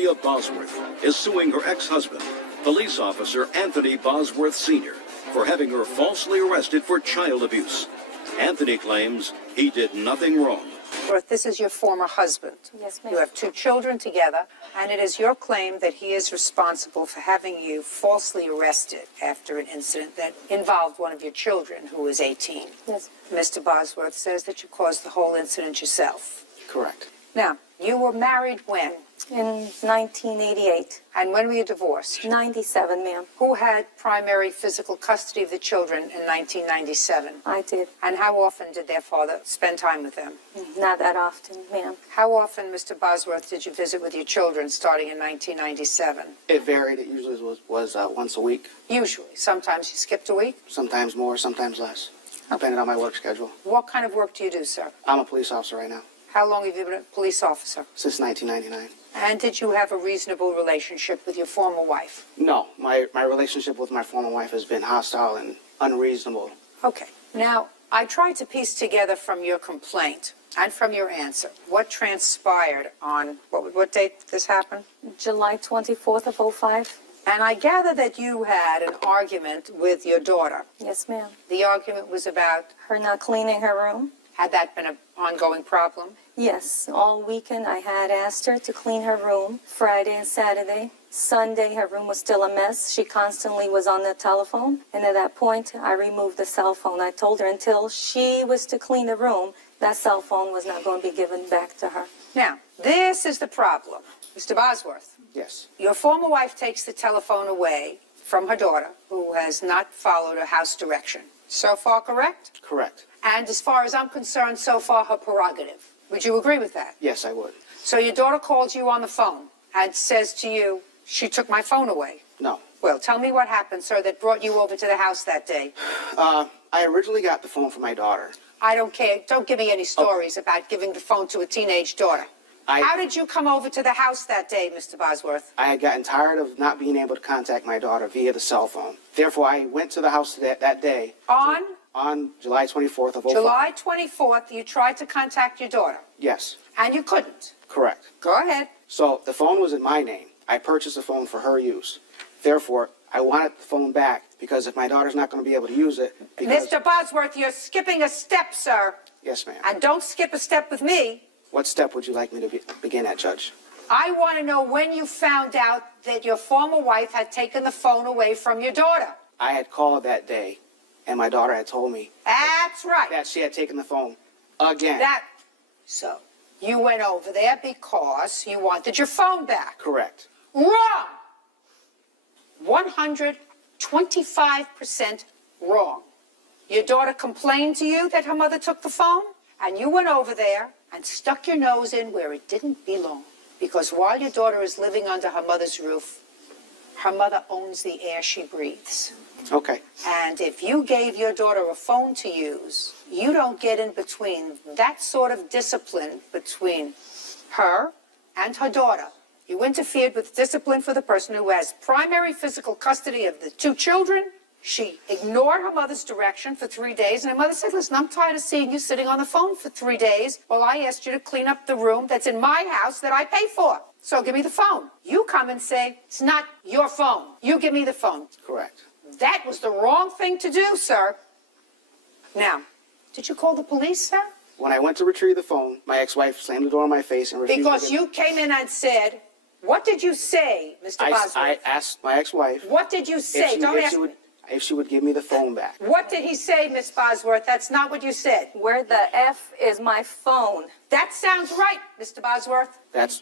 Maria Bosworth is suing her ex-husband, police officer Anthony Bosworth Sr., for having her falsely arrested for child abuse. Anthony claims he did nothing wrong. This is your former husband. Yes, ma'am. You have 2 children together, and it is your claim that he is responsible for having you falsely arrested after an incident that involved one of your children who was 18. Yes. Mr. Bosworth says that you caused the whole incident yourself. Correct. Now, you were married when? In 1988. And when were you divorced? 97, ma'am. Who had primary physical custody of the children in 1997? I did. And how often did their father spend time with them? Not that often, ma'am. How often, Mr. Bosworth, did you visit with your children starting in 1997? It varied. It usually was once a week. Usually. Sometimes you skipped a week? Sometimes more, sometimes less, depending on my work schedule. What kind of work do you do, sir? I'm a police officer right now. How long have you been a police officer? Since 1999. And did you have a reasonable relationship with your former wife? No, my relationship with my former wife has been hostile and unreasonable. Okay. Now, I tried to piece together from your complaint and from your answer what transpired on, what date this happened? July 24th of 05. And I gather that you had an argument with your daughter. Yes, ma'am. The argument was about, Her not cleaning her room? had that been an ongoing problem? Yes. All weekend I had asked her to clean her room, Friday and Saturday. Sunday, her room was still a mess. She constantly was on the telephone. And at that point, I removed the cell phone. I told her until she was to clean the room, that cell phone was not going to be given back to her. Now, this is the problem. Mr. Bosworth, Yes. your former wife takes the telephone away from her daughter, who has not followed her house direction. So far, correct? Correct. And as far as I'm concerned, so far, her prerogative. Would you agree with that? Yes, I would. So your daughter calls you on the phone and says to you, she took my phone away. No. Well, tell me what happened, sir, that brought you over to the house that day. I originally got the phone from my daughter. I don't care. Don't give me any stories about giving the phone to a teenage daughter. How did you come over to the house that day, Mr. Bosworth? I had gotten tired of not being able to contact my daughter via the cell phone. Therefore, I went to the house that day. On July 24th of 05. July 24th, you tried to contact your daughter. Yes. And you couldn't. Correct. Go ahead. So the phone was in my name. I purchased the phone for her use. Therefore, I wanted the phone back because if my daughter's not going to be able to use it... Mr. Bosworth, you're skipping a step, sir. Yes, ma'am. And don't skip a step with me. What step would you like me to begin at, Judge? I want to know when you found out that your former wife had taken the phone away from your daughter. I had called that day, and my daughter had told me... That's right. ...that she had taken the phone again. So, you went over there because you wanted your phone back. Correct. Wrong! 125% wrong. Your daughter complained to you that her mother took the phone, and you went over there and stuck your nose in where it didn't belong. Because while your daughter is living under her mother's roof, her mother owns the air she breathes. Okay. And if you gave your daughter a phone to use, you don't get in between that sort of discipline between her and her daughter. You interfered with discipline for the person who has primary physical custody of the 2 children. She ignored her mother's direction for 3 days, and her mother said, listen, I'm tired of seeing you sitting on the phone for 3 days while I asked you to clean up the room that's in my house that I pay for. So give me the phone. You come and say, it's not your phone. You give me the phone. Correct. That was the wrong thing to do, sir. Now, did you call the police, sir? When I went to retrieve the phone, my ex-wife slammed the door in my face and refused Because you came in and said, what did you say, Mr. Bosworth? I asked my ex-wife... What did you say? If she would give me the phone back. What did he say, Miss Bosworth? That's not what you said. Where the F is my phone? That sounds right, Mr. Bosworth. That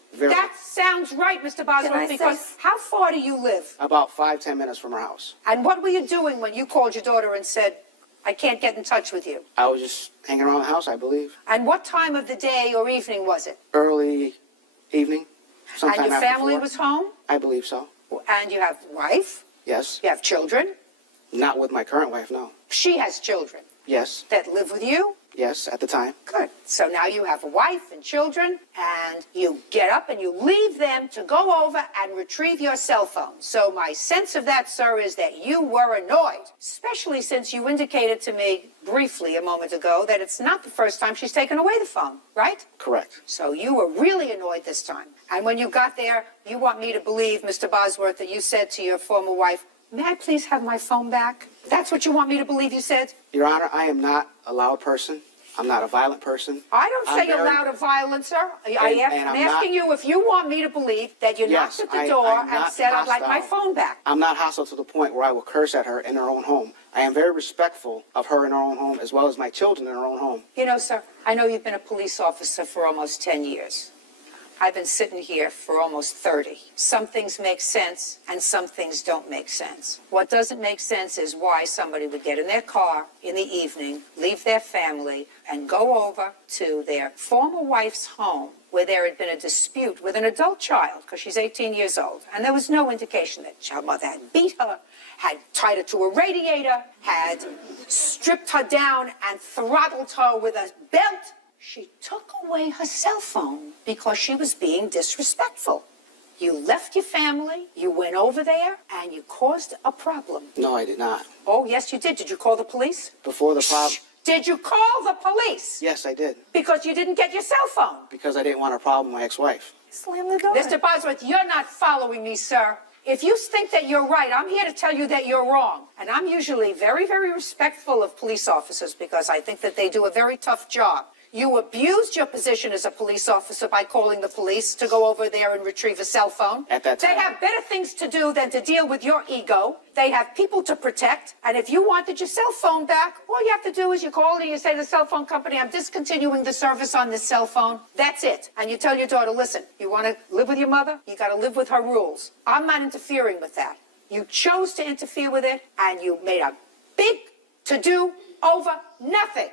sounds right, Mr. Bosworth, because how far do you live? About 5-10 minutes from her house. And what were you doing when you called your daughter and said, I can't get in touch with you? I was just hanging around the house, I believe. And what time of the day or evening was it? Early evening. And your family was home? I believe so. And you have a wife? Yes. You have children? Not with my current wife, no. She has children? Yes. That live with you? Yes, at the time. Good. So now you have a wife and children, and you get up and you leave them to go over and retrieve your cell phone. So my sense of that, sir, is that you were annoyed, especially since you indicated to me briefly a moment ago that it's not the first time she's taken away the phone, right? Correct. So you were really annoyed this time. And when you got there, you want me to believe, Mr. Bosworth, that you said to your former wife, "May I please have my phone back?" That's what you want me to believe you said? Your Honor, I am not a loud person. I'm not a violent person. I don't say you're loud or violent, sir. I'm asking you if you want me to believe that you knocked at the door and said, "I'd like my phone back." I'm not hostile to the point where I will curse at her in her own home. I am very respectful of her in her own home as well as my children in her own home. You know, sir, I know you've been a police officer for almost 10 years. I've been sitting here for almost 30. Some things make sense and some things don't make sense. What doesn't make sense is why somebody would get in their car in the evening, leave their family, and go over to their former wife's home where there had been a dispute with an adult child, because she's 18 years old, and there was no indication that her mother had beat her, had tied her to a radiator, had stripped her down and throttled her with a belt. She took away her cell phone because she was being disrespectful. You left your family, you went over there, and you caused a problem. No, I did not. Oh, yes, you did. Did you call the police? Before the problem... Did you call the police? Yes, I did. Because you didn't get your cell phone? Because I didn't want a problem with my ex-wife. Slam the door. Mr. Bosworth, you're not following me, sir. If you think that you're right, I'm here to tell you that you're wrong. And I'm usually very, very respectful of police officers because I think that they do a very tough job. You abused your position as a police officer by calling the police to go over there and retrieve a cell phone. At that time. They have better things to do than to deal with your ego. They have people to protect. And if you wanted your cell phone back, all you have to do is you call and you say to the cell phone company, "I'm discontinuing the service on this cell phone." That's it. And you tell your daughter, "Listen, you want to live with your mother? You got to live with her rules. I'm not interfering with that." You chose to interfere with it, and you made a big to-do over nothing.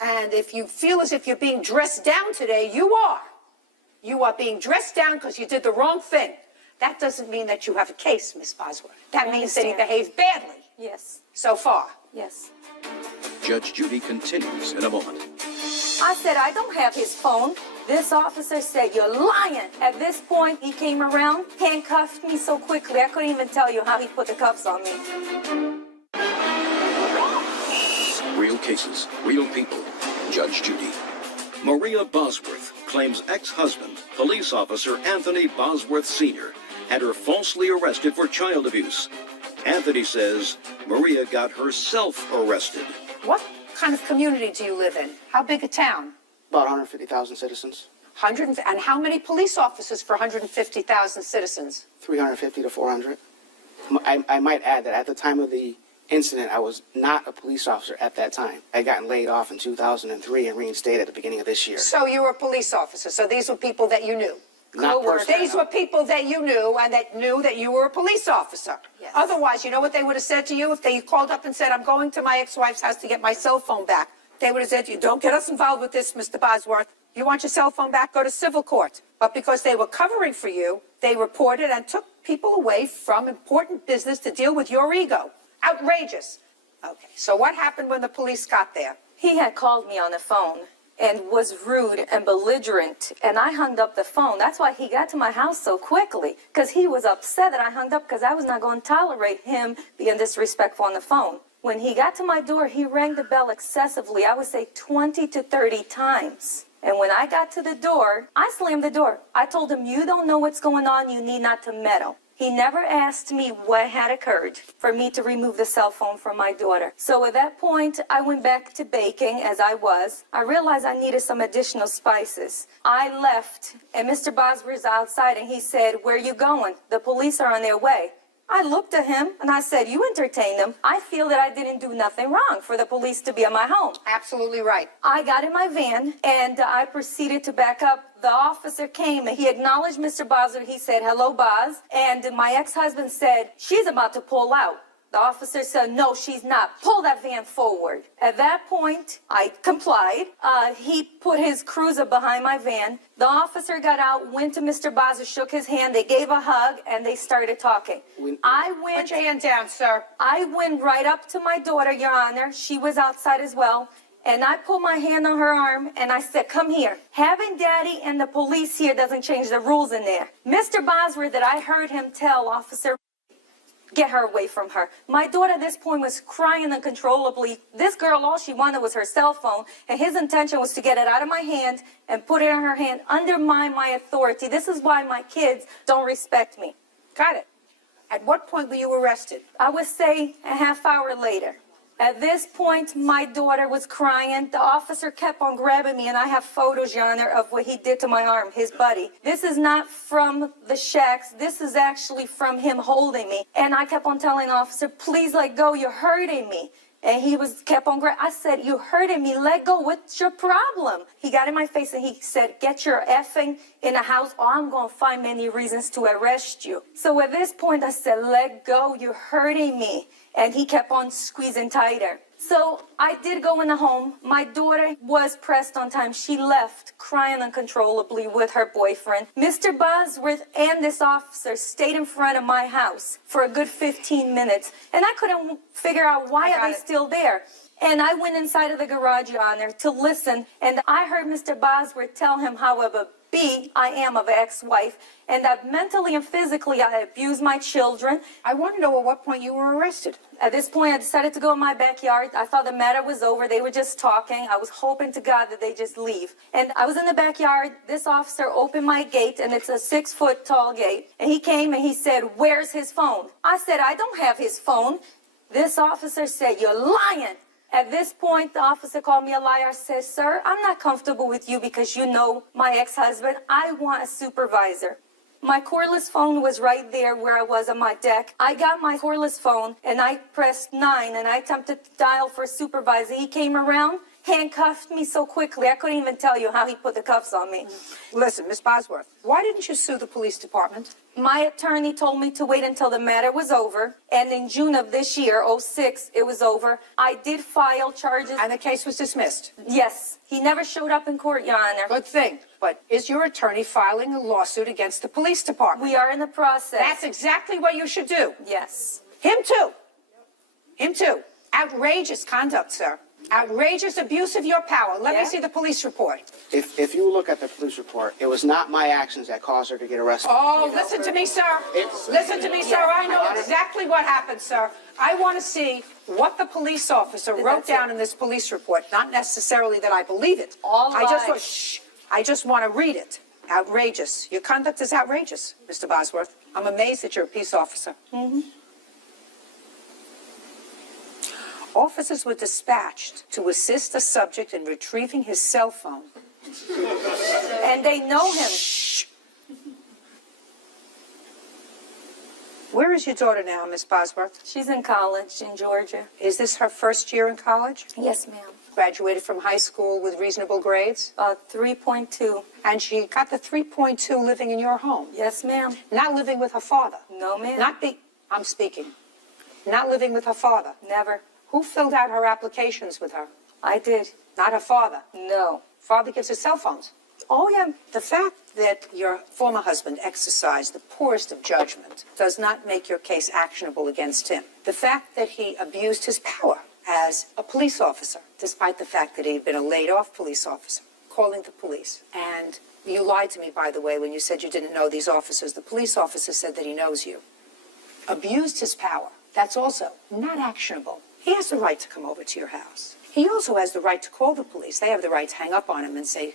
And if you feel as if you're being dressed down today, you are. You are being dressed down because you did the wrong thing. That doesn't mean that you have a case, Miss Bosworth. That means that he behaved badly. Yes. So far. Yes. Judge Judy continues in a moment. I said, "I don't have his phone." This officer said, "You're lying." At this point, he came around, handcuffed me so quickly, I couldn't even tell you how he put the cuffs on me. Real cases, real people. Judge Judy. Maria Bosworth claims ex-husband, police officer Anthony Bosworth Sr., had her falsely arrested for child abuse. Anthony says Maria got herself arrested. What kind of community do you live in? How big a town? About 150,000 citizens. And how many police officers for 150,000 citizens? 350 to 400. I might add that at the time of the incident, I was not a police officer at that time. I had gotten laid off in 2003 and reinstated at the beginning of this year. So you were a police officer. So these were people that you knew. Not personally. These were people that you knew and that knew that you were a police officer. Yes. Otherwise, you know what they would have said to you if they called up and said, "I'm going to my ex-wife's house to get my cell phone back"? They would have said to you, "Don't get us involved with this, Mr. Bosworth. You want your cell phone back, go to civil court." But because they were covering for you, they reported and took people away from important business to deal with your ego. Outrageous. Okay, so what happened when the police got there? He had called me on the phone and was rude and belligerent, and I hung up the phone. That's why he got to my house so quickly, because he was upset that I hung up because I was not going to tolerate him being disrespectful on the phone. When he got to my door, he rang the bell excessively. I would say 20 to 30 times. And when I got to the door, I slammed the door. I told him, "You don't know what's going on. You need not to meddle." He never asked me what had occurred for me to remove the cell phone from my daughter. So at that point, I went back to baking as I was. I realized I needed some additional spices. I left, and Mr. Bosworth's outside, and he said, "Where are you going? The police are on their way." I looked at him, and I said, "You entertain them. I feel that I didn't do nothing wrong for the police to be at my home." Absolutely right. I got in my van, and I proceeded to back up. The officer came, and he acknowledged Mr. Bosworth. He said, "Hello, Boz." And my ex-husband said, "She's about to pull out." The officer said, "No, she's not. Pull that van forward." At that point, I complied. He put his cruiser behind my van. The officer got out, went to Mr. Bosworth, shook his hand. They gave a hug, and they started talking. Put your hand down, sir. I went right up to my daughter, Your Honor. She was outside as well. And I put my hand on her arm and I said, come here. Having daddy and the police here doesn't change the rules in there. Mr. Bosworth, that I heard him tell Officer, get her away from her. My daughter at this point was crying uncontrollably. This girl, all she wanted was her cell phone, and his intention was to get it out of my hand and put it in her hand, undermine my authority. This is why my kids don't respect me. Got it. At what point were you arrested? I would say a half hour later. At this point, my daughter was crying. The officer kept on grabbing me, and I have photos, Your Honor, of what he did to my arm, his buddy. This is not from the shacks. This is actually from him holding me. And I kept on telling the officer, please let go, you're hurting me. And he kept on grabbing. I said, you're hurting me, let go, what's your problem? He got in my face and he said, get your effing in the house or I'm going to find many reasons to arrest you. So at this point, I said, let go, you're hurting me. And he kept on squeezing tighter. So I did go in the home. My daughter was pressed on time. She left crying uncontrollably with her boyfriend. Mr. Bosworth and this officer stayed in front of my house for a good 15 minutes. And I couldn't figure out why are they still there. And I went inside of the garage, Your Honor, to listen. And I heard Mr. Bosworth tell him how of a B I am of an ex-wife, and that mentally and physically I abused my children. I want to know at what point you were arrested. At this point, I decided to go in my backyard. I thought the matter was over. They were just talking. I was hoping to God that they just leave. And I was in the backyard. This officer opened my gate, and it's a 6-foot tall gate. And he came and he said, where's his phone? I said, I don't have his phone. This officer said, you're lying. At this point, the officer called me a liar. I said, sir, I'm not comfortable with you because you know my ex-husband. I want a supervisor. My cordless phone was right there where I was on my deck. I got my cordless phone and I pressed 9 and I attempted to dial for a supervisor. He came around, handcuffed me so quickly, I couldn't even tell you how he put the cuffs on me. Listen, Miss Bosworth, why didn't you sue the police department? My attorney told me to wait until the matter was over, and in June of this year, 06, it was over. I did file charges. And the case was dismissed? Yes. He never showed up in court, Your Honor. Good thing. But is your attorney filing a lawsuit against the police department? We are in the process. That's exactly what you should do. Yes. Him too. Him too. Outrageous conduct, sir. Outrageous abuse of your power. Let me see the police report. If you look at the police report, it was not my actions that caused her to get arrested. Oh, listen to me, sir. Listen to me, sir. I know exactly what happened, sir. I want to see what the police officer wrote down in this police report. Not necessarily that I believe it. All I just want to read it. Outrageous. Your conduct is outrageous, Mr. Bosworth. I'm amazed that you're a peace officer. Mm-hmm. Officers were dispatched to assist the subject in retrieving his cell phone. And they know him. Where is your daughter now, Miss Bosworth? She's in college in Georgia. Is this her first year in college? Yes, ma'am. Graduated from high school with reasonable grades? 3.2. And she got the 3.2 living in your home? Yes, ma'am. Not living with her father? No, ma'am. I'm speaking. Not living with her father? Never. Who filled out her applications with her? I did. Not her father? No. Father gives her cell phones? Oh, yeah. The fact that your former husband exercised the poorest of judgment does not make your case actionable against him. The fact that he abused his power as a police officer, despite the fact that he'd been a laid-off police officer, calling the police. And you lied to me, by the way, when you said you didn't know these officers. The police officer said that he knows you. Abused his power. That's also not actionable. He has the right to come over to your house. He also has the right to call the police. They have the right to hang up on him and say,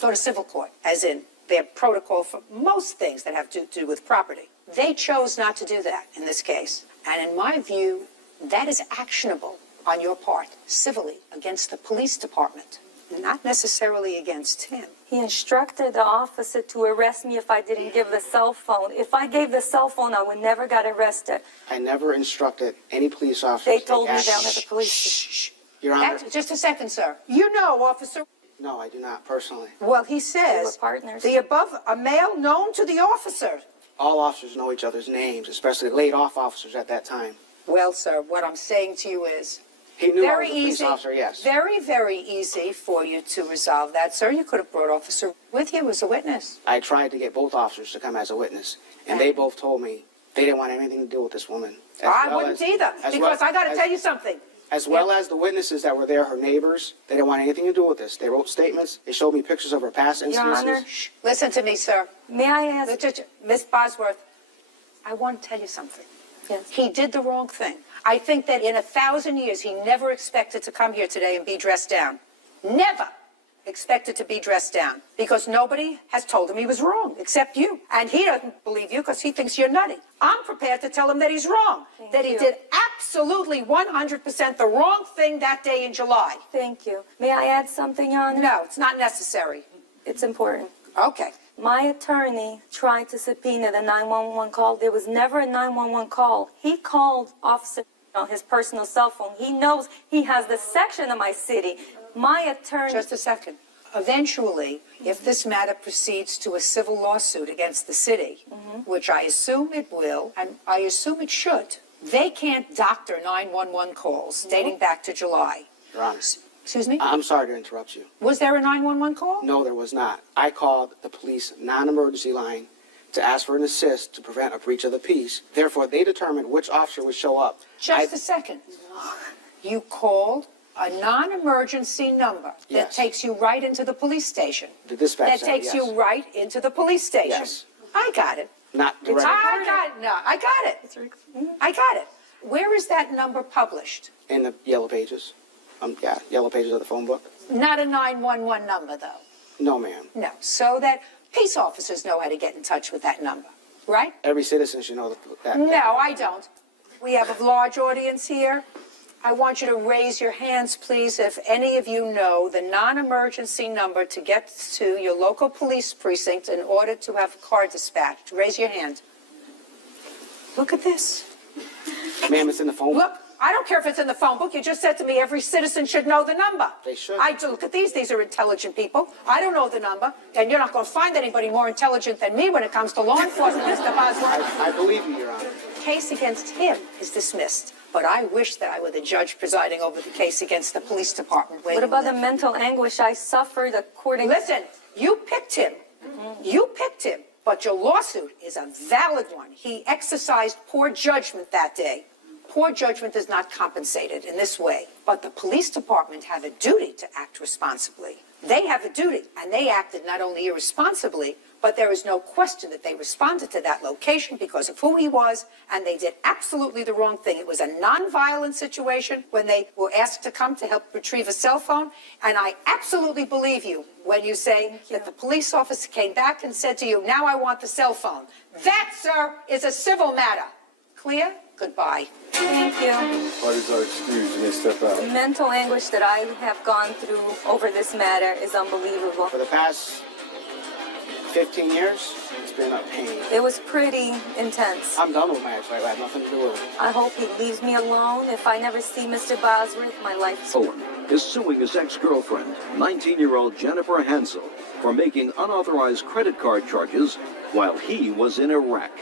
go to civil court, as in their protocol for most things that have to do with property. They chose not to do that in this case. And in my view, that is actionable on your part, civilly, against the police department, not necessarily against him. He instructed the officer to arrest me if I didn't give the cell phone. If I gave the cell phone, I would never got arrested. I never instructed any police officer. They told me down at the police station. Your Honor. Just a second, sir. You know, officer. No, I do not, personally. Well, he says, We were partners. The above, a male known to the officer. All officers know each other's names, especially laid-off officers at that time. Well, sir, what I'm saying to you is, He knew very I was a police easy, officer, yes. very, very easy for you to resolve that, sir. You could have brought officer with you as a witness. I tried to get both officers to come as a witness, and they both told me they didn't want anything to do with this woman. I wouldn't either, because I got to tell you something. As well as the witnesses that were there, her neighbors. They didn't want anything to do with this. They wrote statements. They showed me pictures of her past Your incidences. Honor, Listen to me, sir. may I ask? Miss Bosworth, I want to tell you something. Yes. He did the wrong thing. I think that in 1,000 years, he never expected to come here today and be dressed down. Never expected to be dressed down, because nobody has told him he was wrong except you. And he doesn't believe you because he thinks you're nutty. I'm prepared to tell him that he's wrong, that he did absolutely 100% the wrong thing that day in July. Thank you. May I add something, Your Honor? No, it's not necessary. It's important. Okay. My attorney tried to subpoena the 911 call. There was never a 911 call. He called officer on his personal cell phone. He knows he has the section of my city. My attorney... Just a second. Eventually, if this matter proceeds to a civil lawsuit against the city, which I assume it will, and I assume it should, they can't doctor 911 calls dating back to July. Your Honor. Excuse me? I'm sorry to interrupt you. Was there a 911 call? No, there was not. I called the police non-emergency line to ask for an assist to prevent a breach of the peace. Therefore, they determined which officer would show up. Just a second. You called a non-emergency number that Yes. takes you right into the police station. The dispatch That center, takes you yes. right into the police station. Yes. I got it. Not directly. I got it. No, I got it. I got it. Where is that number published? In the yellow pages. Yellow pages of the phone book. Not a 911 number, though. No, ma'am. No. So that peace officers know how to get in touch with that number, right? Every citizen should know that. No, I don't. We have a large audience here. I want you to raise your hands, please, if any of you know the non-emergency number to get to your local police precinct in order to have a car dispatched. Raise your hand. Look at this. Ma'am, it's in the phone book. Look, I don't care if it's in the phone book. You just said to me every citizen should know the number. They should. I do. Look at these. These are intelligent people. I don't know the number, and you're not going to find anybody more intelligent than me when it comes to law enforcement, Mr. Bosworth. I believe you, Your Honor. Case against him is dismissed, but I wish that I were the judge presiding over the case against the police department. What about the mental anguish I suffered according... Listen, you picked him. You picked him, but your lawsuit is a valid one. He exercised poor judgment that day. Poor judgment is not compensated in this way, but the police department have a duty to act responsibly. They have a duty, and they acted not only irresponsibly, but there is no question that they responded to that location because of who he was, and they did absolutely the wrong thing. It was a non-violent situation when they were asked to come to help retrieve a cell phone, and I absolutely believe you when you say that the police officer came back and said to you, now I want the cell phone. That, sir, is a civil matter. Clear? Goodbye. Thank you. Parties are excused. You may step out. The mental anguish that I have gone through over this matter is unbelievable. For the past 15 years, it's been a pain. It was pretty intense. I'm done with my ex-wife. I have nothing to do with it. I hope he leaves me alone. If I never see Mr. Bosworth, my life's... Owen is suing his ex-girlfriend, 19-year-old Jennifer Hansel, for making unauthorized credit card charges while he was in Iraq.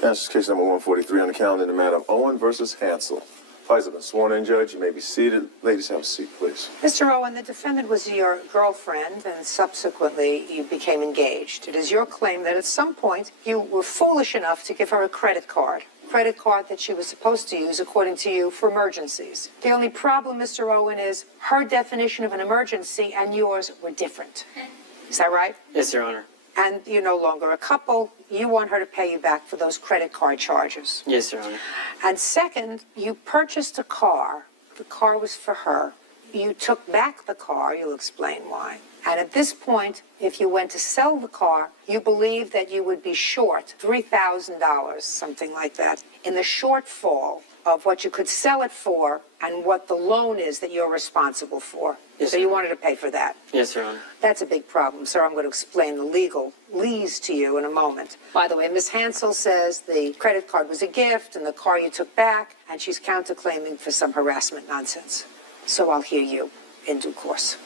That's case number 143 on the calendar in the matter of Owen versus Hansel. Parties have been sworn in, Judge. You may be seated. Ladies, have a seat, please. Mr. Owen, the defendant was your girlfriend, and subsequently you became engaged. It is your claim that at some point you were foolish enough to give her a credit card that she was supposed to use, according to you, for emergencies. The only problem, Mr. Owen, is her definition of an emergency and yours were different. Is that right? Yes, Your Honor. And you're no longer a couple. You want her to pay you back for those credit card charges. Yes, Your Honor. And second, you purchased a car. The car was for her. You took back the car. You'll explain why. And at this point, if you went to sell the car, you believed that you would be short $3,000, something like that, in the shortfall of what you could sell it for and what the loan is that you're responsible for. Yes, So you sir. wanted to pay for that. Yes, Your Honor. That's a big problem, sir. I'm going to explain the legalese to you in a moment. By the way, Ms. Hansel says the credit card was a gift and the car you took back, and she's counterclaiming for some harassment nonsense. So I'll hear you in due course.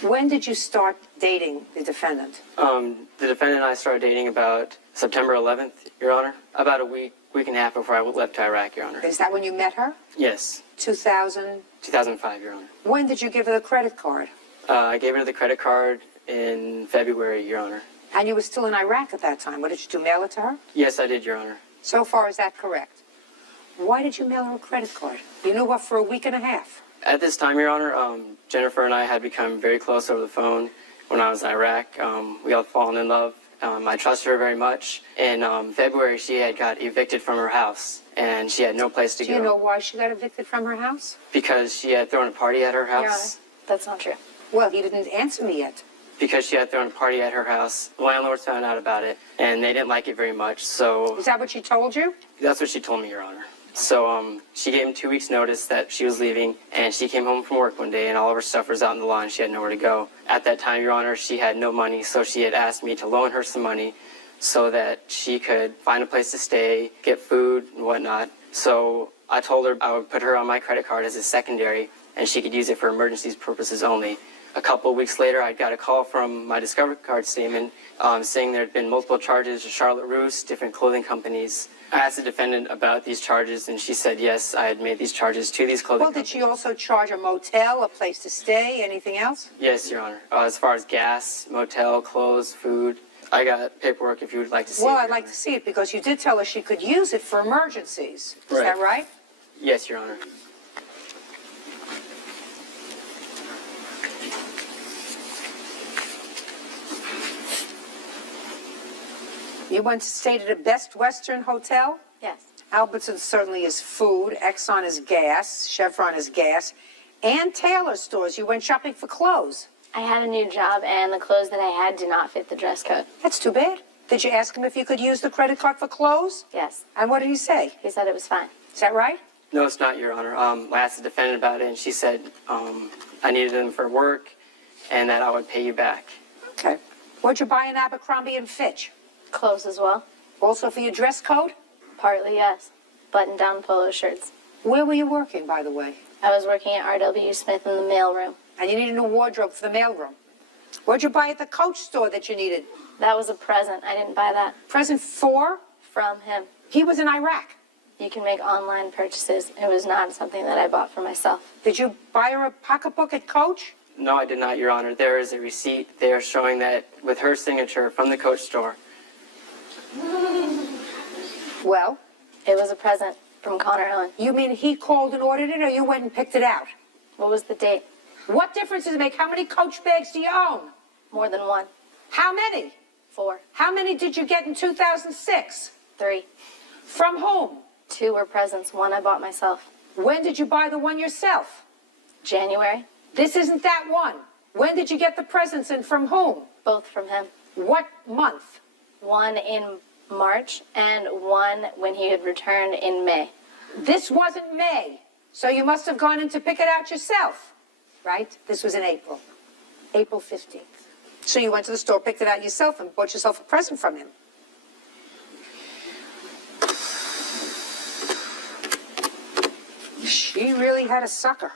When did you start dating the defendant? The defendant and I started dating about September 11th, Your Honor. About a week and a half before I left to Iraq, Your Honor. Is that when you met her? Yes. 2000? 2005, Your Honor. When did you give her the credit card? I gave her the credit card in February, Your Honor. And you were still in Iraq at that time. What did you do, mail it to her? Yes, I did, Your Honor. So far, is that correct? Why did you mail her a credit card? You knew her for a week and a half. At this time, Your Honor, Jennifer and I had become very close over the phone when I was in Iraq. We had fallen in love. I trusted her very much. In February, she had got evicted from her house, and she had no place to go. Do you know why she got evicted from her house? Because she had thrown a party at her house. Your Honor, that's not true. Well, you didn't answer me yet. Because she had thrown a party at her house. The landlords found out about it, and they didn't like it very much, so... Is that what she told you? That's what she told me, Your Honor. So she gave him 2 weeks' notice that she was leaving, and she came home from work one day, and all of her stuff was out in the lawn. She had nowhere to go. At that time, Your Honor, she had no money, so she had asked me to loan her some money so that she could find a place to stay, get food, and whatnot. So I told her I would put her on my credit card as a secondary, and she could use it for emergencies purposes only. A couple of weeks later, I got a call from my Discover card statement saying there had been multiple charges to Charlotte Russe, different clothing companies. I asked the defendant about these charges, and she said yes, I had made these charges to these clothing companies. Well, did she also charge a motel, a place to stay, anything else? Yes, Your Honor. As far as gas, motel, clothes, food, I got paperwork if you would like to see it. Well, I'd like to see it because you did tell her she could use it for emergencies. Is Right. that right? Yes, Your Honor. You went to stay at a Best Western Hotel? Yes. Albertson certainly is food, Exxon is gas, Chevron is gas, and Taylor stores. You went shopping for clothes. I had a new job, and the clothes that I had did not fit the dress code. That's too bad. Did you ask him if you could use the credit card for clothes? Yes. And what did he say? He said it was fine. Is that right? No, it's not, Your Honor. I asked the defendant about it, and she said I needed them for work and that I would pay you back. Okay. What'd you buy in Abercrombie and Fitch? Clothes as well. Also for your dress code? Partly, yes. Button-down polo shirts. Where were you working, by the way? I was working at R.W. Smith in the mailroom. And you needed a wardrobe for the mailroom. What'd you buy at the Coach store that you needed? That was a present. I didn't buy that. Present for? From him. He was in Iraq. You can make online purchases. It was not something that I bought for myself. Did you buy her a pocketbook at Coach? No, I did not, Your Honor. There is a receipt there showing that with her signature from the Coach store. Well, It was a present from Connor Owen. you mean he called and ordered it, or you went and picked it out? What was the date? What difference does it make? How many Coach bags do you own? More than one. How many? 4. How many did you get in 2006? 3. From whom? 2 were presents. 1 I bought myself. When did you buy the one yourself? January. This isn't that one. When did you get the presents and from whom? Both from him. What month? 1 in March and 1 when he had returned in May. This wasn't May, so you must have gone in to pick it out yourself, right? This was in April, April 15th. So you went to the store, picked it out yourself, and bought yourself a present from him. She really had a sucker.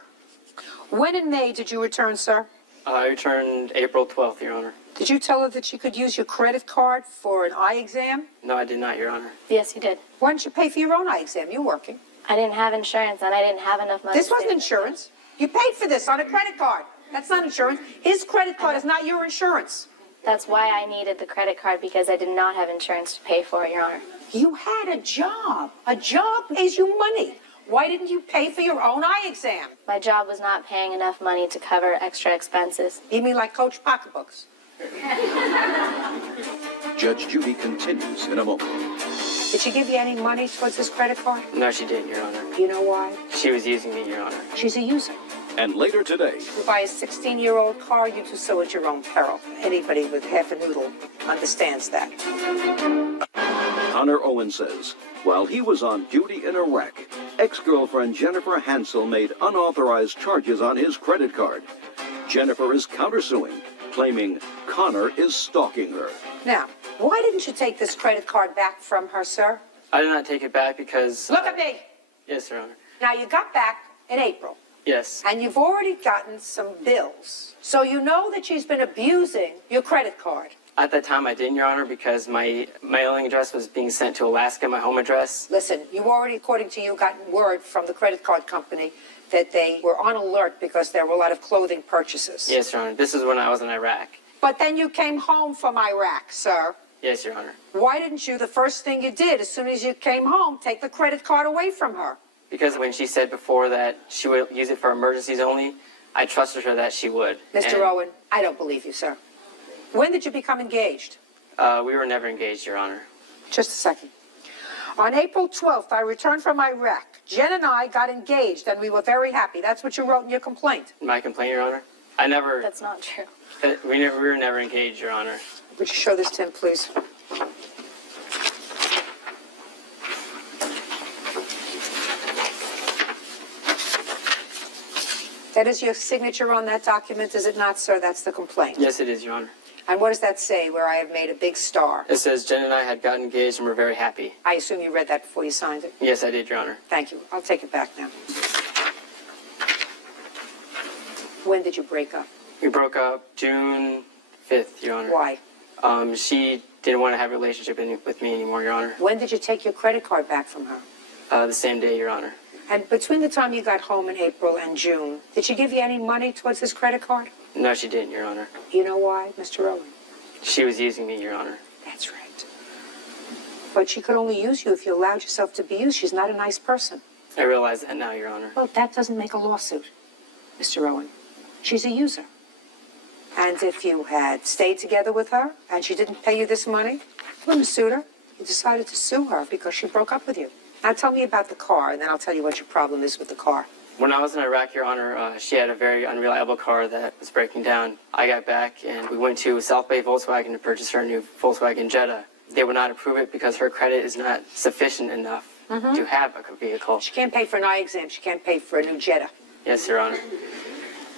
When in May did you return, sir? I returned April 12th, Your Honor. Did you tell her that she could use your credit card for an eye exam? No, I did not, Your Honor. Yes, he did. Why didn't you pay for your own eye exam? You're working. I didn't have insurance and I didn't have enough money. This to wasn't save. insurance. You paid for this on a credit card. That's not insurance. His credit card is not your insurance. That's why I needed the credit card, because I did not have insurance to pay for it, Your Honor. You had a job. A job pays you money. Why didn't you pay for your own eye exam? My job was not paying enough money to cover extra expenses. You mean like Coach pocketbooks? Judge Judy continues in a moment. Did she give you any money towards this credit card? No, she didn't, Your Honor. You know why? She was using me, Your Honor. She's a user. And later today, You buy a 16-year-old car, you do so at your own peril. Anybody with half a noodle understands that. Connor Owen says, while he was on duty in Iraq, ex-girlfriend Jennifer Hansel made unauthorized charges on his credit card. Jennifer is countersuing, claiming Connor is stalking her. Now, why didn't you take this credit card back from her, sir? I did not take it back because... Look at me. Yes, Your Honor. Now, you got back in April, Yes. and you've already gotten some bills. So you know that she's been abusing your credit card. At that time, I didn't, Your Honor, because my mailing address was being sent to Alaska, my home address. Listen, you already, according to you, gotten word from the credit card company that they were on alert because there were a lot of clothing purchases. Yes, Your Honor. This is when I was in Iraq. But then you came home from Iraq, sir. Yes, Your Honor. Why didn't you, the first thing you did, as soon as you came home, take the credit card away from her? Because when she said before that she would use it for emergencies only, I trusted her that she would. Mr. Owen, I don't believe you, sir. When did you become engaged? We were never engaged, Your Honor. Just a second. On April 12th, I returned from Iraq. Jen and I got engaged, and we were very happy. That's what you wrote in your complaint. My complaint, Your Honor? I never... That's not true. We were never engaged, Your Honor. Would you show this to him, please? That is your signature on that document, is it not, sir? That's the complaint. Yes, it is, Your Honor. And what does that say, where I have made a big star? It says Jen and I had gotten engaged and we're very happy. I assume you read that before you signed it? Yes, I did, Your Honor. Thank you. I'll take it back now. When did you break up? We broke up June 5th, Your Honor. Why? She didn't want to have a relationship with me anymore, Your Honor. When did you take your credit card back from her? The same day, Your Honor. And between the time you got home in April and June, did she give you any money towards this credit card? No, she didn't, Your Honor. You know why, Mr. Owen? She was using me, Your Honor. That's right. But she could only use you if you allowed yourself to be used. She's not a nice person. I realize that now, Your Honor. Well, that doesn't make a lawsuit, Mr. Owen. She's a user. And if you had stayed together with her and she didn't pay you this money, you wouldn't have sued her. You decided to sue her because she broke up with you. Now tell me about the car, and then I'll tell you what your problem is with the car. When I was in Iraq, Your Honor, she had a very unreliable car that was breaking down. I got back and we went to South Bay Volkswagen to purchase her new Volkswagen Jetta. They would not approve it because her credit is not sufficient enough to have a vehicle. She can't pay for an eye exam. She can't pay for a new Jetta. Yes, Your Honor.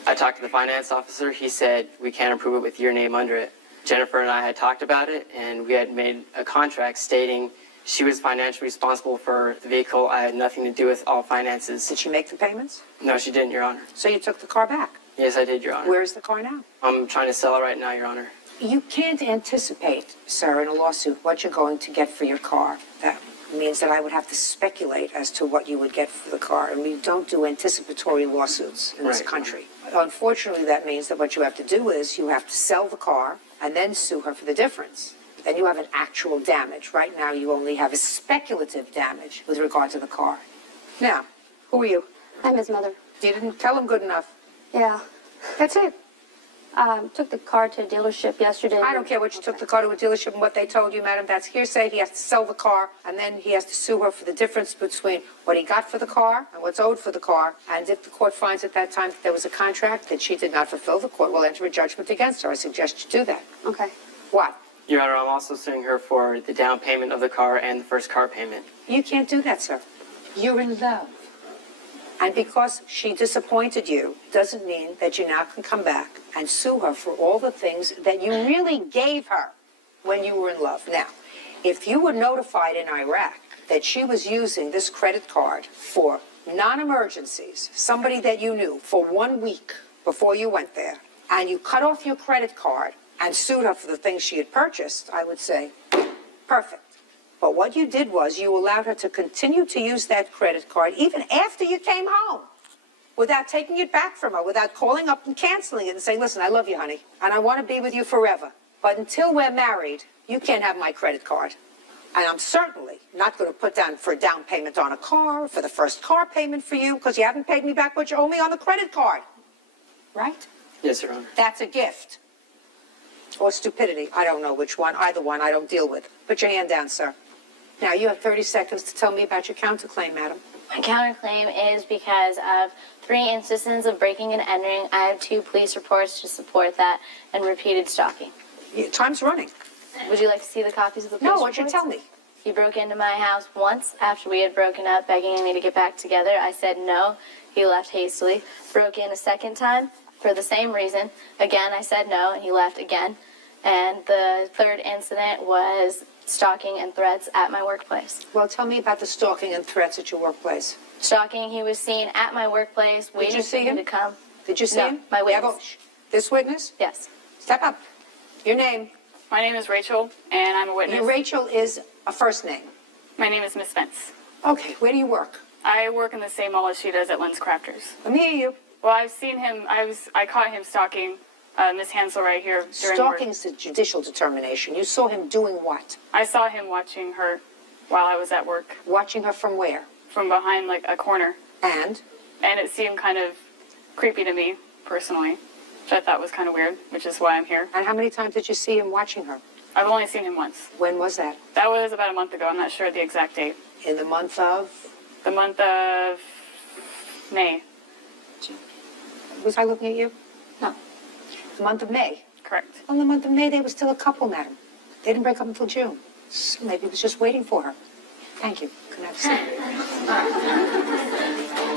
I talked to the finance officer. He said we can't approve it with your name under it. Jennifer and I had talked about it, and we had made a contract stating she was financially responsible for the vehicle. I had nothing to do with all finances. Did she make the payments? No, she didn't, Your Honor. So you took the car back? Yes, I did, Your Honor. Where is the car now? I'm trying to sell it right now, Your Honor. You can't anticipate, sir, in a lawsuit, what you're going to get for your car. That means that I would have to speculate as to what you would get for the car, and we don't do anticipatory lawsuits in this Right. country. Unfortunately, that means that what you have to do is you have to sell the car and then sue her for the difference. Then you have an actual damage. Right now, you only have a speculative damage with regard to the car. Now, who are you? I'm his mother. You didn't tell him good enough. Yeah. That's it. Took the car to a dealership yesterday. I don't care what you took the car to a dealership and what they told you, madam. That's hearsay. He has to sell the car, and then he has to sue her for the difference between what he got for the car and what's owed for the car. And if the court finds at that time that there was a contract that she did not fulfill, the court will enter a judgment against her. I suggest you do that. Okay. What? Your Honor, I'm also suing her for the down payment of the car and the first car payment. You can't do that, sir. You're in love. And because she disappointed you, doesn't mean that you now can come back and sue her for all the things that you really gave her when you were in love. Now, if you were notified in Iraq that she was using this credit card for non-emergencies, somebody that you knew, for 1 week before you went there, and you cut off your credit card and sued her for the things she had purchased, I would say, perfect. But what you did was you allowed her to continue to use that credit card even after you came home without taking it back from her, without calling up and canceling it and saying, listen, I love you, honey, and I want to be with you forever. But until we're married, you can't have my credit card. And I'm certainly not going to put down for a down payment on a car, for the first car payment for you, because you haven't paid me back what you owe me on the credit card. Right? Yes, Your Honor. That's a gift. Or stupidity. I don't know which one. Either one I don't deal with. Put your hand down, sir. Now, you have 30 seconds to tell me about your counterclaim, madam. My counterclaim is because of 3 instances of breaking and entering. I have 2 police reports to support that and repeated stalking. Time's running. Would you like to see the copies of the police No, reports? what'd you tell me? He broke into my house once after we had broken up, begging me to get back together. I said no. He left hastily. Broke in a second time for the same reason. Again, I said no, and he left again. And the 3rd incident was stalking and threats at my workplace. Well, tell me about the stalking and threats at your workplace. Stalking, he was seen at my workplace, waiting you for see me him? to come. Did you see No, him? my Yeah, witness. this witness? Yes. Step up. Your name? My name is Rachel, and I'm a witness. Rachel is a first name. My name is Miss Spence. Okay, where do you work? I work in the same mall as she does at Lynn's Crafters. Let me hear you. Well, I've seen him. I caught him stalking Miss Hansel right here during Stalking work. is a judicial determination. You saw him doing what? I saw him watching her while I was at work Watching her from where? from behind like a corner. And? And it seemed kind of creepy to me, personally, which I thought was kind of weird, which is why I'm here. And how many times did you see him watching her? I've only seen him once. When was that? That was about a month ago. I'm not sure the exact date. In the month of? The month of May. Was I looking at you? No. The month of May. Correct. Well, in the month of May, they were still a couple, madam. They didn't break up until June. So maybe he was just waiting for her. Thank you. Can I have a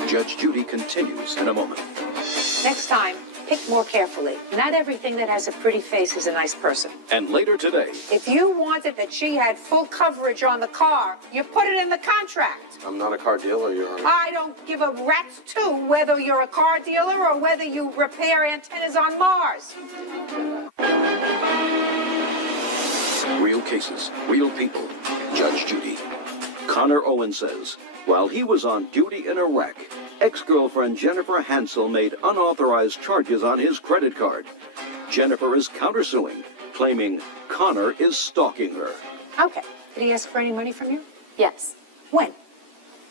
seat? Judge Judy continues in a moment. Next time, pick more carefully. Not everything that has a pretty face is a nice person. And later today, If you wanted that she had full coverage on the car, you put it in the contract. I'm not a car dealer, Your Honor. I don't give a rat's two whether you're a car dealer or whether you repair antennas on Mars. real cases, real people. Judge Judy. Connor Owen says, while he was on duty in Iraq, ex-girlfriend Jennifer Hansel made unauthorized charges on his credit card. Jennifer is countersuing, claiming Connor is stalking her. Okay. Did he ask for any money from you? Yes. When?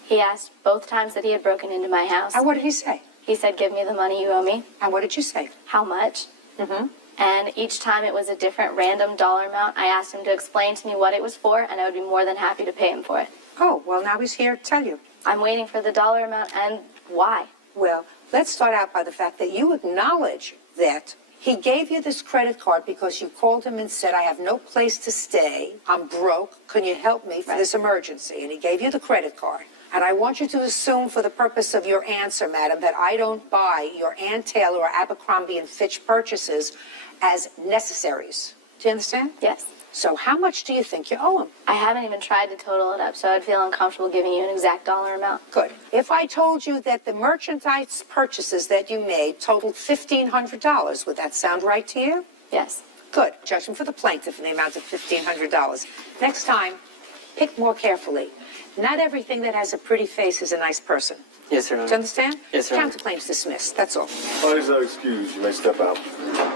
He asked both times that he had broken into my house. And what did he say? He said, give me the money you owe me. And what did you say? How much? Mm-hmm. And each time it was a different random dollar amount. I asked him to explain to me what it was for, and I would be more than happy to pay him for it. Oh, well, now he's here to tell you. I'm waiting for the dollar amount and why. Well, let's start out by the fact that you acknowledge that he gave you this credit card because you called him and said, I have no place to stay. I'm broke. Can you help me for this emergency? And he gave you the credit card. And I want you to assume for the purpose of your answer, madam, that I don't buy your Ann Taylor or Abercrombie & Fitch purchases as necessaries. Do you understand? Yes. So how much do you think you owe him? I haven't even tried to total it up, so I'd feel uncomfortable giving you an exact dollar amount. Good. If I told you that the merchandise purchases that you made totaled $1,500, would that sound right to you? Yes. Good. Judgment for the plaintiff in the amount of $1,500. Next time, pick more carefully. Not everything that has a pretty face is a nice person. Yes, Your Do Honor. you understand? Yes, Your Honor. Counterclaims dismissed. That's all. Parties are excused. You may step out.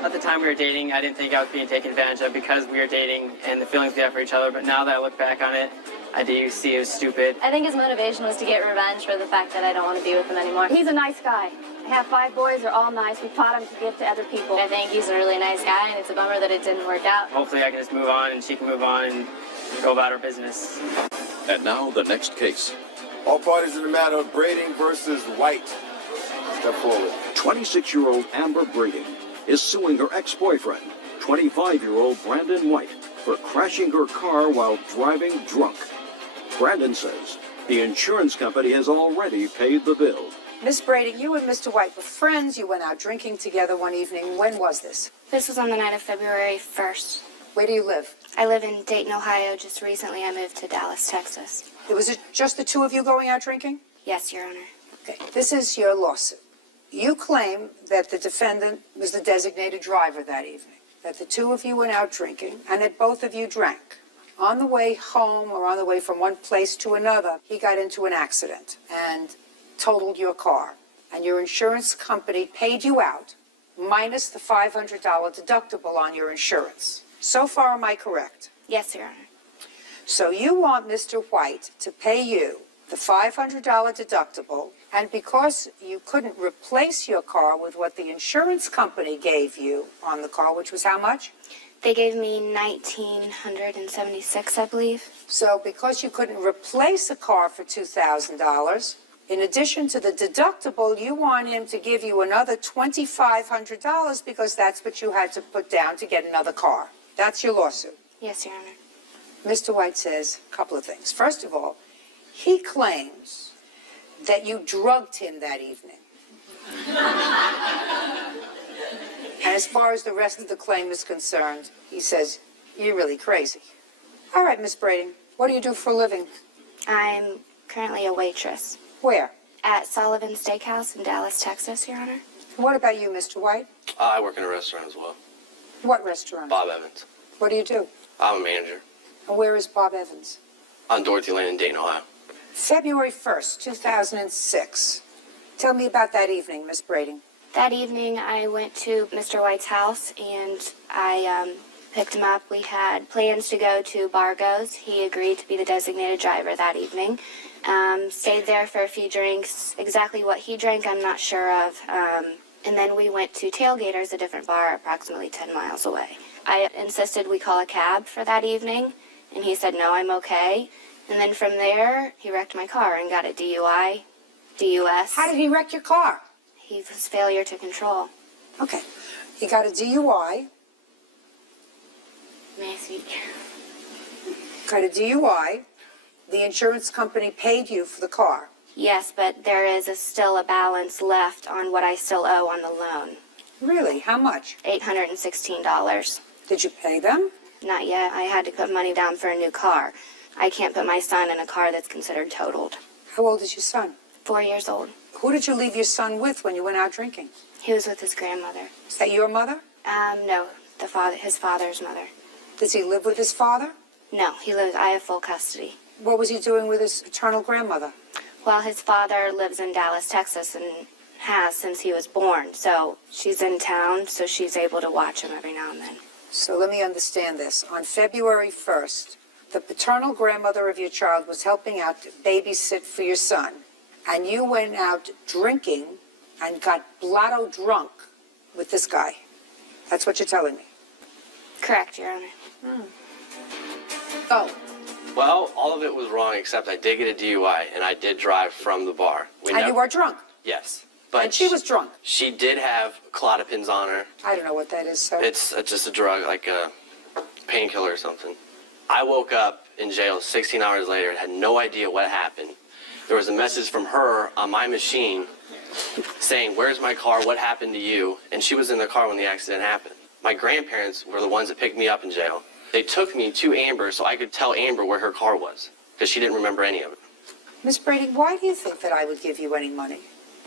At the time we were dating, I didn't think I was being taken advantage of because we were dating and the feelings we have for each other. But now that I look back on it, I do see it was stupid. I think his motivation was to get revenge for the fact that I don't want to be with him anymore. He's a nice guy. I have 5 boys. They're all nice. We taught him to give to other people. I think he's a really nice guy, and it's a bummer that it didn't work out. Hopefully I can just move on and she can move on and go about her business. And now the next case. All parties in the matter of Brading versus White. Step forward. 26-year-old Amber Brading is suing her ex-boyfriend, 25-year-old Brandon White, for crashing her car while driving drunk. Brandon says the insurance company has already paid the bill. Miss Brady, you and Mr. White were friends. You went out drinking together one evening. When was this? This was on the night of February 1st. Where do you live? I live in Dayton, Ohio. Just recently I moved to Dallas, Texas. Was it just the two of you going out drinking? Yes, Your Honor. Okay. This is your lawsuit. You claim that the defendant was the designated driver that evening, that the two of you went out drinking, and that both of you drank. On the way home or on the way from one place to another, he got into an accident and totaled your car. And your insurance company paid you out, minus the $500 deductible on your insurance. So far, am I correct? Yes, Your Honor. So you want Mr. White to pay you the $500 deductible, and because you couldn't replace your car with what the insurance company gave you on the car, which was how much? They gave me $1,976, I believe. So because you couldn't replace a car for $2,000, in addition to the deductible, you want him to give you another $2,500 because that's what you had to put down to get another car. That's your lawsuit. Yes, Your Honor. Mr. White says a couple of things. First of all, he claims that you drugged him that evening. And as far as the rest of the claim is concerned, he says, you're really crazy. All right, Miss Brading, what do you do for a living? I'm currently a waitress Where? at Sullivan Steakhouse in Dallas, Texas, Your Honor. What about you, Mr. White? I work in a restaurant as well. What restaurant? Bob Evans. What do you do? I'm a manager. And where is Bob Evans? On Dorothy Lane in Dayton, Ohio. February 1st, 2006. Tell me about that evening, Miss Brading. That evening, I went to Mr. White's house and I picked him up. We had plans to go to Bargo's. He agreed to be the designated driver that evening. Stayed there for a few drinks. Exactly what he drank, I'm not sure of. And then we went to Tailgaters, a different bar approximately 10 miles away. I insisted we call a cab for that evening, and he said, no, I'm okay. And then from there, he wrecked my car and got a DUI, DUS. How did he wreck your car? He was failure to control. Okay. He got a DUI. May I speak? Got a DUI. The insurance company paid you for the car. Yes, but there is still a balance left on what I still owe on the loan. Really? How much? $816. Did you pay them? Not yet. I had to put money down for a new car. I can't put my son in a car that's considered totaled. How old is your son? 4 years old. Who did you leave your son with when you went out drinking? He was with his grandmother. Is that your mother? No, his father's mother. Does he live with his father? No, I have full custody. What was he doing with his eternal grandmother? Well, his father lives in Dallas, Texas, and has since he was born. So she's in town, so she's able to watch him every now and then. So let me understand this. On February 1st, the paternal grandmother of your child was helping out to babysit for your son, and you went out drinking and got blotto drunk with this guy. That's what you're telling me. Correct, Your Honor. Oh. Well, all of it was wrong except I did get a DUI, and I did drive from the bar. You were drunk? Yes. But And she was drunk? She did have clozapines on her. I don't know what that is, sir. It's just a drug, like a painkiller or something. I woke up in jail 16 hours later and had no idea what happened. There was a message from her on my machine saying, where's my car, what happened to you? And she was in the car when the accident happened. My grandparents were the ones that picked me up in jail. They took me to Amber so I could tell Amber where her car was, because she didn't remember any of it. Miss Brady, why do you think that I would give you any money?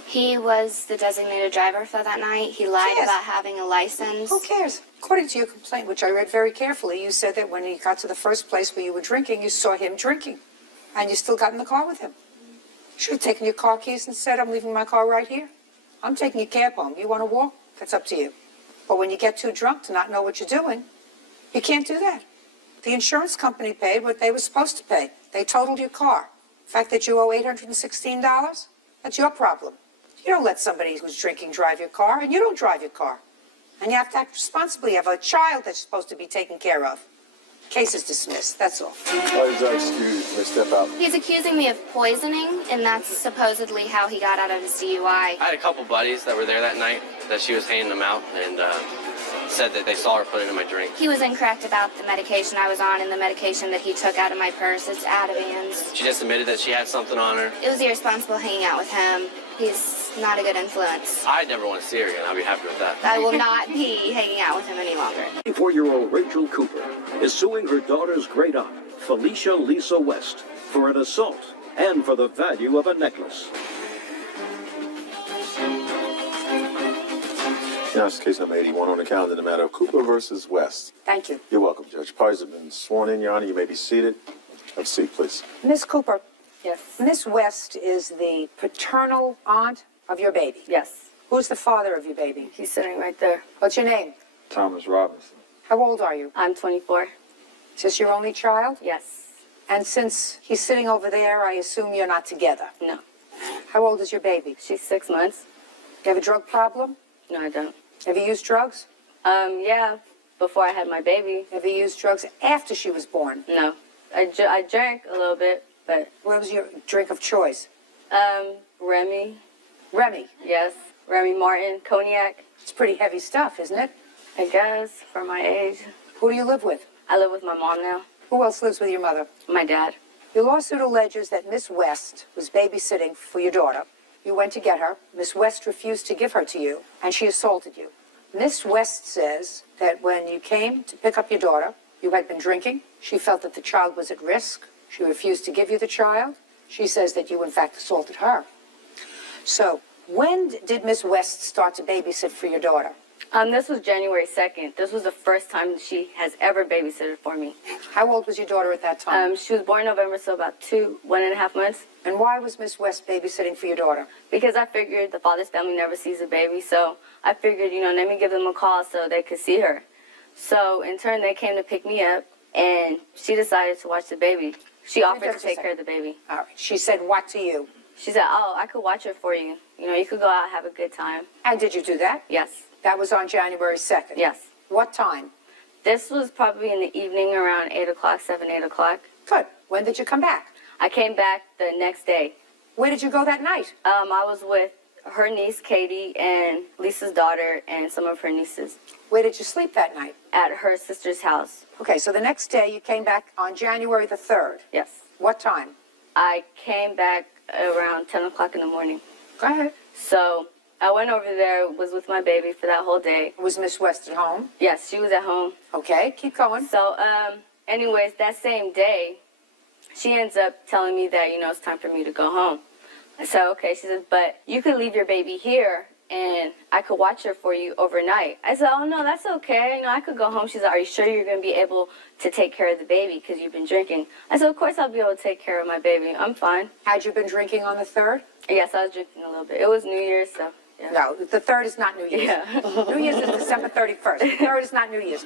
He was the designated driver for that night. He lied about having a license. Who cares? According to your complaint, which I read very carefully, you said that when you got to the first place where you were drinking, you saw him drinking, and you still got in the car with him. You should have taken your car keys and said, I'm leaving my car right here. I'm taking a cab home. You want to walk? That's up to you. But when you get too drunk to not know what you're doing, you can't do that. The insurance company paid what they were supposed to pay. They totaled your car. The fact that you owe $816, that's your problem. You don't let somebody who's drinking drive your car, and you don't drive your car. And you have to act responsibly. You have a child that's supposed to be taken care of. Case is dismissed, that's all. Judge Judy, may step out. He's accusing me of poisoning, and that's supposedly how he got out of his DUI. I had a couple buddies that were there that night that she was handing them out and said that they saw her put it in my drink. He was incorrect about the medication I was on and the medication that he took out of my purse. It's Ativans. She just admitted that she had something on her. It was irresponsible hanging out with him. He's not a good influence. I never want to see her again. I'll be happy with that. I will not be hanging out with him any longer. 24-year-old Rachel Cooper is suing her daughter's great aunt, Felicia Lisa West, for an assault and for the value of a necklace. Now it's case number 81 on the calendar in the matter of Cooper versus West. Thank you. You're welcome, Judge. Parties have been sworn in, Your Honor. You may be seated. Have a seat, please. Miss Cooper. Yes. Miss West is the paternal aunt of your baby. Yes. Who's the father of your baby? He's sitting right there. What's your name? Thomas Robinson. How old are you? I'm 24. Is this your only child? Yes. And since he's sitting over there, I assume you're not together. No. How old is your baby? She's 6 months. You have a drug problem? No, I don't. Have you used drugs? Yeah, before I had my baby. Have you used drugs after she was born? No. I drank a little bit, but... What was your drink of choice? Remy. Remy? Yes. Remy Martin, cognac. It's pretty heavy stuff, isn't it? I guess, for my age. Who do you live with? I live with my mom now. Who else lives with your mother? My dad. Your lawsuit alleges that Miss West was babysitting for your daughter. You went to get her. Miss West refused to give her to you, and she assaulted you. Miss West says that when you came to pick up your daughter, you had been drinking. She felt that the child was at risk. She refused to give you the child. She says that you, in fact, assaulted her. So, when did Miss West start to babysit for your daughter? This was January 2nd. This was the first time she has ever babysitted for me. How old was your daughter at that time? She was born in November, so about 1.5 months. And why was Miss West babysitting for your daughter? Because I figured the father's family never sees a baby, so I figured, let me give them a call so they could see her. So in turn, they came to pick me up, and she decided to watch the baby. She offered to take care of the baby. All right. She said what to you? She said, oh, I could watch her for you. You could go out and have a good time. And did you do that? Yes. That was on January 2nd? Yes. What time? This was probably in the evening around 8 o'clock, 8 o'clock. Good. When did you come back? I came back the next day. Where did you go that night? I was with her niece, Katie, and Lisa's daughter, and some of her nieces. Where did you sleep that night? At her sister's house. Okay, so the next day you came back on January the 3rd? Yes. What time? I came back around 10 o'clock in the morning. Go ahead. So I went over there, was with my baby for that whole day. Was Miss West at home? Yes, she was at home. Okay, keep going. So, anyways, that same day, she ends up telling me that, it's time for me to go home. I said, okay. She says, but you could leave your baby here, and I could watch her for you overnight. I said, oh, no, that's okay. I could go home. She said, are you sure you're going to be able to take care of the baby because you've been drinking? I said, of course I'll be able to take care of my baby. I'm fine. Had you been drinking on the 3rd? Yes, I was drinking a little bit. It was New Year's, so... Yeah. No, the 3rd is not New Year's. Yeah. New Year's is December 31st. The 3rd is not New Year's.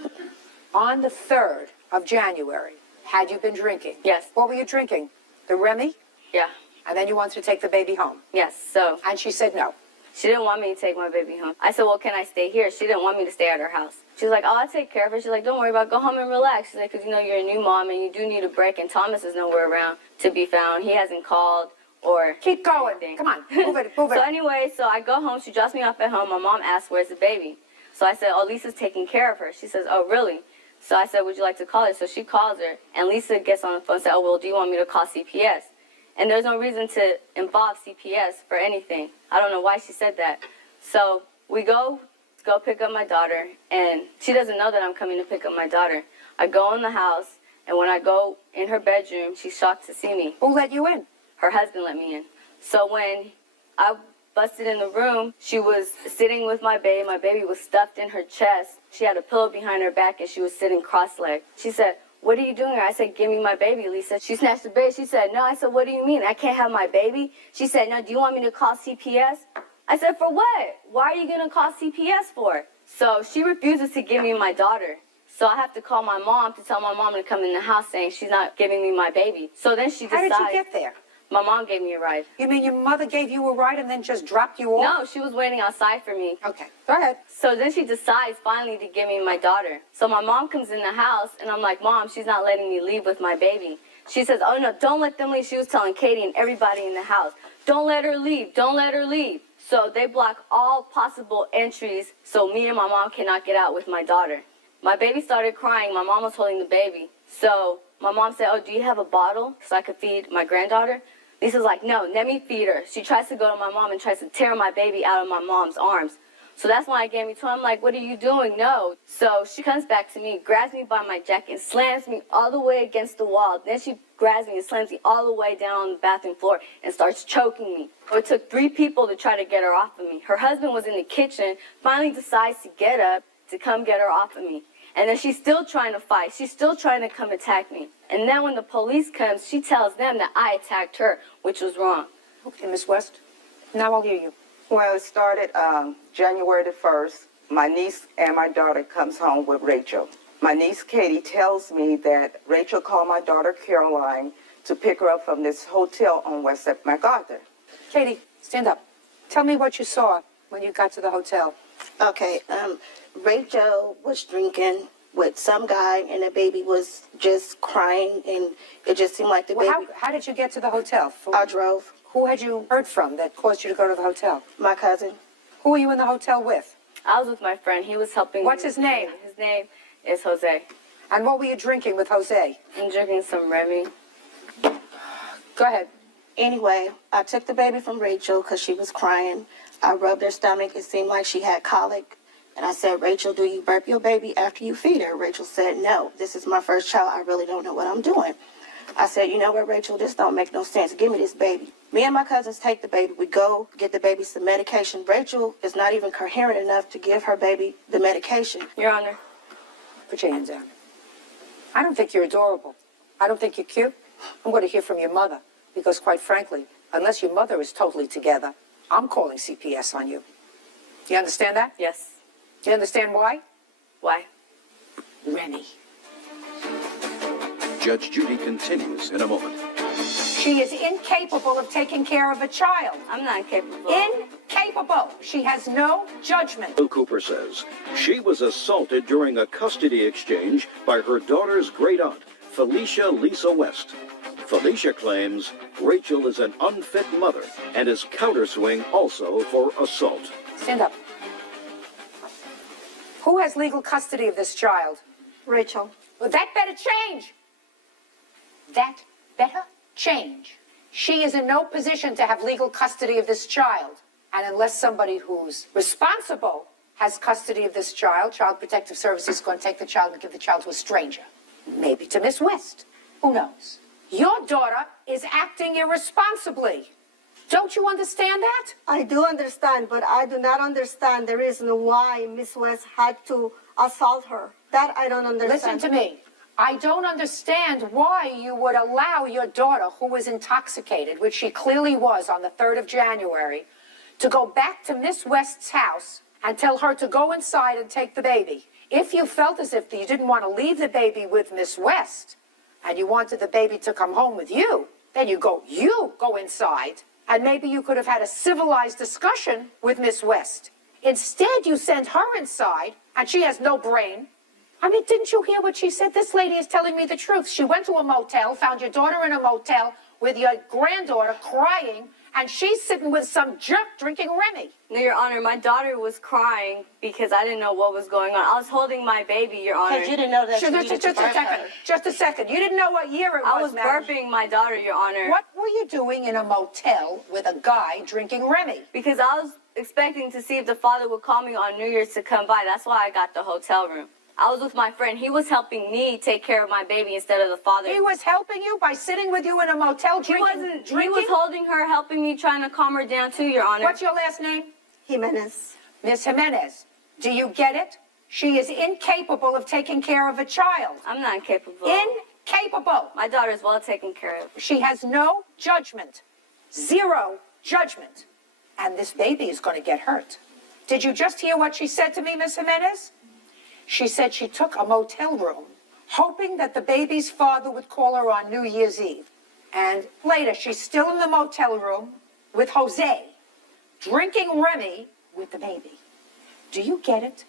On the 3rd of January, had you been drinking? Yes. What were you drinking? The Remy? Yeah. And then you wanted to take the baby home? Yes, so... And she said no. She didn't want me to take my baby home. I said, well, can I stay here? She didn't want me to stay at her house. She's like, oh, I'll take care of her. She's like, don't worry about it. Go home and relax. She's like, because, you're a new mom and you do need a break, and Thomas is nowhere around to be found. He hasn't called. Or keep going. Come on, move it. So anyway, so I go home. She drops me off at home. My mom asks, where's the baby? So I said, oh, Lisa's taking care of her. She says, oh, really? So I said, would you like to call her? So she calls her, and Lisa gets on the phone and said, oh, well, do you want me to call CPS? And there's no reason to involve CPS for anything. I don't know why she said that. So we go pick up my daughter, and she doesn't know that I'm coming to pick up my daughter. I go in the house, and when I go in her bedroom, she's shocked to see me. Who let you in? Her husband let me in. So when I busted in the room, she was sitting with my baby. My baby was stuffed in her chest. She had a pillow behind her back, and she was sitting cross-legged. She said, what are you doing here? I said, give me my baby, Lisa. She snatched the baby. She said, no. I said, what do you mean? I can't have my baby? She said, no, do you want me to call CPS? I said, for what? Why are you going to call CPS for? So she refuses to give me my daughter. So I have to call my mom to tell my mom to come in the house saying she's not giving me my baby. So then she decides... How did you get there? My mom gave me a ride. You mean your mother gave you a ride and then just dropped you off? No, she was waiting outside for me. Okay, go ahead. So then she decides finally to give me my daughter. So my mom comes in the house, and I'm like, Mom, she's not letting me leave with my baby. She says, oh, no, don't let them leave. She was telling Katie and everybody in the house, don't let her leave. Don't let her leave. So they block all possible entries so me and my mom cannot get out with my daughter. My baby started crying. My mom was holding the baby. So my mom said, oh, do you have a bottle so I could feed my granddaughter? Lisa's like, no, let me feed her. She tries to go to my mom and tries to tear my baby out of my mom's arms. So that's why I gave me to her. I'm like, what are you doing? No. So she comes back to me, grabs me by my jacket, and slams me all the way against the wall. Then she grabs me and slams me all the way down on the bathroom floor and starts choking me. It took 3 people to try to get her off of me. Her husband was in the kitchen, finally decides to get up to come get her off of me. And then she's still trying to fight. She's still trying to come attack me. And then when the police comes, she tells them that I attacked her, which was wrong. Okay, Miss West, now I'll hear you. Well, it started January the 1st. My niece and my daughter comes home with Rachel. My niece Katie tells me that Rachel called my daughter Caroline to pick her up from this hotel on West MacArthur. Katie, stand up. Tell me what you saw when you got to the hotel. Okay, Rachel was drinking with some guy, and the baby was just crying, and it just seemed like the baby... How did you get to the hotel? I drove. Who had you heard from that caused you to go to the hotel? My cousin. Who were you in the hotel with? I was with my friend. He was helping me. What's his name? His name is Jose. And what were you drinking with Jose? I'm drinking some Remy. Go ahead. Anyway, I took the baby from Rachel because she was crying. I rubbed her stomach. It seemed like she had colic. And I said, Rachel, do you burp your baby after you feed her? Rachel said, no. This is my first child. I really don't know what I'm doing. I said, you know what, Rachel, this don't make no sense. Give me this baby. Me and my cousins take the baby. We go get the baby some medication. Rachel is not even coherent enough to give her baby the medication. Your Honor. Put your hands down. I don't think you're adorable. I don't think you're cute. I'm going to hear from your mother because, quite frankly, unless your mother is totally together, I'm calling CPS on you. You understand that? Yes. You understand why? Why? Remy. Judge Judy continues in a moment. She is incapable of taking care of a child. I'm not capable. Incapable. She has no judgment. Bill Cooper says she was assaulted during a custody exchange by her daughter's great aunt, Felicia Lisa West. Felicia claims Rachel is an unfit mother and is countersuing also for assault. Stand up. Who has legal custody of this child? Rachel. Well, that better change. That better change. She is in no position to have legal custody of this child. And unless somebody who's responsible has custody of this child, Child Protective Services is going to take the child and give the child to a stranger. Maybe to Miss West. Who knows? Your daughter is acting irresponsibly. Don't you understand that? I do understand, but I do not understand the reason why Miss West had to assault her. That I don't understand. Listen to me. I don't understand why you would allow your daughter, who was intoxicated, which she clearly was on the 3rd of January, to go back to Miss West's house and tell her to go inside and take the baby. If you felt as if you didn't want to leave the baby with Miss West and you wanted the baby to come home with you, then you go inside, and maybe you could have had a civilized discussion with Miss West. Instead, you send her inside, and she has no brain. I mean, didn't you hear what she said? This lady is telling me the truth. She went to a motel, found your daughter in a motel with your granddaughter crying, and she's sitting with some jerk drinking Remy. No, Your Honor, my daughter was crying because I didn't know what was going on. I was holding my baby, Your Honor. Because you didn't know that Just a second. You didn't know what year it was, I was burping my daughter, Your Honor. What were you doing in a motel with a guy drinking Remy? Because I was expecting to see if the father would call me on New Year's to come by. That's why I got the hotel room. I was with my friend. He was helping me take care of my baby instead of the father. He was helping you by sitting with you in a motel drinking? He was holding her, helping me, trying to calm her down too, Your Honor. What's your last name? Jimenez. Miss Jimenez, do you get it? She is incapable of taking care of a child. I'm not capable. Incapable. My daughter is well taken care of. She has no judgment. Zero judgment. And this baby is going to get hurt. Did you just hear what she said to me, Miss Jimenez? She said she took a motel room, hoping that the baby's father would call her on New Year's Eve. And later, she's still in the motel room with Jose, drinking Remy with the baby. Do you get it?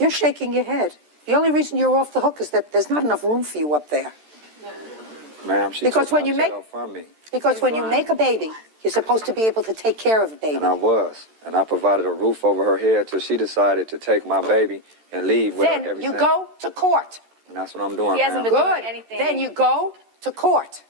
You're shaking your head. The only reason you're off the hook is that there's not enough room for you up there. Ma'am, she Because took when my you make child from me. Because when you make a baby, you're supposed to be able to take care of a baby. And I was. And I provided a roof over her head till she decided to take my baby and leave without Then everything. you go to court. And that's what I'm doing, He hasn't ma'am. been doing Good. anything. Then you go to court.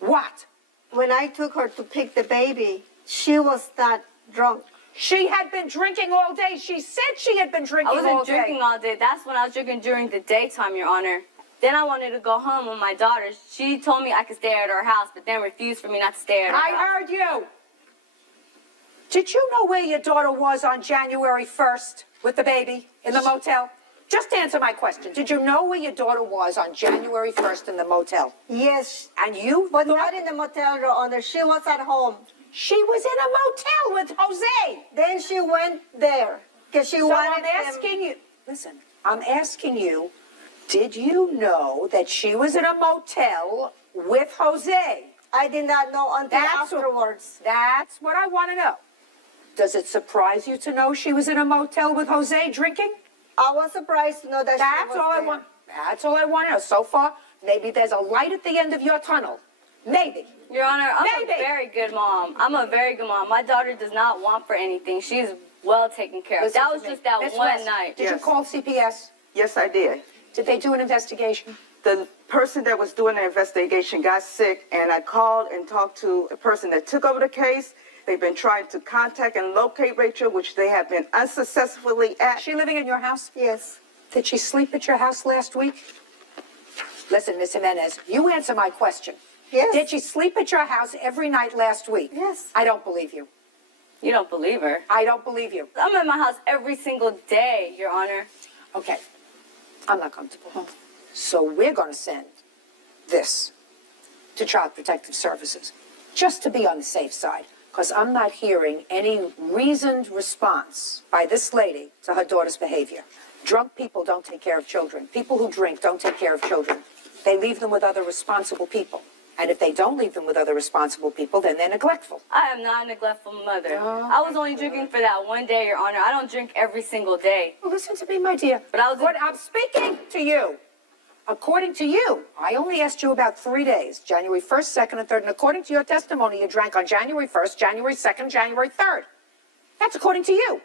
What? When I took her to pick the baby, she was not drunk. She had been drinking all day. She said she had been drinking I all wasn't day. drinking all day. That's when I was drinking during the daytime, Your Honor. Then I wanted to go home with my daughter. She told me I could stay at her house, but then refused for me not to stay at her house. I heard you. Did you know where your daughter was on January 1st with the baby in the motel? Just answer my question. Did you know where your daughter was on January 1st in the motel? Yes. And you But not in the motel, Your Honor. She was at home. She was in a motel with Jose. Then she went there because she wanted I'm asking you, listen, I'm asking you, did you know that she was in a motel with Jose? I did not know until afterwards. That's what I want to know. Does it surprise you to know she was in a motel with Jose drinking? I was surprised to know that she was all there. I want. That's all I want to know. So far, maybe there's a light at the end of your tunnel. Maybe. Your Honor, I'm Maybe. a very good mom. I'm a very good mom. My daughter does not want for anything. She's well taken care of. Listen That to was me. just that Miss one West, night. Did you call CPS? Yes, I did. Did they do an investigation? The person that was doing the investigation got sick, and I called and talked to the person that took over the case. They've been trying to contact and locate Rachel, which they have been unsuccessfully at. Is she living in your house? Yes. Did she sleep at your house last week? Listen, Miss Jimenez, you answer my question. Yes. Did she sleep at your house every night last week? Yes. I don't believe you. You don't believe her? I don't believe you. I'm at my house every single day, Your Honor. Okay. I'm not comfortable. So we're going to send this to Child Protective Services, just to be on the safe side, because I'm not hearing any reasoned response by this lady to her daughter's behavior. Drunk people don't take care of children. People who drink don't take care of children. They leave them with other responsible people. And if they don't leave them with other responsible people, then they're neglectful. I am not a neglectful mother. I was only drinking for that one day, Your Honor. I don't drink every single day. Well, listen to me, my dear. But I'm speaking to you. According to you, I only asked you about 3 days, January 1st, 2nd, and 3rd. And according to your testimony, you drank on January 1st, January 2nd, January 3rd. That's according to you.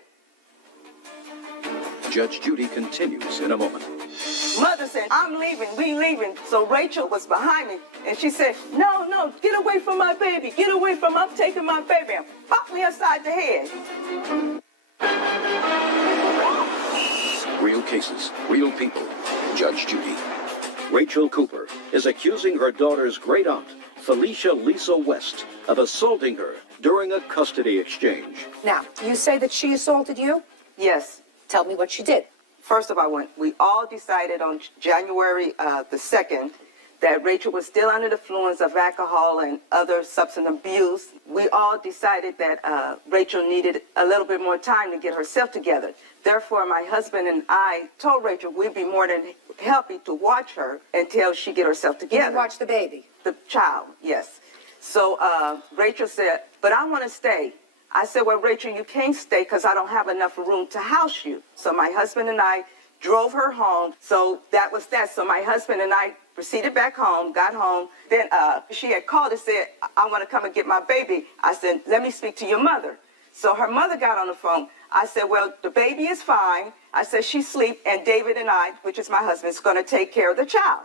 Judge Judy continues in a moment. Mother said, I'm leaving, we leaving. So Rachel was behind me, and she said, no, get away from my baby. Get away from, I'm taking my baby. And pop me upside the head. Real cases, real people. Judge Judy. Rachel Cooper is accusing her daughter's great-aunt, Felicia Lisa West, of assaulting her during a custody exchange. Now, you say that she assaulted you? Yes. Tell me what she did. First of all, we all decided on January the 2nd that Rachel was still under the influence of alcohol and other substance abuse. We all decided that Rachel needed a little bit more time to get herself together. Therefore, my husband and I told Rachel we'd be more than happy to watch her until she get herself together. You watch the baby? The child, yes. So Rachel said, but I want to stay. I said, well, Rachel, you can't stay because I don't have enough room to house you. So my husband and I drove her home. So that was that. So my husband and I proceeded back home, got home. Then she had called and said, I want to come and get my baby. I said, let me speak to your mother. So her mother got on the phone. I said, well, the baby is fine. I said, she's asleep, and David and I, which is my husband, is going to take care of the child.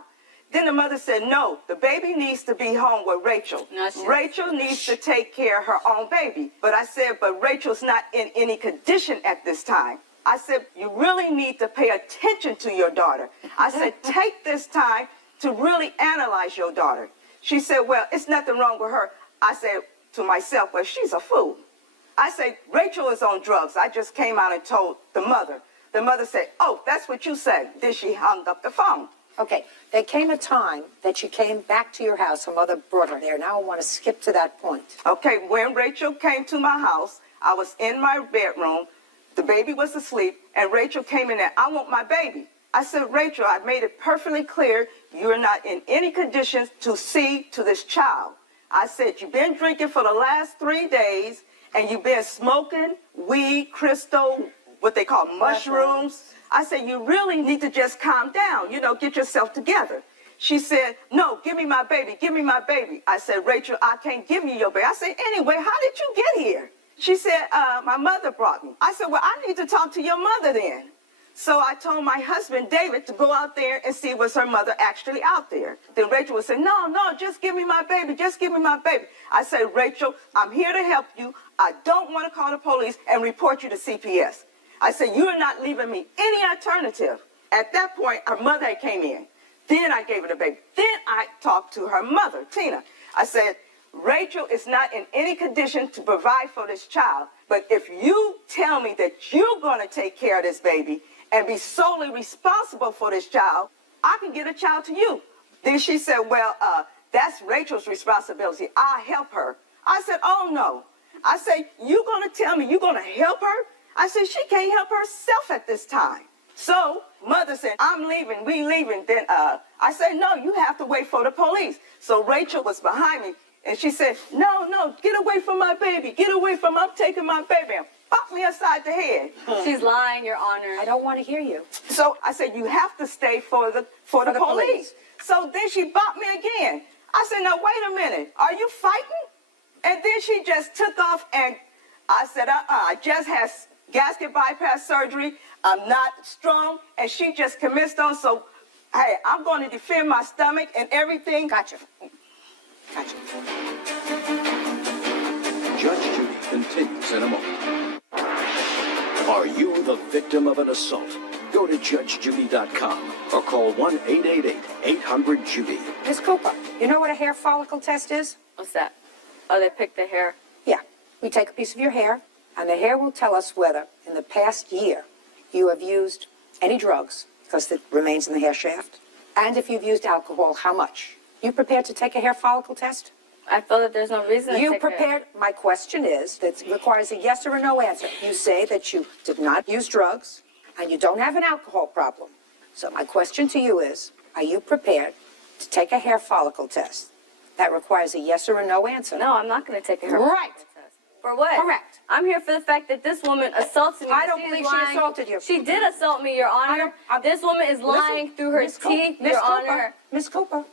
Then the mother said, no, the baby needs to be home with Rachel. Rachel needs to take care of her own baby. But I said, but Rachel's not in any condition at this time. I said, you really need to pay attention to your daughter. I said, take this time to really analyze your daughter. She said, well, it's nothing wrong with her. I said to myself, well, she's a fool. I said, Rachel is on drugs. I just came out and told the mother. The mother said, oh, that's what you said. Then she hung up the phone. Okay, there came a time that you came back to your house. Her mother brought her there. Now I want to skip to that point. Okay, when Rachel came to my house, I was in my bedroom. The baby was asleep, and Rachel came in there. I want my baby. I said, Rachel, I made it perfectly clear you're not in any conditions to see to this child. I said, you've been drinking for the last 3 days, and you've been smoking weed, crystal, what they call mushrooms. I said, you really need to just calm down, get yourself together. She said, no, give me my baby, give me my baby. I said, Rachel, I can't give you your baby. I said, anyway, how did you get here? She said, my mother brought me. I said, well, I need to talk to your mother then. So I told my husband, David, to go out there and see was her mother actually out there. Then Rachel would say, no, just give me my baby, just give me my baby. I said, Rachel, I'm here to help you. I don't want to call the police and report you to CPS. I said, you're not leaving me any alternative. At that point, her mother came in. Then I gave her the baby. Then I talked to her mother, Tina. I said, Rachel is not in any condition to provide for this child. But if you tell me that you're going to take care of this baby and be solely responsible for this child, I can get a child to you. Then she said, well, that's Rachel's responsibility. I'll help her. I said, oh, no. I said, you're going to tell me you're going to help her? I said, she can't help herself at this time. So mother said, I'm leaving, we leaving. Then I said, no, you have to wait for the police. So Rachel was behind me, and she said, no, get away from my baby. Get away from, I'm taking my baby. And pop me upside the head. She's lying, Your Honor. I don't want to hear you. So I said, you have to stay for the police. So then she bopped me again. I said, now, wait a minute. Are you fighting? And then she just took off, and I said, I just had gasket bypass surgery. I'm not strong. And she just commenced on, so, hey, I'm going to defend my stomach and everything. Gotcha. Judge Judy continues in a moment. Are you the victim of an assault? Go to JudgeJudy.com or call 1-888-800-JUDY. Miss Cooper, you know what a hair follicle test is? What's that? Oh, they picked the hair. Yeah. We take a piece of your hair, and the hair will tell us whether, in the past year, you have used any drugs, because it remains in the hair shaft, and if you've used alcohol, how much. You prepared to take a hair follicle test? I feel that there's no reason to You take prepared? My question is, that requires a yes or a no answer. You say that you did not use drugs, and you don't have an alcohol problem. So my question to you is, are you prepared to take a hair follicle test? That requires a yes or a no answer. No, I'm not going to take a hair Right. follicle test. For what? Correct. I'm here for the fact that this woman assaulted me. I don't She is believe she lying. assaulted you. She did assault me, Your Honor. This woman is lying through her teeth, Your Honor. Miss Cooper,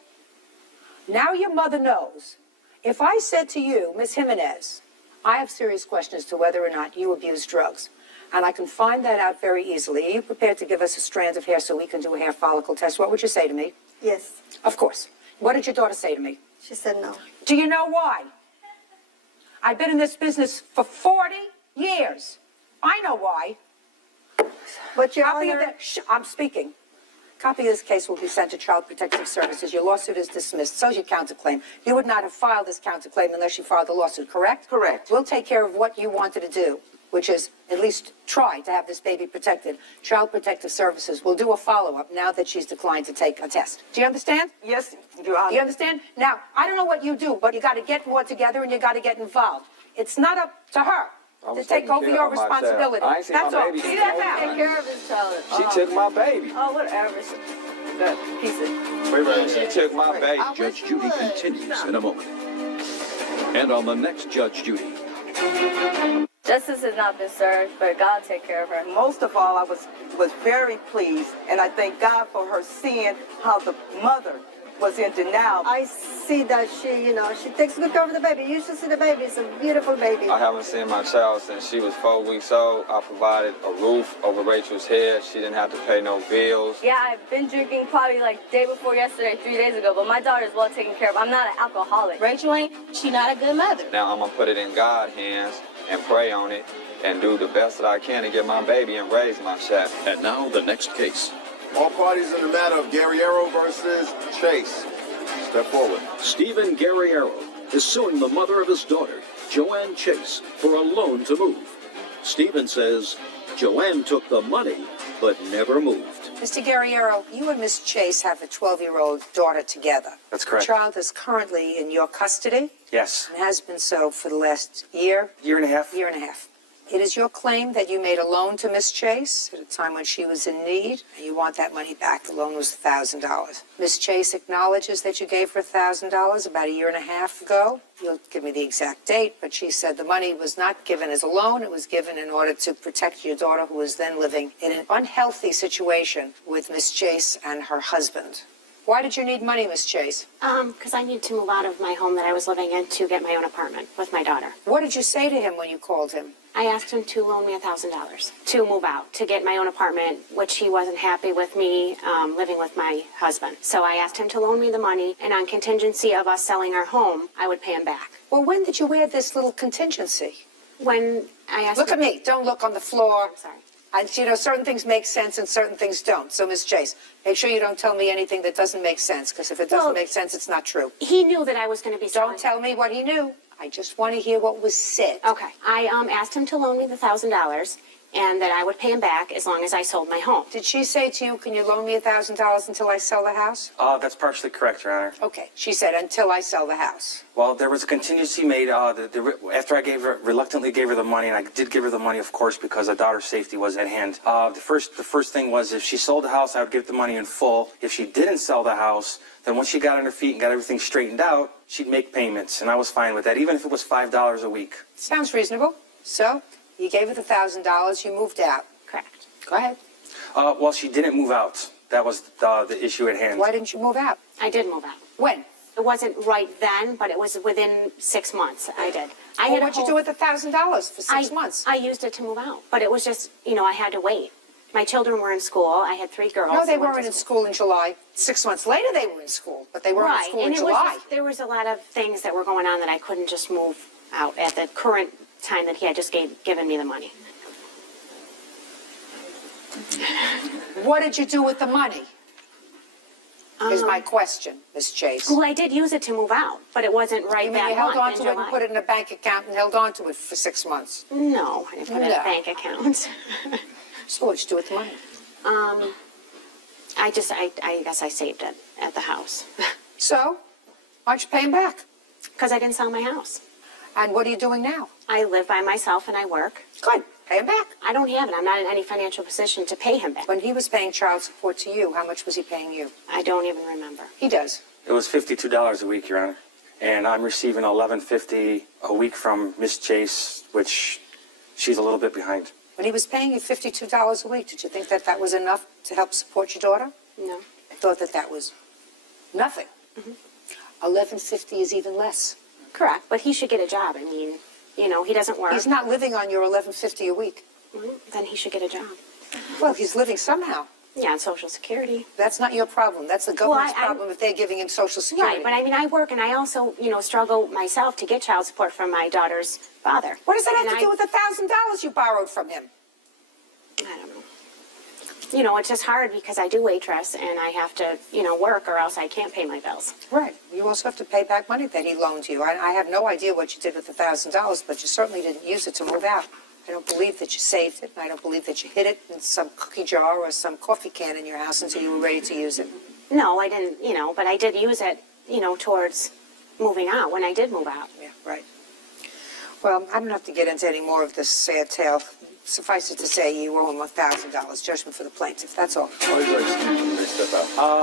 now your mother knows. If I said to you, Miss Jimenez, I have serious questions as to whether or not you abuse drugs, and I can find that out very easily. Are you prepared to give us a strand of hair so we can do a hair follicle test? What would you say to me? Yes. Of course. What did your daughter say to me? She said no. Do you know why? I've been in this business for 40 years. I know why. But Your Copy of Honor, that. I'm speaking. Copy of this case will be sent to Child Protective Services. Your lawsuit is dismissed. So's your counterclaim. You would not have filed this counterclaim unless you filed the lawsuit, correct? Correct. We'll take care of what you wanted to do, which is at least try to have this baby protected. Child Protective Services will do a follow-up now that she's declined to take a test. Do you understand? Yes, Your Honor. Do you understand? Now, I don't know what you do, but you got to get more together and you got to get involved. It's not up to her I to was take taking over care your of my child. responsibility. I ain't seen That's my all. baby See in that no now? Take care of his child. She took my baby. Oh, whatever. Good. Piece it. Wait a minute. She took my baby. Judge Judy continues in a moment. And on the next Judge Judy. Justice has not been served, but God will take care of her. Most of all, I was very pleased, and I thank God for her seeing how the mother was in denial. I see that she takes good care of the baby. You should see the baby. It's a beautiful baby. I haven't seen my child since she was 4 weeks old. I provided a roof over Rachel's head. She didn't have to pay no bills. Yeah, I've been drinking probably like day before yesterday, 3 days ago, but my daughter's well taken care of. I'm not an alcoholic. Rachel she not a good mother. Now I'm going to put it in God's hands and pray on it and do the best that I can to get my baby and raise my child. And now the next case. All parties in the matter of Guerriero versus Chase. Step forward. Stephen Guerriero is suing the mother of his daughter, Joanne Chase, for a loan to move. Stephen says Joanne took the money but never moved. Mr. Guerriero, you and Miss Chase have a 12-year-old daughter together. That's correct. The child is currently in your custody Yes. and has been so for the last year. Year and a half. Year and a half. It is your claim that you made a loan to Miss Chase at a time when she was in need, and you want that money back. The loan was $1,000. Miss Chase acknowledges that you gave her $1,000 about a year and a half ago. You'll give me the exact date, but she said the money was not given as a loan. It was given in order to protect your daughter, who was then living in an unhealthy situation with Miss Chase and her husband. Why did you need money, Miss Chase? Because I needed to move out of my home that I was living in to get my own apartment with my daughter. What did you say to him when you called him? I asked him to loan me $1,000 to move out, to get my own apartment, which he wasn't happy with me living with my husband. So I asked him to loan me the money, and on contingency of us selling our home, I would pay him back. Well, when did you add this little contingency? When I asked Look at me. Don't look on the floor. I'm sorry. And, certain things make sense and certain things don't. So, Miss Chase, make sure you don't tell me anything that doesn't make sense, because if it doesn't make sense, it's not true. He knew that I was going to be selling. Don't tell me what he knew. I just want to hear what was said. Okay. I asked him to loan me the $1,000 and that I would pay him back as long as I sold my home. Did she say to you, can you loan me $1,000 until I sell the house? That's partially correct, Your Honor. Okay. She said, until I sell the house. Well, there was a contingency made after I reluctantly gave her the money, and I did give her the money, of course, because the daughter's safety was at hand. The first thing was if she sold the house, I would give the money in full. If she didn't sell the house, then once she got on her feet and got everything straightened out, she'd make payments, and I was fine with that, even if it was $5 a week. Sounds reasonable. So, you gave her the $1,000, you moved out. Correct. Go ahead. Well, she didn't move out. That was the issue at hand. Why didn't you move out? I did move out. When? It wasn't right then, but it was within 6 months. I did. What'd you do with the $1,000 for 6 months? I used it to move out, but it was just, I had to wait. My children were in school. I had 3 girls. No, they weren't in school in July. 6 months later, they were in school, but they weren't in school in July. There was a lot of things that were going on that I couldn't just move out at the current time that he had just given me the money. What did you do with the money? Is my question, Miss Chase. Well, I did use it to move out, but it wasn't right You mean that you held on month to in it and July. put it in a bank account and held on to it for 6 months? No, I didn't put it in a bank account. So what'd you do with the money? I guess I saved it at the house. So, why don't you pay him back? Because I didn't sell my house. And what are you doing now? I live by myself and I work. Good. Pay him back. I don't have it. I'm not in any financial position to pay him back. When he was paying child support to you, how much was he paying you? I don't even remember. He does. It was $52 a week, Your Honor. And I'm receiving $11.50 a week from Miss Chase, which she's a little bit behind. When he was paying you $52 a week, did you think that that was enough to help support your daughter? No. I thought that that was nothing. $11.50 is even less. Correct, but he should get a job. I mean, you know, he doesn't work. He's not living on your $11.50 a week. Then he should get a job. Well, he's living somehow. Yeah, on Social Security. That's not your problem. That's the government's problem if they're giving him Social Security. Right, but I mean, I work and I also, you know, struggle myself to get child support from my daughter's father. What does that have to do with the $1,000 you borrowed from him? I don't know. You know, it's just hard because I do waitress and I have to, you know, work or else I can't pay my bills. Right. You also have to pay back money that he loaned you. I have no idea what you did with the $1,000, but you certainly didn't use it to move out. I don't believe that you saved it, and I don't believe that you hid it in some cookie jar or some coffee can in your house until you were ready to use it. No, I didn't, you know, but I did use it, you know, towards moving out when I did move out. Yeah, right. Well, I don't have to get into any more of this sad tale. Suffice it to say, you owe him $1,000 judgment for the plaintiff. That's all.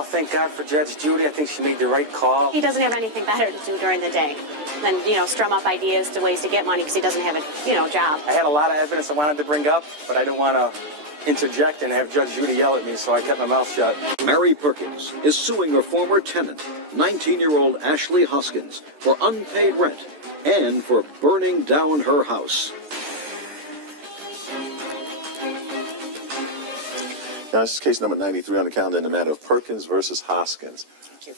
Thank God for Judge Judy. I think she made the right call. He doesn't have anything better to do during the day than, you know, strum up ideas to ways to get money because he doesn't have a, you know, job. I had a lot of evidence I wanted to bring up, but I didn't want to interject and have Judge Judy yell at me, so I kept my mouth shut. Mary Perkins is suing her former tenant, 19-year-old Ashley Hoskins, for unpaid rent and for burning down her house. Now, this is case number 93 on the calendar in the matter of Perkins versus Hoskins.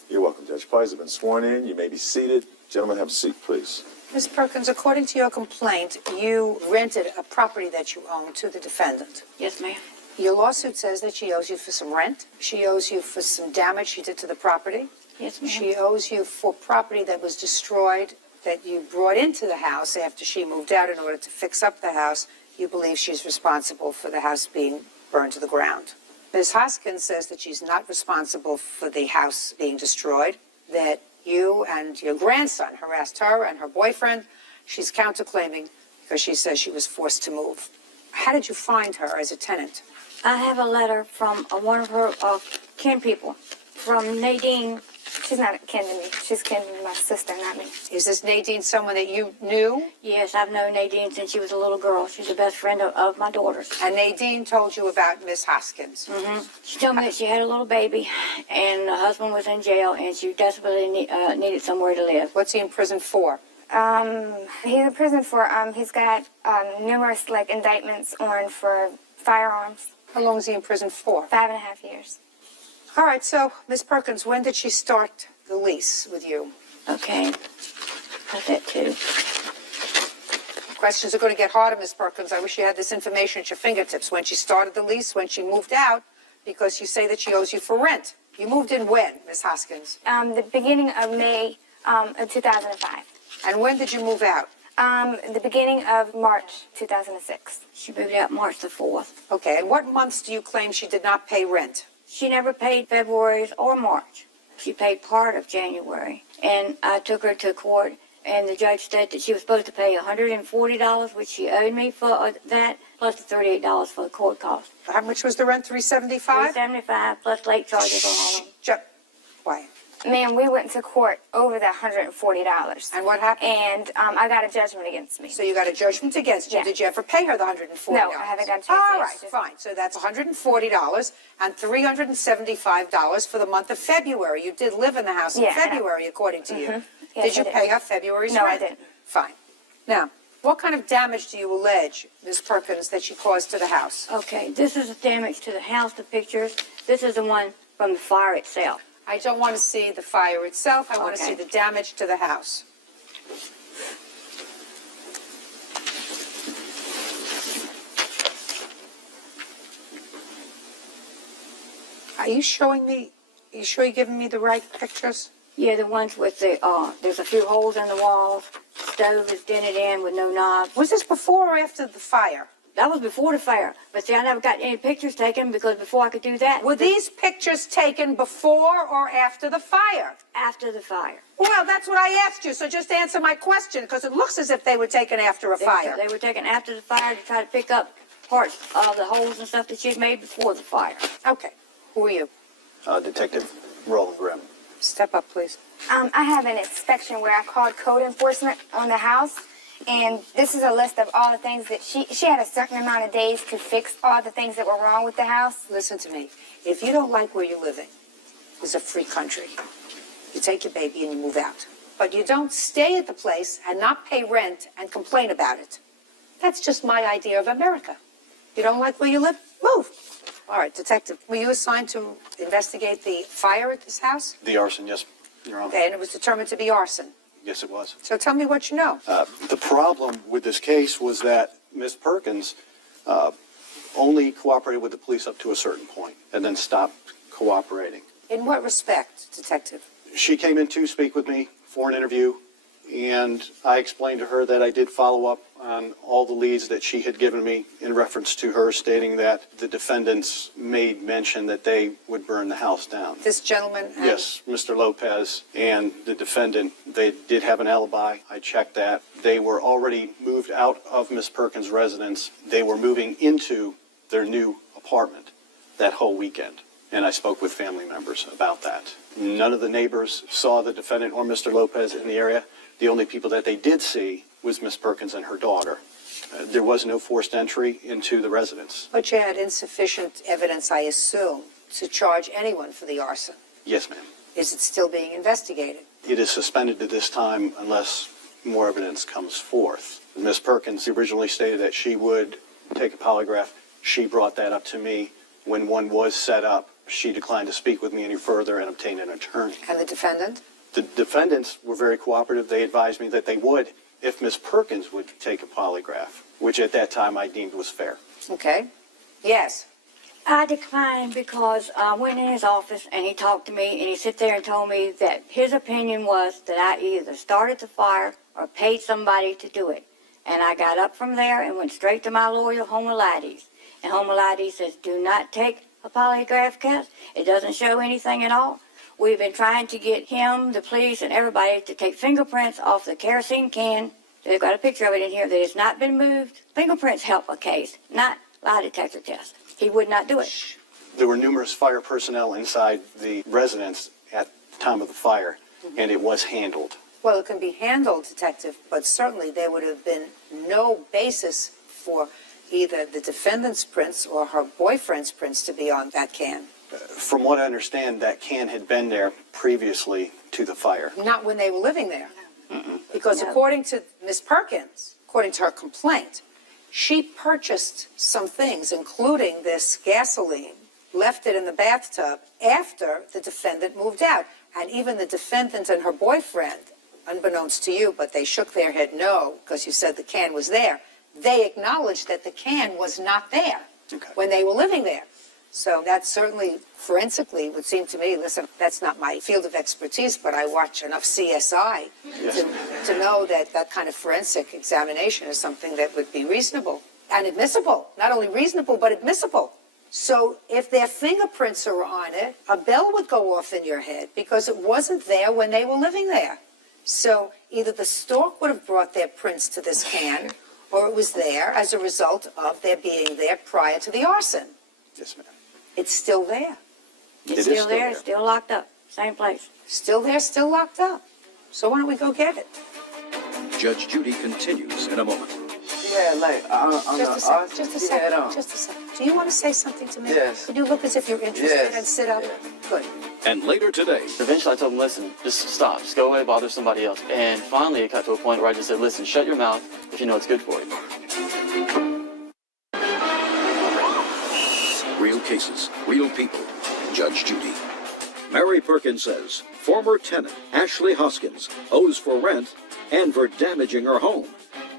You're welcome, Judge. Parties have been sworn in. You may be seated. Gentlemen, have a seat, please. Ms. Perkins, according to your complaint, you rented a property that you own to the defendant. Yes, ma'am. Your lawsuit says that she owes you for some rent. She owes you for some damage she did to the property. Yes, ma'am. She owes you for property that was destroyed that you brought into the house after she moved out in order to fix up the house. You believe she's responsible for the house being burned to the ground. Ms. Hoskins says that she's not responsible for the house being destroyed, that you and your grandson harassed her and her boyfriend. She's counterclaiming because she says she was forced to move. How did you find her as a tenant? I have a letter from one of her kin people, from Nadine. She's not kin to me. She's kin to my sister, not me. Is this Nadine someone that you knew? Yes, I've known Nadine since she was a little girl. She's the best friend of my daughter's. And Nadine told you about Miss Hoskins? Mm-hmm. She told me that she had a little baby, and her husband was in jail, and she desperately needed somewhere to live. What's he in prison for? He's in prison for, he's got numerous, indictments on for firearms. How long is he in prison for? 5.5 years. All right, so, Ms. Perkins, when did she start the lease with you? Okay. Got that too. Questions are going to get harder, Ms. Perkins. I wish you had this information at your fingertips. When she started the lease, when she moved out, because you say that she owes you for rent. You moved in when, Ms. Hoskins? The beginning of May of 2005. And when did you move out? The beginning of March 2006. She moved out March the 4th. Okay, and what months do you claim she did not pay rent? She never paid February's or March. She paid part of January. And I took her to court, and the judge said that she was supposed to pay $140, which she owed me for that, plus the $38 for the court cost. How much was the rent, $375? $375 plus late charges on all of them. Why? Ma'am, we went to court over the $140. And what happened? And I got a judgment against me. So you got a judgment against you. Yeah. Did you ever pay her the $140? No, I haven't got a chance. All right, fine. So that's $140 and $375 for the month of February. You did live in the house in February, according to you. Yes, Did you I pay her February's No, rent? I didn't. Fine. Now, what kind of damage do you allege, Ms. Perkins, that she caused to the house? Okay, this is the damage to the house, the pictures. This is the one from the fire itself. I don't want to see the fire itself. I want to Okay. see the damage to the house. Are you showing me, you sure you're giving me the right pictures? Yeah, the ones with the, there's a few holes in the walls, stove is dented in with no knob. Was this before or after the fire? That was before the fire, but see, I never got any pictures taken because before I could do that. Were these pictures taken before or after the fire? After the fire. Well, that's what I asked you, so just answer my question, because it looks as if they were taken after a fire. They were taken after the fire to try to pick up parts of the holes and stuff that she'd made before the fire. Okay. Who are you? Detective Roland Grimm. Step up, please. I have an inspection where I called code enforcement on the house, and this is a list of all the things that she had a certain amount of days to fix all the things that were wrong with the house. Listen to me. If you don't like where you're living, it's a free country. You take your baby and you move out. But you don't stay at the place and not pay rent and complain about it. That's just my idea of America. You don't like where you live? Move. All right, Detective, were you assigned to investigate the fire at this house? The arson, yes, Your Honor. Okay, and it was determined to be arson. Yes, it was. So tell me what you know. The problem with this case was that Ms. Perkins only cooperated with the police up to a certain point and then stopped cooperating. In what respect, Detective? She came in to speak with me for an interview, and I explained to her that I did follow up on all the leads that she had given me in reference to her stating that the defendants made mention that they would burn the house down. This gentleman? Yes, Mr. Lopez and the defendant, they did have an alibi. I checked that. They were already moved out of Ms. Perkins' residence. They were moving into their new apartment that whole weekend, and I spoke with family members about that. None of the neighbors saw the defendant or Mr. Lopez in the area. The only people that they did see was Ms. Perkins and her daughter. There was no forced entry into the residence. But you had insufficient evidence, I assume, to charge anyone for the arson. Yes, ma'am. Is it still being investigated? It is suspended at this time unless more evidence comes forth. Ms. Perkins originally stated that she would take a polygraph. She brought that up to me. When one was set up, she declined to speak with me any further and obtain an attorney. And the defendant? The defendants were very cooperative. They advised me that they would if Ms. Perkins would take a polygraph, which at that time I deemed was fair. Okay. Yes. I declined because I went in his office and he talked to me and he sat there and told me that his opinion was that I either started the fire or paid somebody to do it. And I got up from there and went straight to my lawyer, Homolides. And Homolides says, do not take a polygraph test. It doesn't show anything at all. We've been trying to get him, the police, and everybody to take fingerprints off the kerosene can. They've got a picture of it in here that has not been moved. Fingerprints help a case, not lie detector test. He would not do it. There were numerous fire personnel inside the residence at the time of the fire, and it was handled. Well, it can be handled, Detective, but certainly there would have been no basis for either the defendant's prints or her boyfriend's prints to be on that can. From what I understand, that can had been there previously to the fire. Not when they were living there. Because according to Ms. Perkins, according to her complaint, she purchased some things, including this gasoline, left it in the bathtub after the defendant moved out. And even the defendant and her boyfriend, unbeknownst to you, but they shook their head no, because you said the can was there, they acknowledged that the can was not there when they were living there. So that certainly, forensically, would seem to me, listen, that's not my field of expertise, but I watch enough CSI to know that that kind of forensic examination is something that would be reasonable and admissible. Not only reasonable, but admissible. So if their fingerprints are on it, a bell would go off in your head because it wasn't there when they were living there. So either the stork would have brought their prints to this can, or it was there as a result of their being there prior to the arson. Yes, ma'am. It's still there. It's still there, it's still locked up. Same place. Still there, still locked up. So why don't we go get it? Judge Judy continues in a moment. Yeah, like, Just a second. Do you want to say something to me? Yes. Could you look as if you're interested and sit up? Good. And later today, eventually I told him, listen, just stop, just go away, bother somebody else. And finally it got to a point where I just said, listen, shut your mouth if you know it's good for you. real cases, real people. Judge Judy. Mary Perkins says former tenant Ashley Hoskins owes for rent and for damaging her home.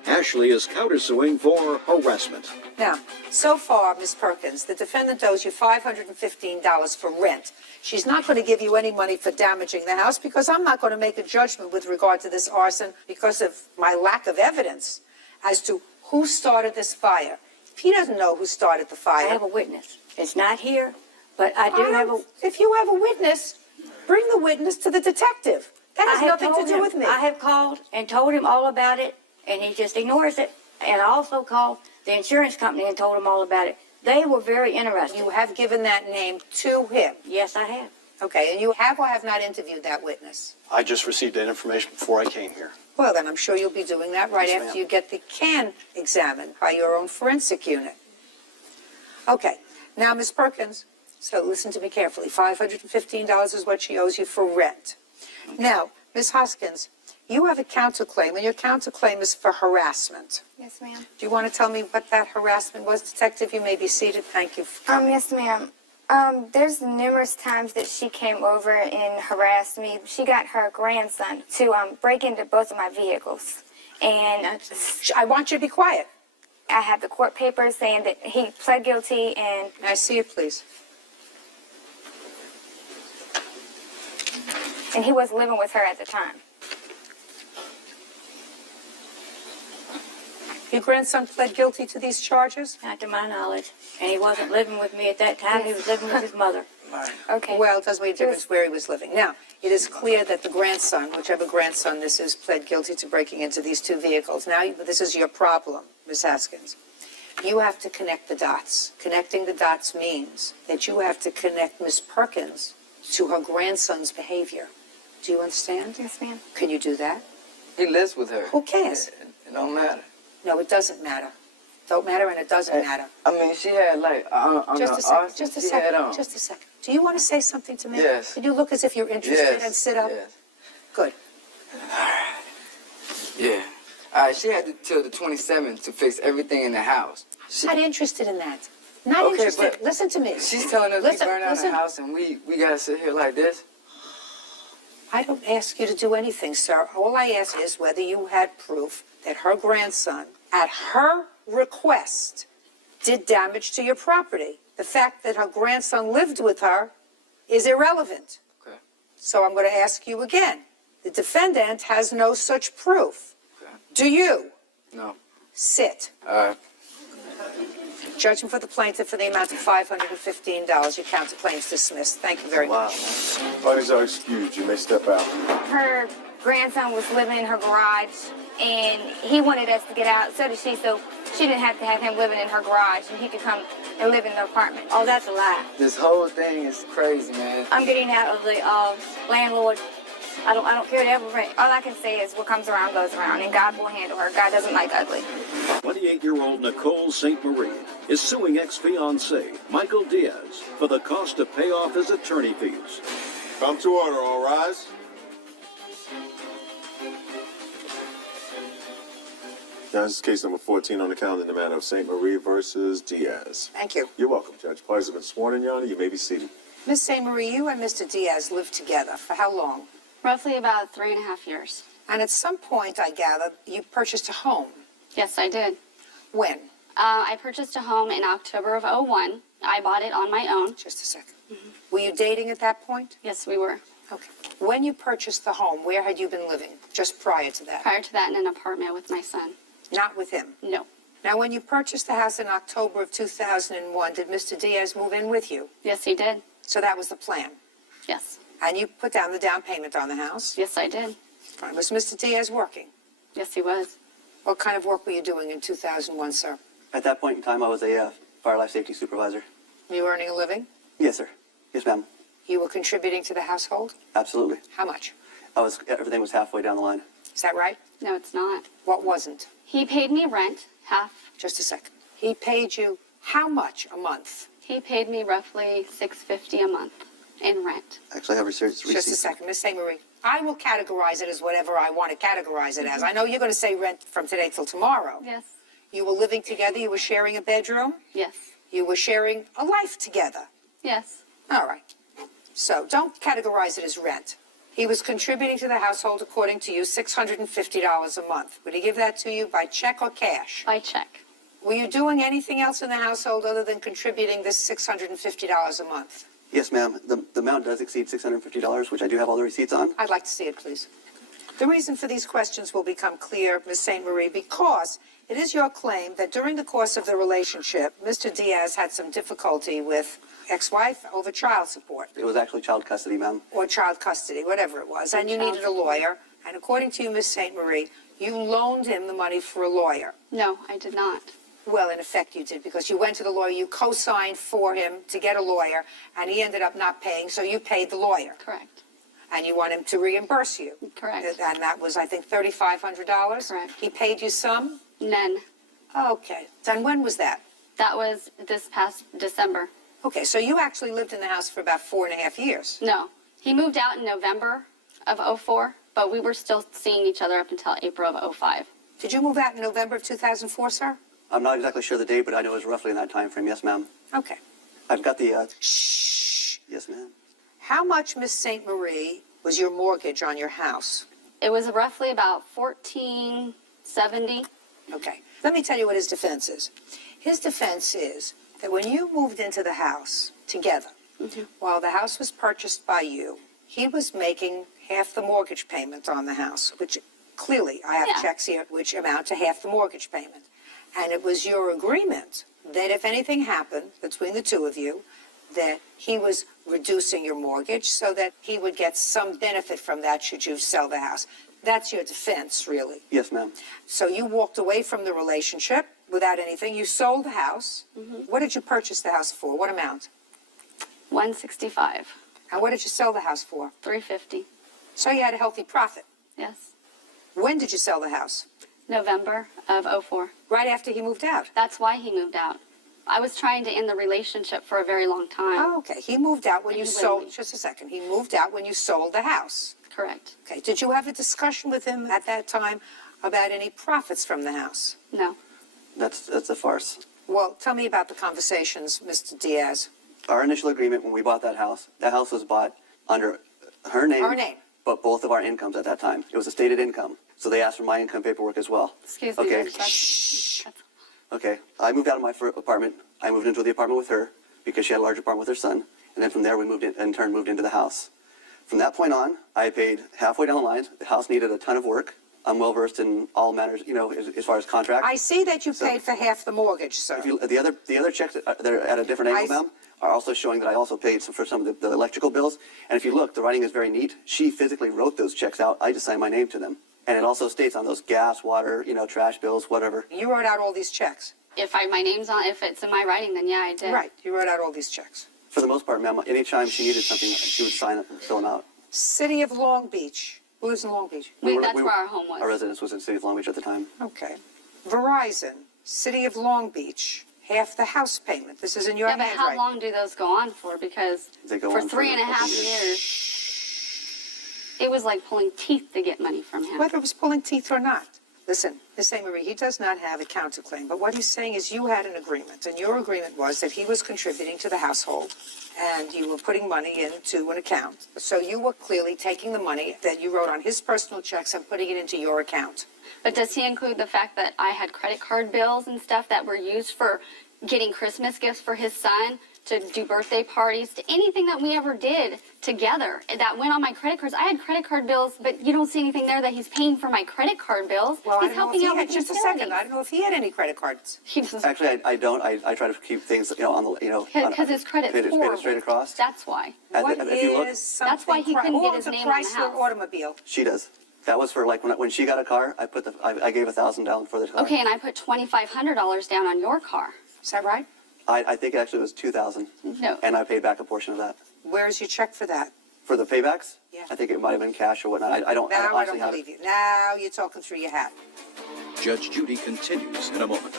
Ashley is countersuing for harassment. Now, so far, Ms. Perkins, the defendant owes you $515 for rent. She's not going to give you any money for damaging the house because I'm not going to make a judgment with regard to this arson because of my lack of evidence as to who started this fire. If he doesn't know who started the fire... I have a witness. It's not here, but I do have a... If you have a witness, bring the witness to the detective. That has nothing to do with me. I have called and told him all about it, and he just ignores it. And I also called the insurance company and told them all about it. They were very interested. You have given that name to him? Yes, I have. Okay, and you have or have not interviewed that witness? I just received that information before I came here. Well, then I'm sure you'll be doing that right Yes, after ma'am. you get the can examined by your own forensic unit. Okay, now, Ms. Perkins, so listen to me carefully. $515 is what she owes you for rent. Now, Ms. Hoskins, you have a counterclaim, and your counterclaim is for harassment. Yes, ma'am. Do you want to tell me what that harassment was, Detective? You may be seated. Thank you for coming. Yes, ma'am. There's numerous times that she came over and harassed me. She got her grandson to break into both of my vehicles. And I want you to be quiet. I have the court papers saying that he pled guilty and... May I see it, please? And he was living with her at the time. Your grandson pled guilty to these charges? Not to my knowledge. And he wasn't living with me at that time. He was living with his mother. Okay. Well, it doesn't make a difference where he was living. Now, it is clear that the grandson, whichever grandson this is, pled guilty to breaking into these two vehicles. Now, this is your problem, Ms. Haskins. You have to connect the dots. Connecting the dots means that you have to connect Ms. Perkins to her grandson's behavior. Do you understand? Yes, ma'am. Can you do that? He lives with her. Who cares? It don't matter. No, it doesn't matter. Don't matter, and it doesn't matter. I mean, she had like on Just the a second. arson, Just a she second. had on. Just a second. Do you want to say something to me? Yes. Can you look as if you're interested Yes. and sit up? Yes. Good. Yeah. All right, she had till the 27th to fix everything in the house. Not interested in that. Not Okay, interested. but Listen to me. She's telling us Listen, we burn out listen. the house and we gotta sit here like this. I don't ask you to do anything, sir. All I ask is whether you had proof that her grandson, at her request, did damage to your property. The fact that her grandson lived with her is irrelevant. Okay. So I'm going to ask you again. The defendant has no such proof. Okay. Do you? No. Sit. All right. Judgment for the plaintiff for the amount of $515. Your counterclaim's dismissed. Thank you very much. Parties are excused. You may step out. Her grandson was living in her garage, and he wanted us to get out. So did she, so she didn't have to have him living in her garage, and he could come and live in the apartment. Oh, that's a lie. This whole thing is crazy, man. I'm getting out of the landlord. I don't care to ever rent. All I can say is what comes around goes around, and God will handle her. God doesn't like ugly. 28-year-old Nicole St. Marie is suing ex-fiancé Michael Diaz for the cost to pay off his attorney fees. Come to order, all rise. Now, this is case number 14 on the calendar in the matter of St. Marie versus Diaz. Thank you. You're welcome, Judge. Parties have been sworn in, Your Honor. You may be seated. Miss St. Marie, you and Mr. Diaz lived together for how long? Roughly about 3.5 years. And at some point, I gather, you purchased a home. Yes, I did. When? I purchased a home in October of '01. I bought it on my own. Just a second. Were you dating at that point? Yes, we were. Okay. When you purchased the home, where had you been living just prior to that? Prior to that, in an apartment with my son. Not with him? No. Now, when you purchased the house in October of 2001, did Mr. Diaz move in with you? Yes, he did. So that was the plan? Yes. And you put down the down payment on the house? Yes, I did. Fine. Was Mr. Diaz working? Yes, he was. What kind of work were you doing in 2001, sir? At that point in time, I was a fire life safety supervisor. Were you earning a living? Yes, sir. Yes, ma'am. You were contributing to the household? Absolutely. How much? Everything was halfway down the line. Is that right? No, it's not. What wasn't? He paid me rent, half. Just a second. He paid you how much a month? He paid me roughly $650 a month in rent. Actually, I have receipts. Just a second, Miss St. Marie. I will categorize it as whatever I want to categorize it as. I know you're going to say rent from today till tomorrow. Yes. You were living together. You were sharing a bedroom. Yes. You were sharing a life together. Yes. All right. So don't categorize it as rent. He was contributing to the household, according to you, $650 a month. Would he give that to you by check or cash? By check. Were you doing anything else in the household other than contributing this $650 a month? Yes, ma'am. The amount does exceed $650, which I do have all the receipts on. I'd like to see it, please. The reason for these questions will become clear, Ms. St. Marie, because it is your claim that during the course of the relationship, Mr. Diaz had some difficulty with ex-wife over child support. It was actually child custody, ma'am. Or child custody, whatever it was, and you needed a lawyer. And according to you, Ms. St. Marie, you loaned him the money for a lawyer. No, I did not. Well, in effect, you did, because you went to the lawyer, you co-signed for him to get a lawyer, and he ended up not paying, so you paid the lawyer. Correct. And you want him to reimburse you. Correct. And that was, I think, $3,500? Correct. He paid you some? None. Okay. And when was that? That was this past December. Okay, so you actually lived in the house for about 4.5 years. No. He moved out in November of 04, but we were still seeing each other up until April of 05. Did you move out in November of 2004, sir? I'm not exactly sure the date, but I know it was roughly in that time frame. Yes, ma'am. Okay. I've got the... Shh. Yes, ma'am. How much, Miss St. Marie, was your mortgage on your house? It was roughly about $1,470. Okay. Let me tell you what his defense is. His defense is that when you moved into the house together, while the house was purchased by you, he was making half the mortgage payment on the house, which clearly I have checks here which amount to half the mortgage payment. And it was your agreement that if anything happened between the two of you, that he was reducing your mortgage so that he would get some benefit from that should you sell the house. That's your defense, really. Yes, ma'am. So you walked away from the relationship without anything. You sold the house. What did you purchase the house for? What amount? $165. And what did you sell the house for? $350. So you had a healthy profit. Yes. When did you sell the house? November of 04. Right after he moved out. That's why he moved out. I was trying to end the relationship for a very long time. Oh, okay. He moved out when And you he sold. wouldn't Just a second. He moved out when you sold the house. Correct. Okay. Did you have a discussion with him at that time about any profits from the house? No. That's a farce. Well, tell me about the conversations, Mr. Diaz. Our initial agreement when we bought that house was bought under her name. Her name. But both of our incomes at that time. It was a stated income. So they asked for my income paperwork as well. Excuse me. Okay. Shh. Okay. I moved out of my apartment. I moved into the apartment with her because she had a large apartment with her son. And then from there, we moved into the house. From that point on, I paid halfway down the line. The house needed a ton of work. I'm well versed in all matters, as far as contracts. I see that you paid for half the mortgage, sir. The other checks that are at a different angle, ma'am, are also showing that I also paid for some of the electrical bills. And if you look, the writing is very neat. She physically wrote those checks out. I just signed my name to them. And it also states on those gas, water, trash bills, whatever. You wrote out all these checks? If my name's on, if it's in my writing, then yeah, I did. Right. You wrote out all these checks. For the most part, ma'am, anytime she needed something, she would sign up and fill them out. City of Long Beach. Who lives in Long Beach? That's where our home was. Our residence was in the city of Long Beach at the time. Okay. Verizon, City of Long Beach, half the house payment. This is in your Yeah, but handwriting. how long do those go on for? Because They go for on for 3.5 years, it was like pulling teeth to get money from him. Whether it was pulling teeth or not. Listen, Ms. St. Marie, he does not have a counterclaim, but what he's saying is you had an agreement, and your agreement was that he was contributing to the household, and you were putting money into an account. So you were clearly taking the money that you wrote on his personal checks and putting it into your account. But does he include the fact that I had credit card bills and stuff that were used for getting Christmas gifts for his son, to do birthday parties, to anything that we ever did together that went on my credit cards? I had credit card bills, but you don't see anything there that he's paying for my credit card bills. Well, he's helping out with just a second. I don't know if he had any credit cards. Actually, I don't. I try to keep things, on the, Because his credit's paid it horrible. straight across. That's why. If you look, That's why he couldn't get his name on the Chrysler house. automobile. she does. That was for when she got a car. I gave $1,000 down for the car. Okay, and I put $2,500 down on your car. Is that right? I think actually it was $2,000. No. And I paid back a portion of that. Where's your check for that? For the paybacks? Yeah. I think it might have been cash or whatnot. I don't Now I honestly don't have believe it. you. Now you're talking through your hat. Judge Judy continues in a moment.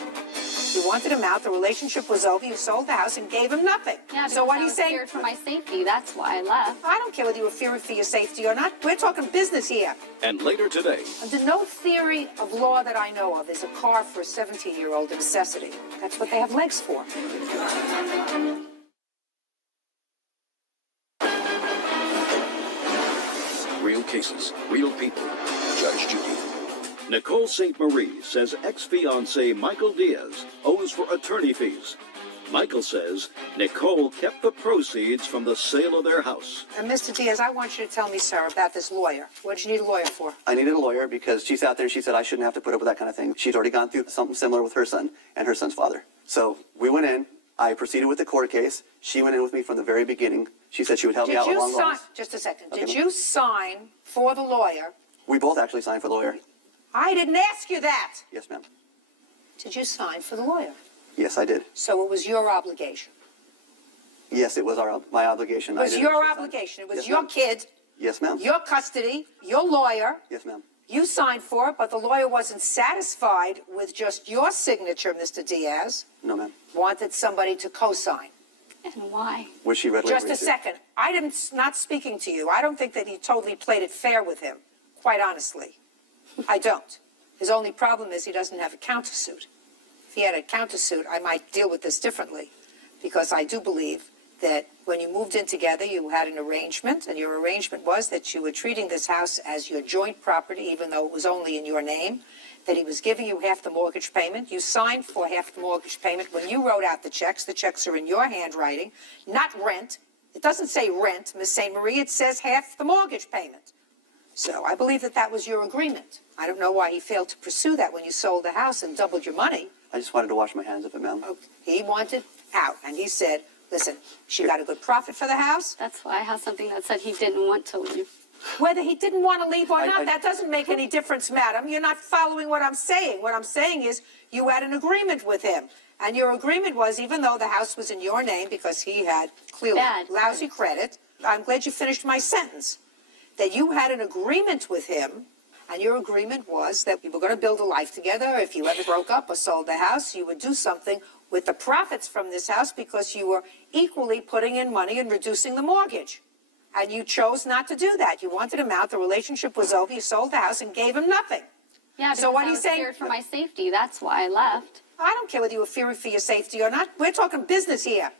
You wanted him out. The relationship was over. You sold the house and gave him nothing. Yeah, so what I are you was saying? scared for my safety. That's why I left. I don't care whether you were fearing for your safety or not. We're talking business here. And later today, Under no theory of law that I know of is a car for a 17-year-old a necessity. That's what they have legs for. real cases, real people. Judge Judy. Nicole St. Marie says ex-fiancé Michael Diaz owes for attorney fees. Michael says Nicole kept the proceeds from the sale of their house. And Mr. Diaz, I want you to tell me, sir, about this lawyer. What did you need a lawyer for? I needed a lawyer because she sat there and she said I shouldn't have to put up with that kind of thing. She'd already gone through something similar with her son and her son's father. So we went in. I proceeded with the court case. She went in with me from the very beginning. She said she would help me out along the lines. Just a second. Okay, Did you sign for the lawyer? We both actually signed for the lawyer. I didn't ask you that. Yes, ma'am. Did you sign for the lawyer? Yes, I did. So it was your obligation. Yes, it was my obligation. It was your obligation. It was your kid. Yes, ma'am. Your custody, your lawyer. Yes, ma'am. You signed for it, but the lawyer wasn't satisfied with just your signature, Mr. Diaz. No, ma'am. Wanted somebody to co-sign. And why? Which she readily Just agreed a to. second. Not speaking to you. I don't think that he totally played it fair with him, quite honestly. I don't. His only problem is he doesn't have a countersuit. If he had a countersuit, I might deal with this differently, because I do believe that when you moved in together, you had an arrangement, and your arrangement was that you were treating this house as your joint property, even though it was only in your name, that he was giving you half the mortgage payment. You signed for half the mortgage payment when you wrote out the checks. The checks are in your handwriting, not rent. It doesn't say rent, Miss St. Marie. It says half the mortgage payment. So I believe that that was your agreement. I don't know why he failed to pursue that when you sold the house and doubled your money. I just wanted to wash my hands of it, ma'am. He wanted out, and he said, listen, she got a good profit for the house. That's why I have something that said he didn't want to leave. Whether he didn't want to leave or not, that doesn't make any difference, madam. You're not following what I'm saying. What I'm saying is you had an agreement with him. And your agreement was, even though the house was in your name because he had clearly lousy credit, I'm glad you finished my sentence, that you had an agreement with him, and your agreement was that you were going to build a life together. If you ever broke up or sold the house, you would do something with the profits from this house because you were equally putting in money and reducing the mortgage. And you chose not to do that. You wanted him out. The relationship was over. You sold the house and gave him nothing. Yeah, because so what I he's was saying, scared for my safety. That's why I left. I don't care whether you were fearing for your safety or not. We're talking business here.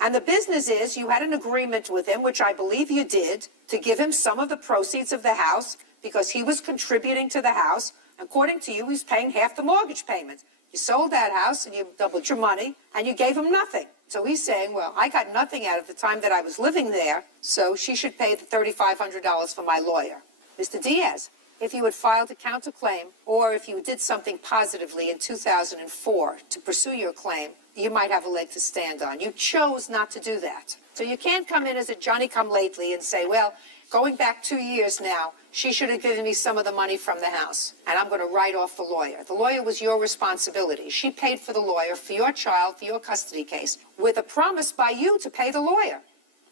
And the business is you had an agreement with him, which I believe you did, to give him some of the proceeds of the house because he was contributing to the house. According to you, he's paying half the mortgage payment. You sold that house and you doubled your money and you gave him nothing. So he's saying, well, I got nothing out of the time that I was living there, so she should pay the $3,500 for my lawyer. Mr. Diaz, if you had filed a counterclaim or if you did something positively in 2004 to pursue your claim, you might have a leg to stand on. You chose not to do that. So you can't come in as a Johnny-come-lately and say, well, going back 2 years now, she should have given me some of the money from the house, and I'm going to write off the lawyer. The lawyer was your responsibility. She paid for the lawyer, for your child, for your custody case, with a promise by you to pay the lawyer.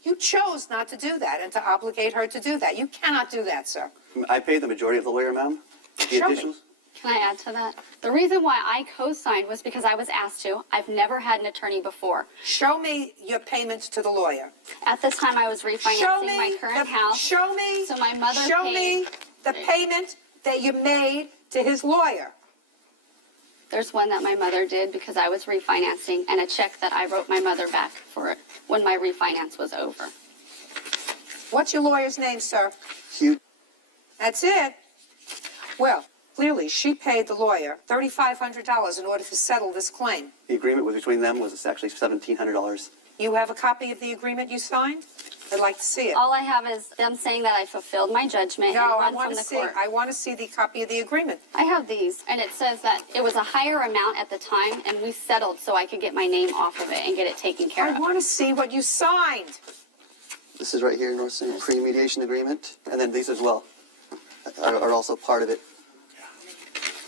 You chose not to do that and to obligate her to do that. You cannot do that, sir. I paid the majority of the lawyer, ma'am. The additionals. Can I add to that? The reason why I co-signed was because I was asked to. I've never had an attorney before. Show me your payment to the lawyer. At this time, I was refinancing my current house. Show me. So my mother Show paid. me the payment that you made to his lawyer. There's one that my mother did because I was refinancing, and a check that I wrote my mother back for it when my refinance was over. What's your lawyer's name, sir? Hugh. That's it. Well, clearly, she paid the lawyer $3,500 in order to settle this claim. The agreement was between them was actually $1,700. You have a copy of the agreement you signed? I'd like to see it. All I have is them saying that I fulfilled my judgment No, and run from the court. I want to see the copy of the agreement. I have these, and it says that it was a higher amount at the time, and we settled so I could get my name off of it and get it taken care of. I want to see what you signed. This is right here, North Sea pre-mediation agreement, and then these as well are also part of it.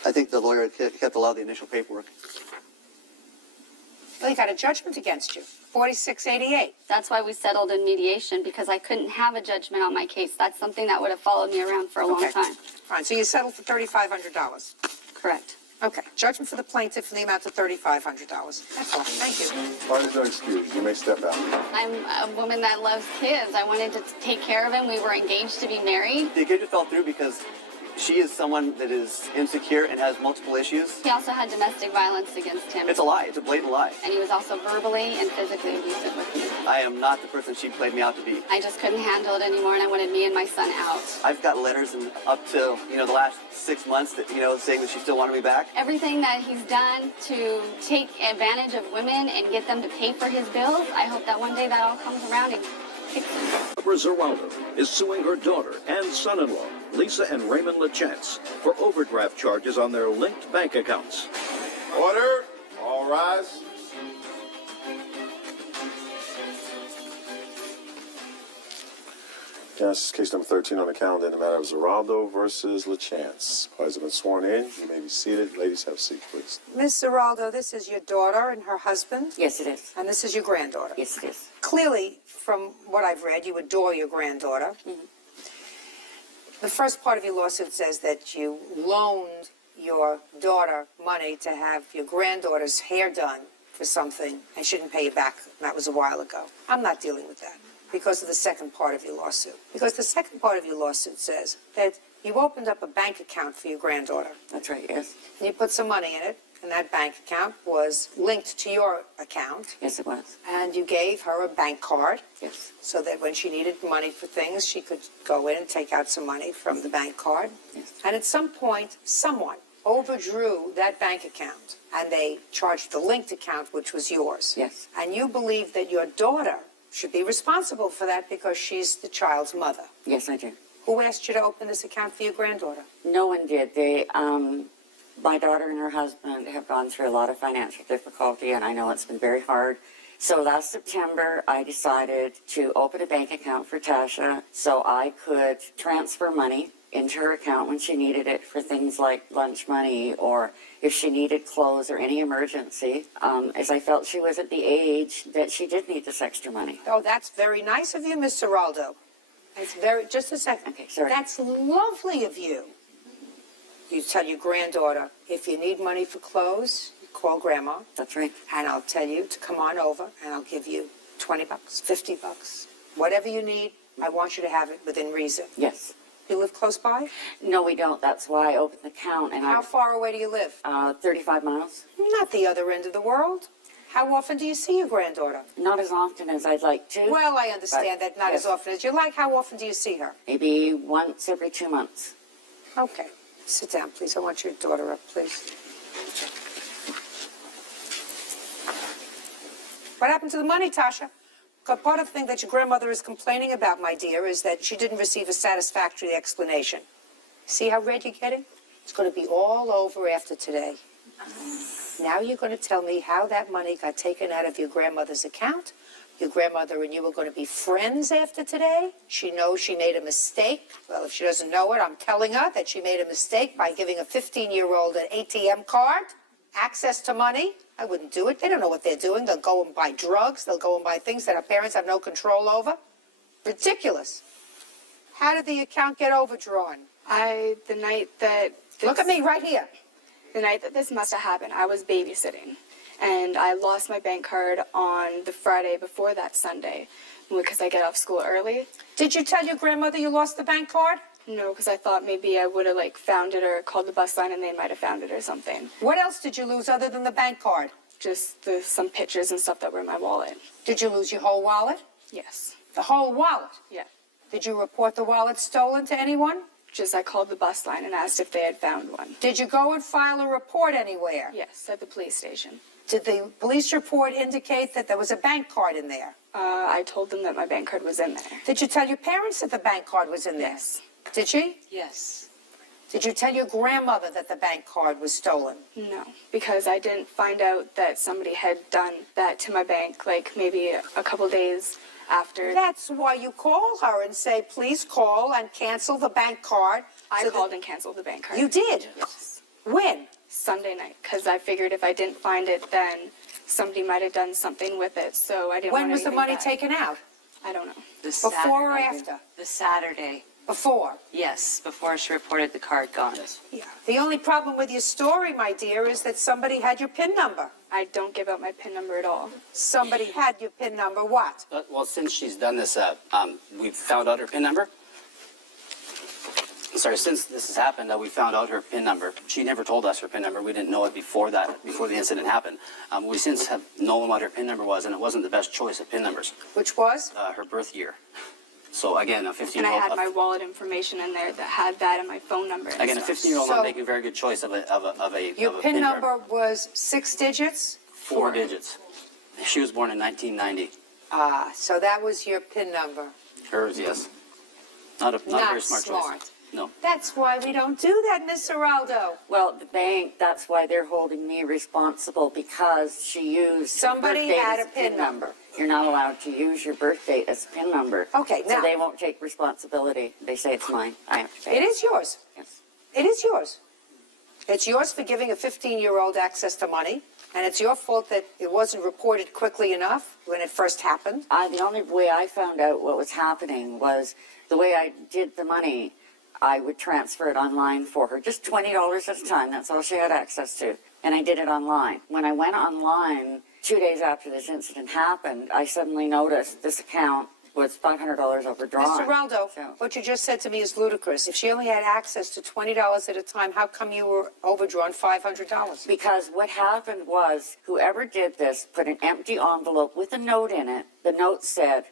I think the lawyer kept a lot of the initial paperwork. Well, he got a judgment against you, $46.88. That's why we settled in mediation, because I couldn't have a judgment on my case. That's something that would have followed me around for a long time. Fine, so you settled for $3,500. Correct. Okay, judgment for the plaintiff in the amount of $3,500. That's all, thank you. Parties are excused. You may step out. I'm a woman that loves kids. I wanted to take care of him. We were engaged to be married. The engagement fell through because She is someone that is insecure and has multiple issues. He also had domestic violence against him. It's a lie. It's a blatant lie. And he was also verbally and physically abusive with me. I am not the person she played me out to be. I just couldn't handle it anymore, and I wanted me and my son out. I've got letters and up to, the last 6 months that, saying that she still wanted me back. Everything that he's done to take advantage of women and get them to pay for his bills, I hope that one day that all comes around and kicks him. Barbara Zeraldo is suing her daughter and son-in-law, Lisa and Raymond LaChance, for overdraft charges on their linked bank accounts. Order. All rise. Yes, case number 13 on the calendar in the matter of Zeraldo versus LaChance. Parties have been sworn in. You may be seated. Ladies, have a seat, please. Ms. Zeraldo, this is your daughter and her husband? Yes, it is. And this is your granddaughter? Yes, it is. Clearly, from what I've read, you adore your granddaughter. Mm-hmm. The first part of your lawsuit says that you loaned your daughter money to have your granddaughter's hair done for something, and she didn't pay you back. That was a while ago. I'm not dealing with that because of the second part of your lawsuit. Because the second part of your lawsuit says that you opened up a bank account for your granddaughter. That's right, yes. And you put some money in it, and that bank account was linked to your account. Yes, it was. And you gave her a bank card. Yes. So that when she needed money for things, she could go in and take out some money from the bank card. Yes. And at some point, someone overdrew that bank account, and they charged the linked account, which was yours. Yes. And you believe that your daughter should be responsible for that because she's the child's mother. Yes, I do. Who asked you to open this account for your granddaughter? No one did. My daughter and her husband have gone through a lot of financial difficulty, and I know it's been very hard. So last September, I decided to open a bank account for Tasha so I could transfer money into her account when she needed it for things like lunch money or if she needed clothes or any emergency, as I felt she was at the age that she did need this extra money. Oh, that's very nice of you, Miss Zeraldo. It's just a second. Okay, sorry. That's lovely of you. You tell your granddaughter, if you need money for clothes, call Grandma. That's right. And I'll tell you to come on over, and I'll give you $20, $50, whatever you need. I want you to have it within reason. Yes. You live close by? No, we don't. That's why I opened the account. And How far away do you live? 35 miles. Not the other end of the world. How often do you see your granddaughter? Not as often as I'd like to. Well, I understand that not yes. as often as you like. How often do you see her? Maybe once every 2 months. Okay. Sit down, please. I want your daughter up, please. What happened to the money, Tasha? Because part of the thing that your grandmother is complaining about, my dear, is that she didn't receive a satisfactory explanation. See how red you're getting? It's going to be all over after today. Now you're going to tell me how that money got taken out of your grandmother's account. Your grandmother and you are going to be friends after today. She knows she made a mistake. Well, if she doesn't know it, I'm telling her that she made a mistake by giving a 15-year-old an ATM card, access to money. I wouldn't do it. They don't know what they're doing. They'll go and buy drugs. They'll go and buy things that our parents have no control over. Ridiculous. How did the account get overdrawn? The night that... Look at me right here. The night that this must have happened, I was babysitting. And I lost my bank card on the Friday before that Sunday because I get off school early. Did you tell your grandmother you lost the bank card? No, because I thought maybe I would have found it or called the bus line and they might have found it or something. What else did you lose other than the bank card? Just some pictures and stuff that were in my wallet. Did you lose your whole wallet? Yes. The whole wallet? Yeah. Did you report the wallet stolen to anyone? Just I called the bus line and asked if they had found one. Did you go and file a report anywhere? Yes, at the police station. Did the police report indicate that there was a bank card in there? I told them that my bank card was in there. Did you tell your parents that the bank card was in there? Yes. Did she? Yes. Did you tell your grandmother that the bank card was stolen? No, because I didn't find out that somebody had done that to my bank, maybe a couple days after. That's why you call her and say, please call and cancel the bank card. I called and canceled the bank card. You did? Yes. When? Sunday night, because I figured if I didn't find it, then somebody might have done something with it, so I didn't want When was the anything money back. taken out? I don't know. Before or after? The Saturday. Before? Yes, before she reported the card gone. Yeah. The only problem with your story, my dear, is that somebody had your PIN number. I don't give out my PIN number at all. Somebody had your PIN number. What? Well, since she's done this, we found out her PIN number. sorry, since this has happened, we found out her PIN number. She never told us her PIN number. We didn't know it before the incident happened. We since have known what her PIN number was, and it wasn't the best choice of PIN numbers. Which was? Her birth year. So again, a 15-year-old. And I had my wallet information in there that had that and my phone number. And again, stuff. a 15-year-old not making a very good choice of a Your PIN PIN number was 6 digits? 4 digits. She was born in 1990. So that was your PIN number. Hers, yes. Not a very smart choice. No. That's why we don't do that, Miss Geraldo. Well, the bank, that's why they're holding me responsible, because she used Somebody birth date had as a PIN number. You're not allowed to use your birth date as a PIN number. Okay, so now. they won't take responsibility. They say it's mine. I have to pay It is yours. Yes. It is yours. It's yours for giving a 15-year-old access to money, and it's your fault that it wasn't reported quickly enough when it first happened. The only way I found out what was happening was the way I did the money. I would transfer it online for her, just $20 at a time. That's all she had access to. And I did it online. When I went online 2 days after this incident happened, I suddenly noticed this account was $500 overdrawn. Mr. Geraldo, what you just said to me is ludicrous. If she only had access to $20 at a time, how come you were overdrawn $500? Because what happened was whoever did this put an empty envelope with a note in it. The note said,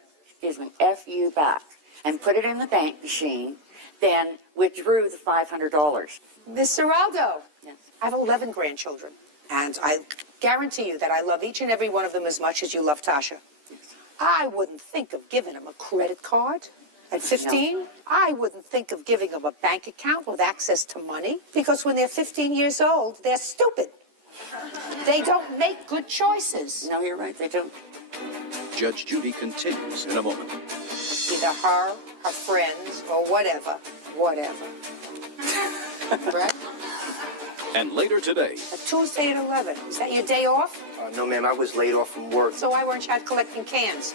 F you back, and put it in the bank machine, then withdrew the $500. Miss Geraldo, yes. I have 11 grandchildren, and I guarantee you that I love each and every one of them as much as you love Tasha. Yes. I wouldn't think of giving them a credit card at 15. No. I wouldn't think of giving them a bank account with access to money, because when they're 15 years old, they're stupid. They don't make good choices. No, you're right, they don't. Judge Judy continues in a moment. Either her friends, or whatever. Right? And later today. A Tuesday at 11. Is that your day off? No, ma'am, I was laid off from work. So why weren't you out collecting cans?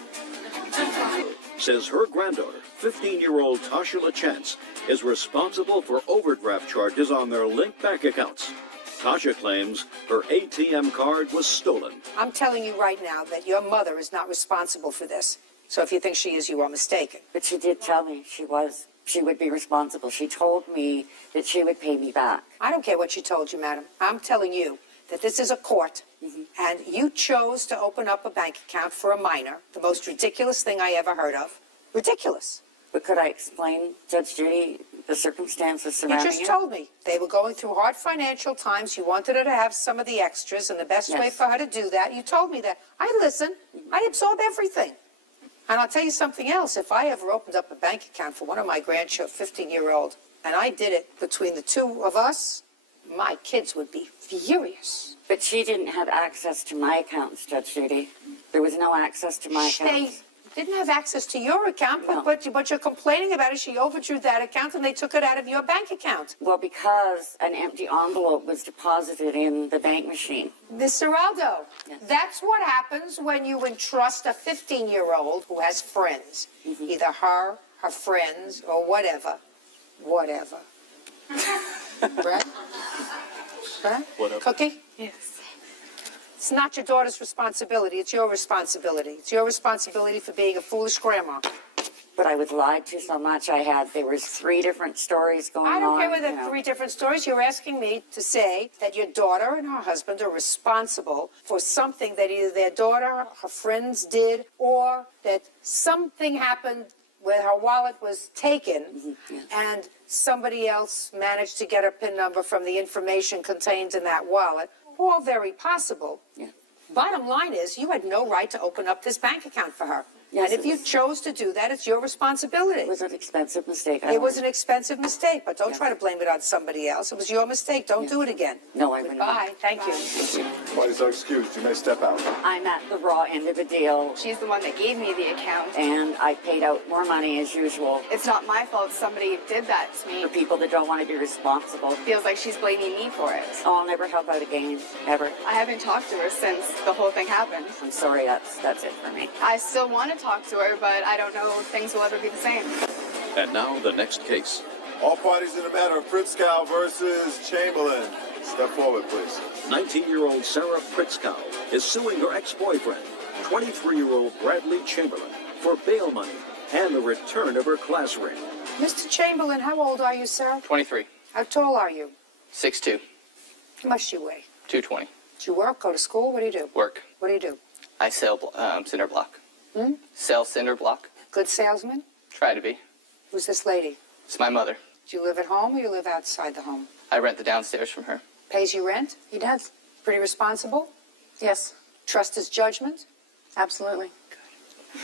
Says her granddaughter, 15-year-old Tasha LaChance, is responsible for overdraft charges on their linked bank accounts. Tasha claims her ATM card was stolen. I'm telling you right now that your mother is not responsible for this. So if you think she is, you are mistaken. But she did tell me she would be responsible. She told me that she would pay me back. I don't care what she told you, madam. I'm telling you that this is a court, and you chose to open up a bank account for a minor, the most ridiculous thing I ever heard of. Ridiculous. But could I explain, Judge Judy, the circumstances surrounding it? You just told me. They were going through hard financial times. You wanted her to have some of the extras, and the best way for her to do that, you told me that. I listen. I absorb everything. And I'll tell you something else. If I ever opened up a bank account for one of my grandchildren, 15-year-old, and I did it between the two of us, my kids would be furious. But she didn't have access to my accounts, Judge Judy. There was no access to my accounts. They didn't have access to your account, but you're complaining about it. She overdrew that account, and they took it out of your bank account. Well, because an empty envelope was deposited in the bank machine. Miss Geraldo, that's what happens when you entrust a 15-year-old who has friends, either her friends, or whatever. Right? Right? Whatever. Cookie? Yes. It's not your daughter's responsibility. It's your responsibility. It's your responsibility for being a foolish grandma. But I was lied to so much. There was 3 different stories going on. I don't care whether 3 different stories. You're asking me to say that your daughter and her husband are responsible for something that either their daughter, her friends did, or that something happened where her wallet was taken and somebody else managed to get her PIN number from the information contained in that wallet. All very possible. Yeah. Bottom line is, you had no right to open up this bank account for her. Yes, and if you chose to do that, it's your responsibility. It was an expensive mistake. It was an expensive mistake, but don't try to blame it on somebody else. It was your mistake. Don't do it again. No, I wouldn't. Goodbye. Thank you. Parties are excused. You may step out. I'm at the raw end of the deal. She's the one that gave me the account. And I paid out more money as usual. It's not my fault somebody did that to me. For people that don't want to be responsible. Feels like she's blaming me for it. Oh, I'll never help out again. Ever. I haven't talked to her since the whole thing happened. I'm sorry, that's it for me. I still want to talk to her, but I don't know if things will ever be the same. And now the next case. All parties in the matter of Pritzkow versus Sheindlin. Step forward, please. 19-year-old Sarah Pritzkow is suing her ex-boyfriend, 23-year-old Bradley Chamberlain, for bail money and the return of her class ring. Mr. Chamberlain, how old are you, sir? 23. How tall are you? 6'2". How much do you weigh? 220. Do you work, go to school? What do you do? Work. What do you do? I sell cinder block. Sell cinder block. Good salesman? Try to be. Who's this lady? It's my mother. Do you live at home or you live outside the home? I rent the downstairs from her. Pays you rent? He does. Pretty responsible? Yes, Trust his judgment? absolutely.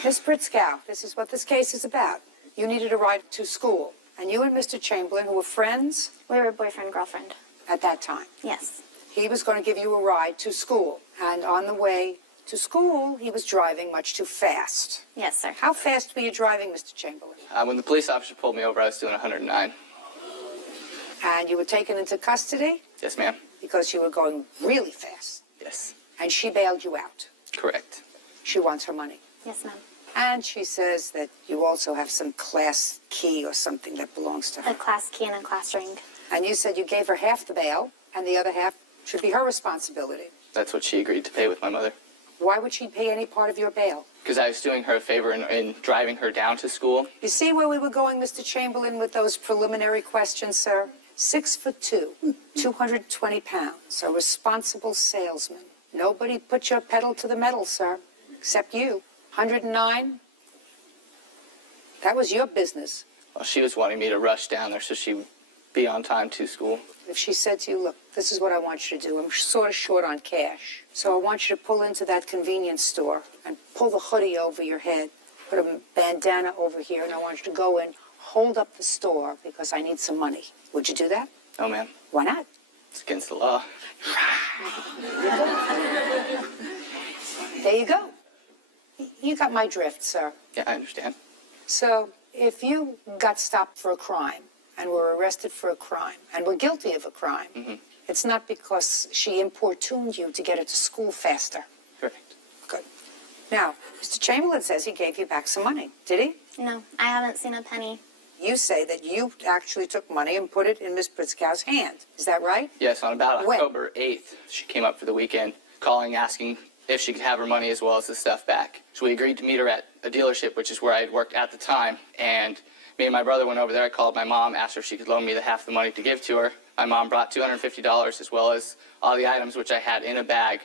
Miss Pritzkow, this is what this case is about. You needed a ride to school, and you and Mr. Chamberlain, who were friends We were boyfriend, girlfriend. at that time, Yes. he was going to give you a ride to school. And on the way to school, he was driving much too fast. Yes, sir. How fast were you driving, Mr. Chamberlain? When the police officer pulled me over, I was doing 109. And you were taken into custody Yes, ma'am. because you were going really fast. Yes. And she bailed you out. Correct. She wants her money. Yes, ma'am. And she says that you also have some class key or something that belongs to her. A class key and a class ring. And you said you gave her half the bail, and the other half should be her responsibility. That's what she agreed to pay with my mother. Why would she pay any part of your bail? Because I was doing her a favor in driving her down to school. You see where we were going, Mr. Chamberlain, with those preliminary questions, sir? 6'2", 220 pounds, a responsible salesman. Nobody put your pedal to the metal, sir, except you. 109? That was your business. Well, she was wanting me to rush down there so she would be on time to school. If she said to you, look, this is what I want you to do. I'm sort of short on cash. So I want you to pull into that convenience store and pull the hoodie over your head, put a bandana over here, and I want you to go in, hold up the store because I need some money. Would you do that? No, ma'am. Why not? It's against the law. There you go. You got my drift, sir. Yeah, I understand. So if you got stopped for a crime and were arrested for a crime and were guilty of a crime, it's not because she importuned you to get her to school faster. Correct. Good. Now, Mr. Chamberlain says he gave you back some money. Did he? No, I haven't seen a penny. You say that you actually took money and put it in Miss Pritzkow's hand. Is that right? Yes, on about When? October 8th, she came up for the weekend, calling, asking if she could have her money as well as the stuff back. So we agreed to meet her at a dealership, which is where I had worked at the time. And me and my brother went over there. I called my mom, asked her if she could loan me the half the money to give to her. My mom brought $250 as well as all the items which I had in a bag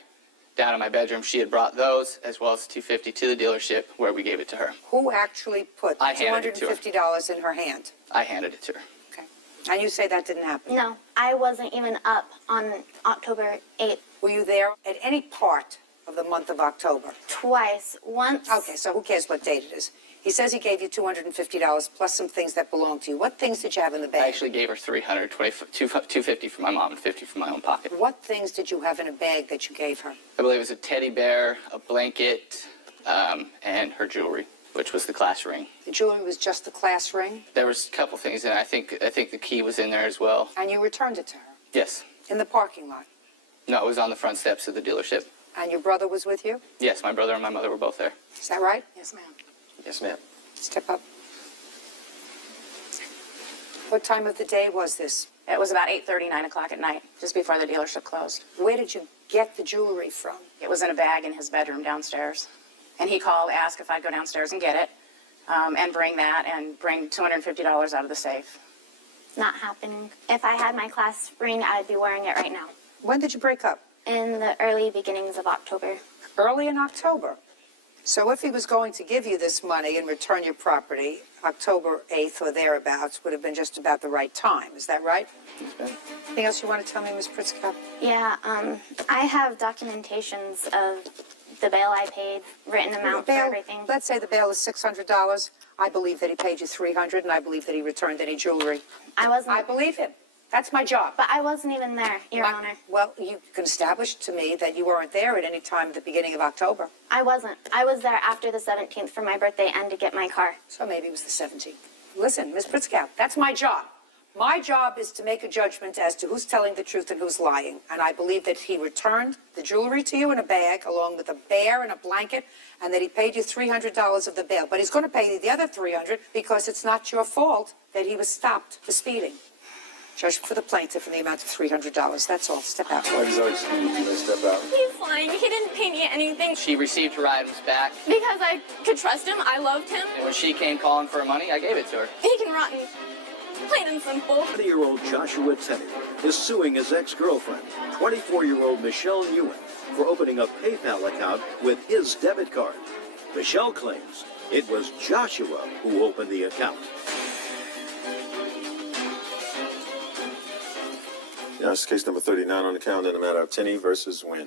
down in my bedroom. She had brought those as well as $250 to the dealership where we gave it to her. Who actually put I handed it to her. $250 in her hand? I handed it to her. Okay. And you say that didn't happen? No, I wasn't even up on October 8th. Were you there at any part of the month of October? Twice. Once. Okay, so who cares what date it is? He says he gave you $250 plus some things that belonged to you. What things did you have in the bag? I actually gave her $250 for my mom and $50 from my own pocket. What things did you have in a bag that you gave her? I believe it was a teddy bear, a blanket, and her jewelry, which was the class ring. The jewelry was just the class ring? There was a couple things in it. I think the key was in there as well. And you returned it to her? Yes. In the parking lot? No, it was on the front steps of the dealership. And your brother was with you? Yes, my brother and my mother were both there. Is that right? Yes, ma'am. Yes, ma'am. Step up. What time of the day was this? It was about 8:30, 9 o'clock at night, just before the dealership closed. Where did you get the jewelry from? It was in a bag in his bedroom downstairs. And he called, asked if I'd go downstairs and get it, and bring that, and bring $250 out of the safe. Not happening. If I had my class ring, I'd be wearing it right now. When did you break up? In the early beginnings of October. Early in October. So if he was going to give you this money and return your property, October 8th or thereabouts would have been just about the right time. Is that right? Anything else you want to tell me, Ms. Pritzkow? Yeah, I have documentations of the bail I paid, written amount for everything. Let's say the bail is $600. I believe that he paid you $300, and I believe that he returned any jewelry. I believe him. That's my job. But I wasn't even there, Your Honor. Well, you can establish to me that you weren't there at any time at the beginning of October. I wasn't. I was there after the 17th for my birthday and to get my car. So maybe it was the 17th. Listen, Ms. Pritzkow, that's my job. My job is to make a judgment as to who's telling the truth and who's lying. And I believe that he returned the jewelry to you in a bag along with a bear and a blanket, and that he paid you $300 of the bail. But he's going to pay you the other $300 because it's not your fault that he was stopped for speeding. Judgment for the plaintiff in the amount of $300. That's all. Step out. Why does Alex step out? He's lying. He didn't pay me anything. She received her items back, Because I could trust him. I loved him. and when she came calling for money, I gave it to her. He can rot in. Plain and simple. 20-year-old Joshua Tenney is suing his ex-girlfriend, 24-year-old Michelle Ewan, for opening a PayPal account with his debit card. Michelle claims it was Joshua who opened the account. Now, it's case number 39 on the calendar in the matter of Tenney versus Wynn.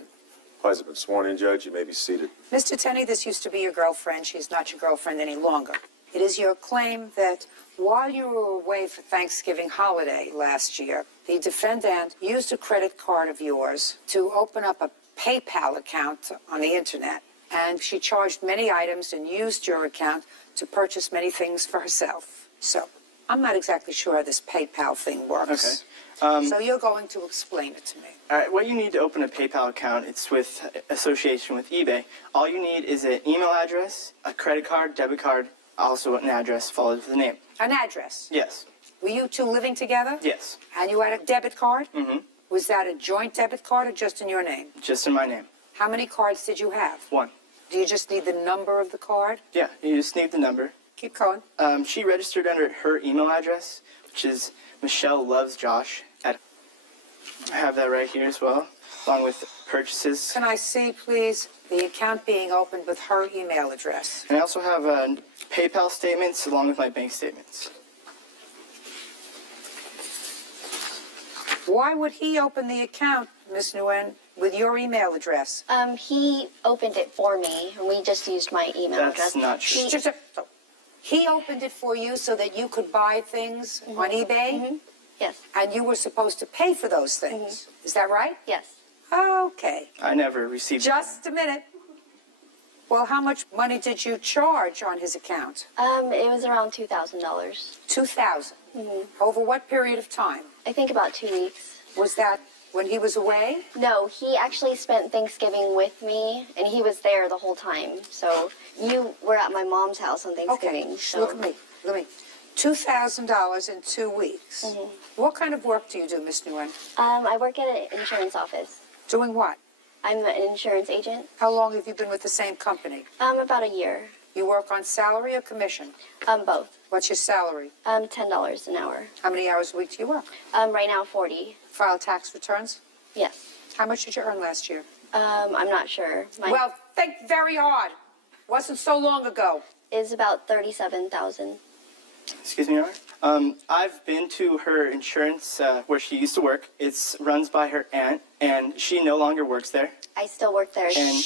Parties have been sworn in, Judge. You may be seated. Mr. Tenney, this used to be your girlfriend. She's not your girlfriend any longer. It is your claim that while you were away for Thanksgiving holiday last year, the defendant used a credit card of yours to open up a PayPal account on the internet. And she charged many items and used your account to purchase many things for herself. So I'm not exactly sure how this PayPal thing works. Okay. So you're going to explain it to me. All right, what you need to open a PayPal account, it's with association with eBay. All you need is an email address, a credit card, debit card, also an address followed with the name. An address? Yes. Were you two living together? Yes. And you had a debit card? Mm-hmm. Was that a joint debit card or just in your name? Just in my name. How many cards did you have? One. Do you just need the number of the card? Yeah, you just need the number. Keep going. She registered under her email address, which is Michelle Loves Josh. I have that right here as well, along with purchases. Can I see, please, the account being opened with her email address? And I also have PayPal statements along with my bank statements. Why would he open the account, Ms. Nguyen, with your email address? He opened it for me, and we just used my email address. That's not true. He opened it for you so that you could buy things on eBay? Mm-hmm. Yes. And you were supposed to pay for those things. Is that right? Yes. Okay. I never received. Just a minute. Well, how much money did you charge on his account? It was around $2,000. $2,000. Mm-hmm. Over what period of time? I think about 2 weeks. Was that when he was away? No, he actually spent Thanksgiving with me, and he was there the whole time. So you were at my mom's house on Thanksgiving. Okay, so. look at me. Look at me. $2,000 in 2 weeks. Mm-hmm. What kind of work do you do, Miss Nguyen? I work at an insurance office. Doing what? I'm an insurance agent. How long have you been with the same company? About a year. You work on salary or commission? Both. What's your salary? $10 an hour. How many hours a week do you work? Right now, 40. File tax returns? Yes. How much did you earn last year? I'm not sure. Well, think very hard. Wasn't so long ago. It's about $37,000. Excuse me, Your Honor. I've been to her insurance where she used to work. It's runs by her aunt, and she no longer works there. I still work there. And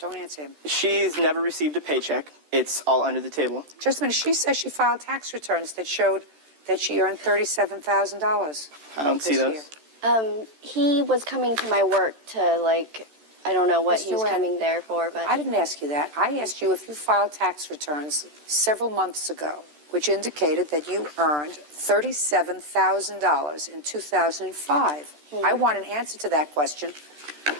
don't answer him. She's never received a paycheck. It's all under the table. Just a minute. She says she filed tax returns that showed that she earned $37,000. I don't see those. He was coming to my work to, I don't know what he was coming there for, but... I didn't ask you that. I asked you if you filed tax returns several months ago, which indicated that you earned $37,000 in 2005. I want an answer to that question,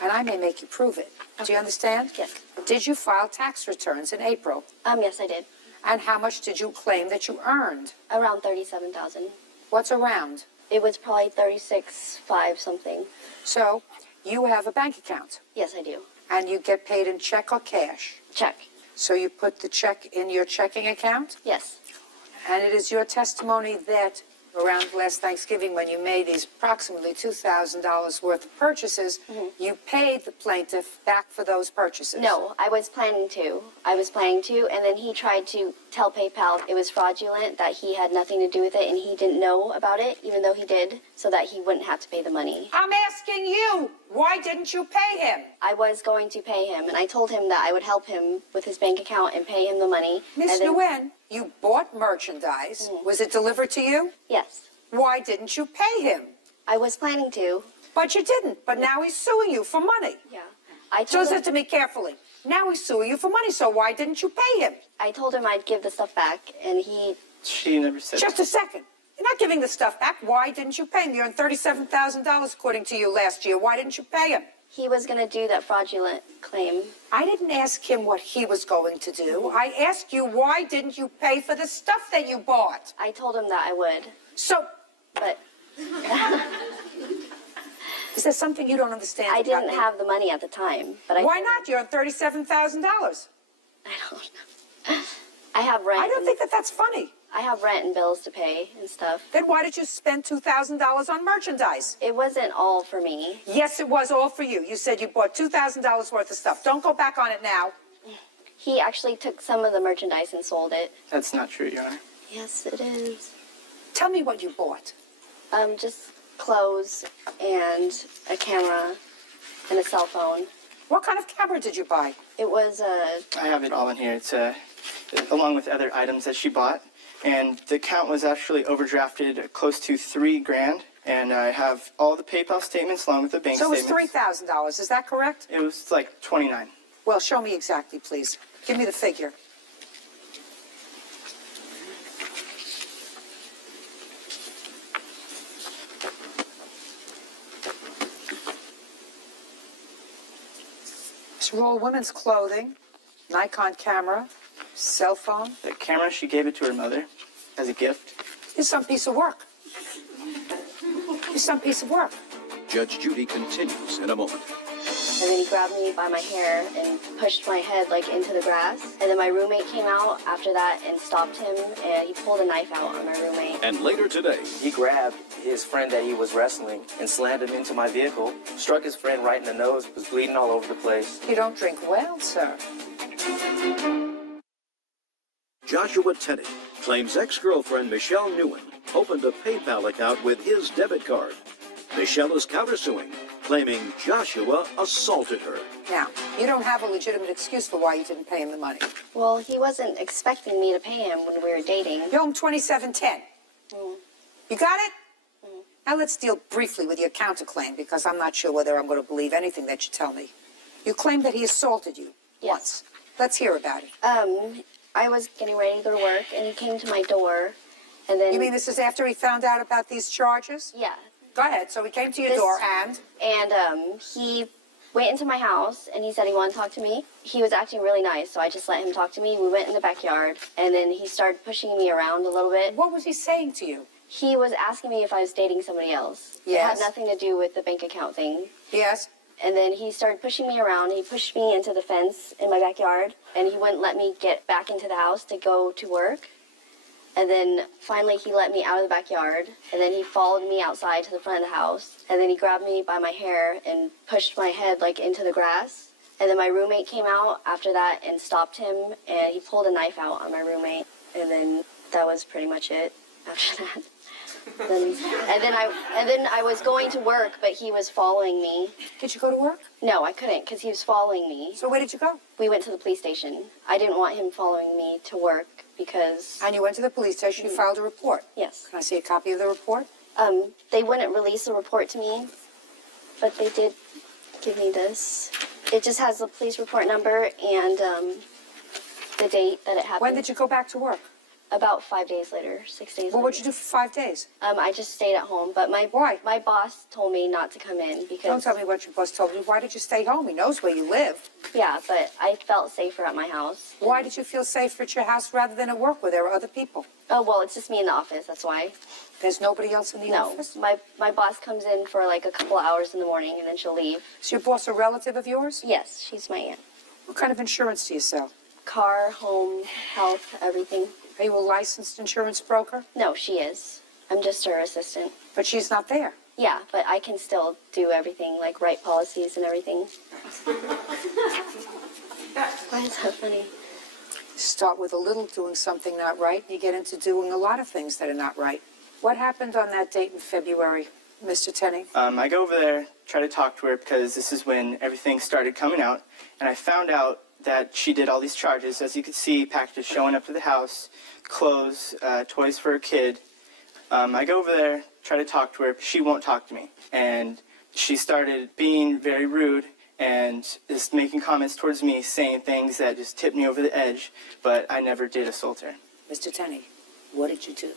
and I may make you prove it. Do you understand? Yes. Did you file tax returns in April? Yes, I did. And how much did you claim that you earned? Around $37,000. What's around? It was probably 36.5 something. So, you have a bank account? Yes, I do. And you get paid in check or cash? Check. So you put the check in your checking account? Yes. And it is your testimony that around last Thanksgiving, when you made these approximately $2,000 worth of purchases, you paid the plaintiff back for those purchases? No, I was planning to. And then he tried to tell PayPal it was fraudulent, that he had nothing to do with it, and he didn't know about it, even though he did, so that he wouldn't have to pay the money. I'm asking you, why didn't you pay him? I was going to pay him, and I told him that I would help him with his bank account and pay him the money. Miss Nguyen, you bought merchandise. Was it delivered to you? Yes. Why didn't you pay him? I was planning to. But you didn't. But now he's suing you for money. Yeah. Listen to me carefully. Now he's suing you for money, so why didn't you pay him? I told him I'd give the stuff back, and he... She never said Just a second. You're not giving the stuff back. Why didn't you pay him? You earned $37,000 according to you last year. Why didn't you pay him? He was going to do that fraudulent claim. I didn't ask him what he was going to do. I asked you, why didn't you pay for the stuff that you bought? I told him that I would. So... But... Is there something you don't understand? I about didn't me? have the money at the time, but Why not? You're on $37,000. I have rent. I don't think that that's funny. I have rent and bills to pay and stuff. Then why did you spend $2,000 on merchandise? It wasn't all for me. Yes, it was all for you. You said you bought $2,000 worth of stuff. Don't go back on it now. He actually took some of the merchandise and sold it. That's not true, Your Honor. Yes, it is. Tell me what you bought. Just clothes and a camera and a cell phone. What kind of camera did you buy? It was I have it all in here. It's along with other items that she bought. And the account was actually overdrafted close to $3,000. And I have all the PayPal statements along with the bank statements. So it was $3,000, is that correct? It was like 29. Well, show me exactly, please. Give me the figure. It's all women's clothing, Nikon camera, cell phone. The camera, she gave it to her mother as a gift. It's some piece of work. It's some piece of work. Judge Judy continues in a moment. And then he grabbed me by my hair and pushed my head like into the grass. And then my roommate came out after that and stopped him, and he pulled a knife out on my roommate. And later today, He grabbed his friend that he was wrestling and slammed him into my vehicle, struck his friend right in the nose, was bleeding all over the place. You don't drink well, sir. Joshua Tenney claims ex-girlfriend Michelle Newen opened a PayPal account with his debit card. Michelle is countersuing, claiming Joshua assaulted her. Now, you don't have a legitimate excuse for why you didn't pay him the money. Well, he wasn't expecting me to pay him when we were dating. You owe him $27.10. You got it? Now let's deal briefly with your counterclaim, because I'm not sure whether I'm going to believe anything that you tell me. You claim that he assaulted you once. Let's hear about it. I was getting ready to go to work, and he came to my door, and then... You mean this is after he found out about these charges? Yeah. Go ahead. So he came to your door and? And he went into my house, and he said he wanted to talk to me. He was acting really nice, so I just let him talk to me. We went in the backyard, and then he started pushing me around a little bit. What was he saying to you? He was asking me if I was dating somebody else. Yes. It had nothing to do with the bank account thing. Yes. And then he started pushing me around. He pushed me into the fence in my backyard, and he wouldn't let me get back into the house to go to work. And then finally he let me out of the backyard, and then he followed me outside to the front of the house, and then he grabbed me by my hair and pushed my head like into the grass. And then my roommate came out after that and stopped him, and he pulled a knife out on my roommate, and then that was pretty much it after that. And then I was going to work, but he was following me. Did you go to work? No, I couldn't, because he was following me. So where did you go? We went to the police station. I didn't want him following me to work because... And you went to the police station, you filed a report? Yes. Can I see a copy of the report? They wouldn't release the report to me, but they did give me this. It just has the police report number and the date that it happened. When did you go back to work? About 5 days later, 6 days later. Well, what'd you do for 5 days? I just stayed at home, but my boss told me not to come in because... Don't tell me what your boss told you. Why did you stay home? He knows where you live. Yeah, but I felt safer at my house. Why did you feel safer at your house rather than at work where there were other people? Oh, well, it's just me in the office, that's why. There's nobody else in the office? No, my boss comes in for like a couple of hours in the morning and then she'll leave. Is your boss a relative of yours? Yes, she's my aunt. What kind of insurance do you sell? Car, home, health, everything. Are you a licensed insurance broker? No, she is. I'm just her assistant. But she's not there. Yeah, but I can still do everything, like write policies and everything. Why is that funny? Start with a little doing something not right, and you get into doing a lot of things that are not right. What happened on that date in February, Mr. Tenney? I go over there, try to talk to her because this is when everything started coming out, and I found out that she did all these charges. As you can see, packages showing up to the house, clothes, toys for her kid. I go over there, try to talk to her. She won't talk to me. And she started being very rude and just making comments towards me, saying things that just tipped me over the edge, but I never did assault her. Mr. Tenney, what did you do?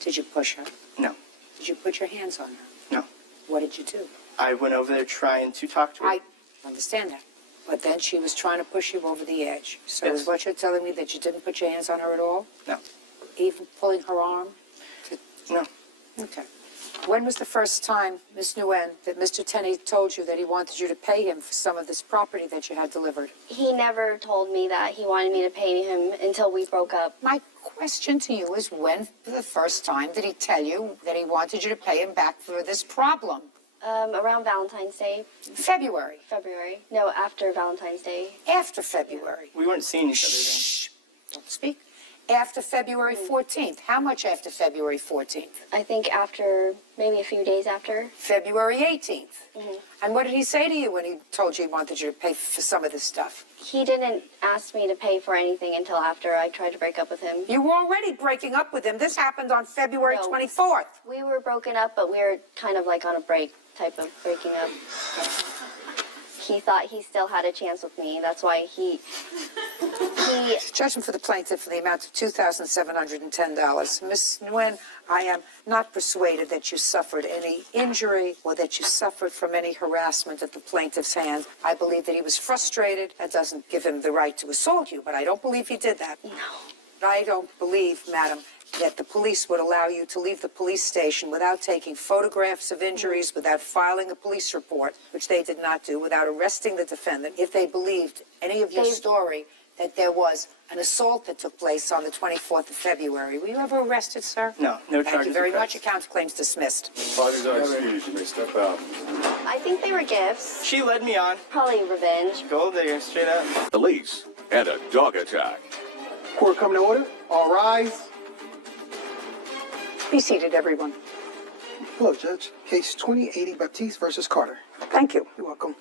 Did you push her? No. Did you put your hands on her? No. What did you do? I went over there trying to talk to her. I understand that. But then she was trying to push you over the edge. So Yes. is what you're telling me that you didn't put your hands on her at all? No. Even pulling her arm? No. Okay. When was the first time, Miss Nguyen, that Mr. Tenney told you that he wanted you to pay him for some of this property that you had delivered? He never told me that he wanted me to pay him until we broke up. My question to you is, when for the first time did he tell you that he wanted you to pay him back for this problem? Around Valentine's Day. February. No, after Valentine's Day. After February. We weren't seeing each other then. Shh. Don't speak. After February 14th. How much after February 14th? I think after, maybe a few days after. February 18th. Mm-hmm. And what did he say to you when he told you he wanted you to pay for some of this stuff? He didn't ask me to pay for anything until after I tried to break up with him. You were already breaking up with him. This happened on February 24th. We were broken up, but we were kind of like on a break type of breaking up. He thought he still had a chance with me. That's why he Judgment for the plaintiff for the amount of $2,710. Miss Nguyen, I am not persuaded that you suffered any injury or that you suffered from any harassment at the plaintiff's hand. I believe that he was frustrated. That doesn't give him the right to assault you, but I don't believe he did that. No. I don't believe, madam, that the police would allow you to leave the police station without taking photographs of injuries, without filing a police report, which they did not do, without arresting the defendant, if they believed any of your story that there was an assault that took place on the 24th of February. Were you ever arrested, sir? No, no charges. Thank you very much. Your counterclaim's dismissed. Parties are excused. You may step out. I think they were gifts. She led me on. Probably revenge. Gold digger, straight up. Police and a dog attack. Court coming to order. All rise. Be seated, everyone. Hello, Judge. Case 2080 Baptiste versus Carter. Thank you. You're welcome.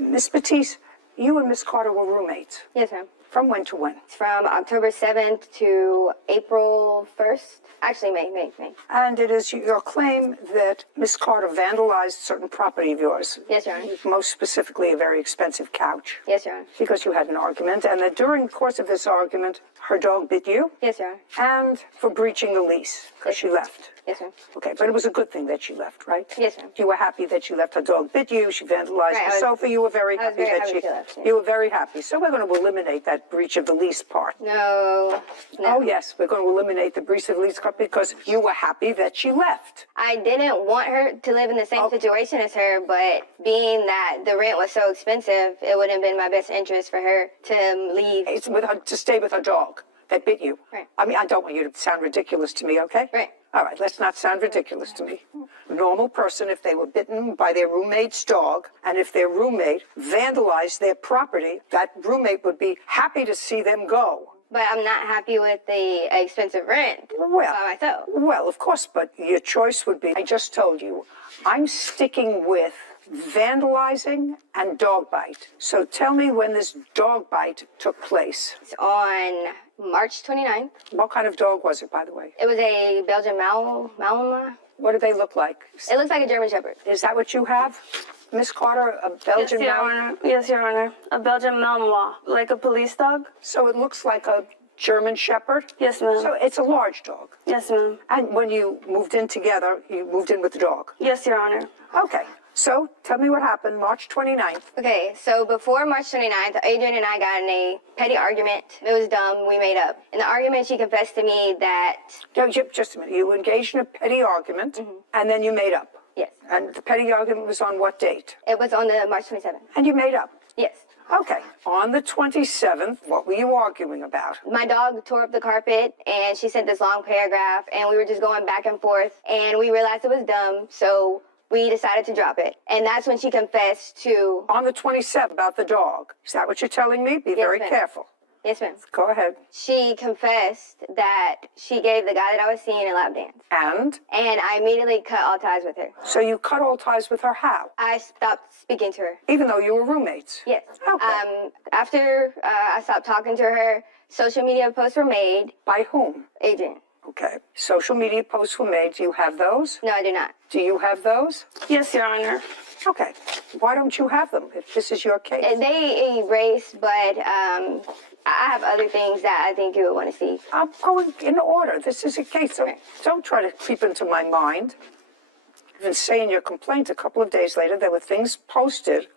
Miss Batiste, you and Miss Carter were roommates. Yes, ma'am. From when to when? From October 7th to April 1st. Actually, May. And it is your claim that Miss Carter vandalized certain property of yours. Yes, Your Honor. Most specifically, a very expensive couch. Yes, Your Honor. Because you had an argument, and that during the course of this argument, her dog bit you. Yes, Your Honor. And for breaching the lease, because she left. Yes, ma'am. Okay, but it was a good thing that she left, right? Yes, ma'am. You were happy that she left. Her dog bit you. She vandalized Right, the sofa. You were very happy very that happy she she left, yes. You were very happy. So we're going to eliminate that breach of the lease part. No. Oh, yes, we're going to eliminate the breach of the lease part because you were happy that she left. I didn't want her to live in the same situation as her, but being that the rent was so expensive, it wouldn't have been my best interest for her to leave. It's with her, to stay with her dog that bit you. Right. I mean, I don't want you to sound ridiculous to me, okay? Right. All right, let's not sound ridiculous to me. Normal person, if they were bitten by their roommate's dog, and if their roommate vandalized their property, that roommate would be happy to see them go. But I'm not happy with the expensive rent by myself. Well, of course, but your choice would be, I just told you, I'm sticking with vandalizing and dog bite. So tell me when this dog bite took place. It's on March 29th. What kind of dog was it, by the way? It was a Belgian Malinois. What do they look like? It looks like a German Shepherd. Is that what you have? Miss Carter, a Belgian Yes, Your Honor. Yes, Your Honor. A Belgian Malinois, like a police dog. So it looks like a German Shepherd? Yes, ma'am. So it's a large dog? Yes, ma'am. And when you moved in together, you moved in with the dog? Yes, Your Honor. Okay. So tell me what happened March 29th. Okay, so before March 29th, Adrian and I got in a petty argument. It was dumb. We made up. In the argument, she confessed to me that... Just a minute. You engaged in a petty argument, and then you made up? Yes. And the petty argument was on what date? It was on the March 27th. And you made up? Yes. Okay. On the 27th, what were you arguing about? My dog tore up the carpet, and she sent this long paragraph, and we were just going back and forth, and we realized it was dumb, so we decided to drop it. And that's when she confessed to... On the 27th, about the dog. Is that what you're telling me? Be very careful. Yes, ma'am. Go ahead. She confessed that she gave the guy that I was seeing a lap dance. And? And I immediately cut all ties with her. So you cut all ties with her how? I stopped speaking to her. Even though you were roommates? Yes. Okay. After I stopped talking to her, social media posts were made. By whom? Adrian. Okay. Social media posts were made. Do you have those? No, I do not. Do you have those? Yes, Your Honor. Okay. Why don't you have them if this is your case? They erased, but I have other things that I think you would want to see. I'm going in order. This is a case. So don't try to creep into my mind. Even say in your complaint a couple of days later there were things posted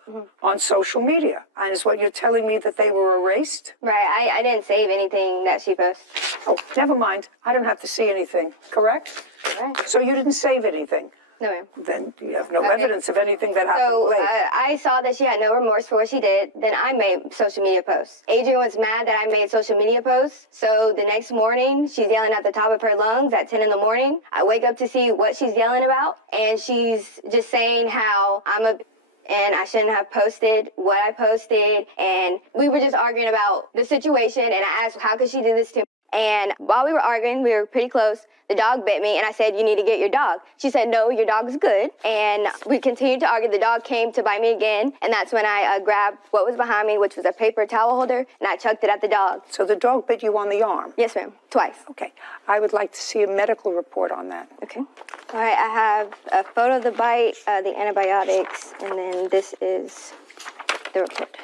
on social media. And is what you're telling me that they were erased? Right. I didn't save anything that she posted. Oh, never mind. I don't have to see anything, correct? Correct. So you didn't save anything? No, ma'am. Then you have no evidence of anything that happened So late. I saw that she had no remorse for what she did. Then I made social media posts. Adrian was mad that I made social media posts. So the next morning, she's yelling at the top of her lungs at 10 in the morning. I wake up to see what she's yelling about, and she's just saying how I'm a and I shouldn't have posted what I posted. And we were just arguing about the situation, and I asked, how could she do this to me? And while we were arguing, we were pretty close, the dog bit me, and I said, you need to get your dog. She said, no, your dog's good. And we continued to argue. The dog came to bite me again, and that's when I grabbed what was behind me, which was a paper towel holder, and I chucked it at the dog. So the dog bit you on the arm? Yes, ma'am, twice. Okay. I would like to see a medical report on that. Okay. All right, I have a photo of the bite, the antibiotics, and then this is the report.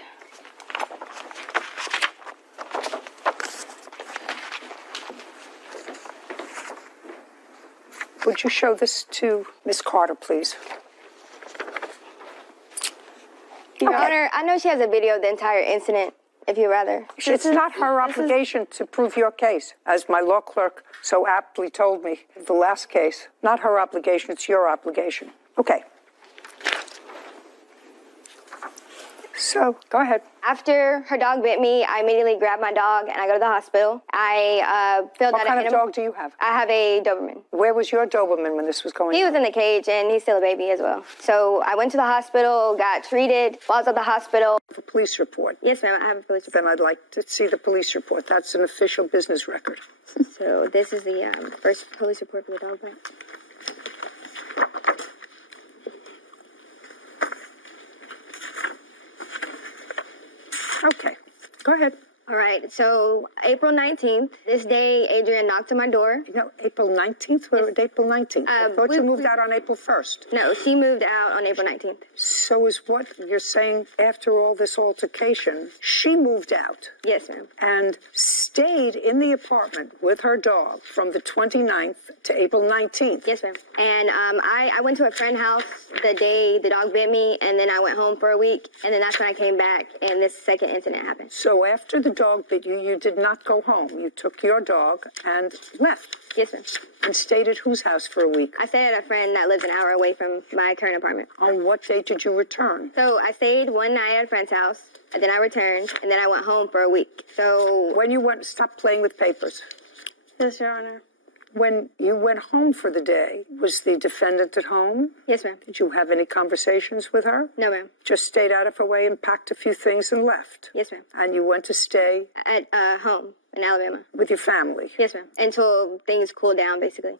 Would you show this to Miss Carter, please? Your Honor, I know she has a video of the entire incident, if you'd rather. It's not her obligation to prove your case, as my law clerk so aptly told me the last case. Not her obligation, it's your obligation. Okay. So, go ahead. After her dog bit me, I immediately grabbed my dog and I go to the hospital. I filled out What kind of dog do you have? I have a Doberman. Where was your Doberman when this was going on? He was in the cage and he's still a baby as well. So I went to the hospital, got treated. While I was at the hospital. A police report? Yes, ma'am, I have a police report. Then I'd like to see the police report. That's an official business record. So this is the first police report for the dog bite. Okay, go ahead. All right, so April 19th, this day, Adrian knocked on my door. No, April 19th? Where was April 19th? I thought you moved out on April 1st. No, she moved out on April 19th. So is what you're saying, after all this altercation, she moved out? Yes, ma'am. And stayed in the apartment with her dog from the 29th to April 19th? Yes, ma'am. And I went to a friend's house the day the dog bit me, and then I went home for a week, and then that's when I came back, and this second incident happened. So after the dog bit you, you did not go home. You took your dog and left. Yes, ma'am. And stayed at whose house for a week? I stayed at a friend that lives an hour away from my current apartment. On what date did you return? So I stayed one night at a friend's house, and then I returned, and then I went home for a week. So when you went, stop playing with papers. Yes, Your Honor. When you went home for the day, was the defendant at home? Yes, ma'am. Did you have any conversations with her? No, ma'am. Just stayed out of her way and packed a few things and left? Yes, ma'am. And you went to stay? At home in Alabama. With your family? Yes, ma'am. Until things cooled down, basically.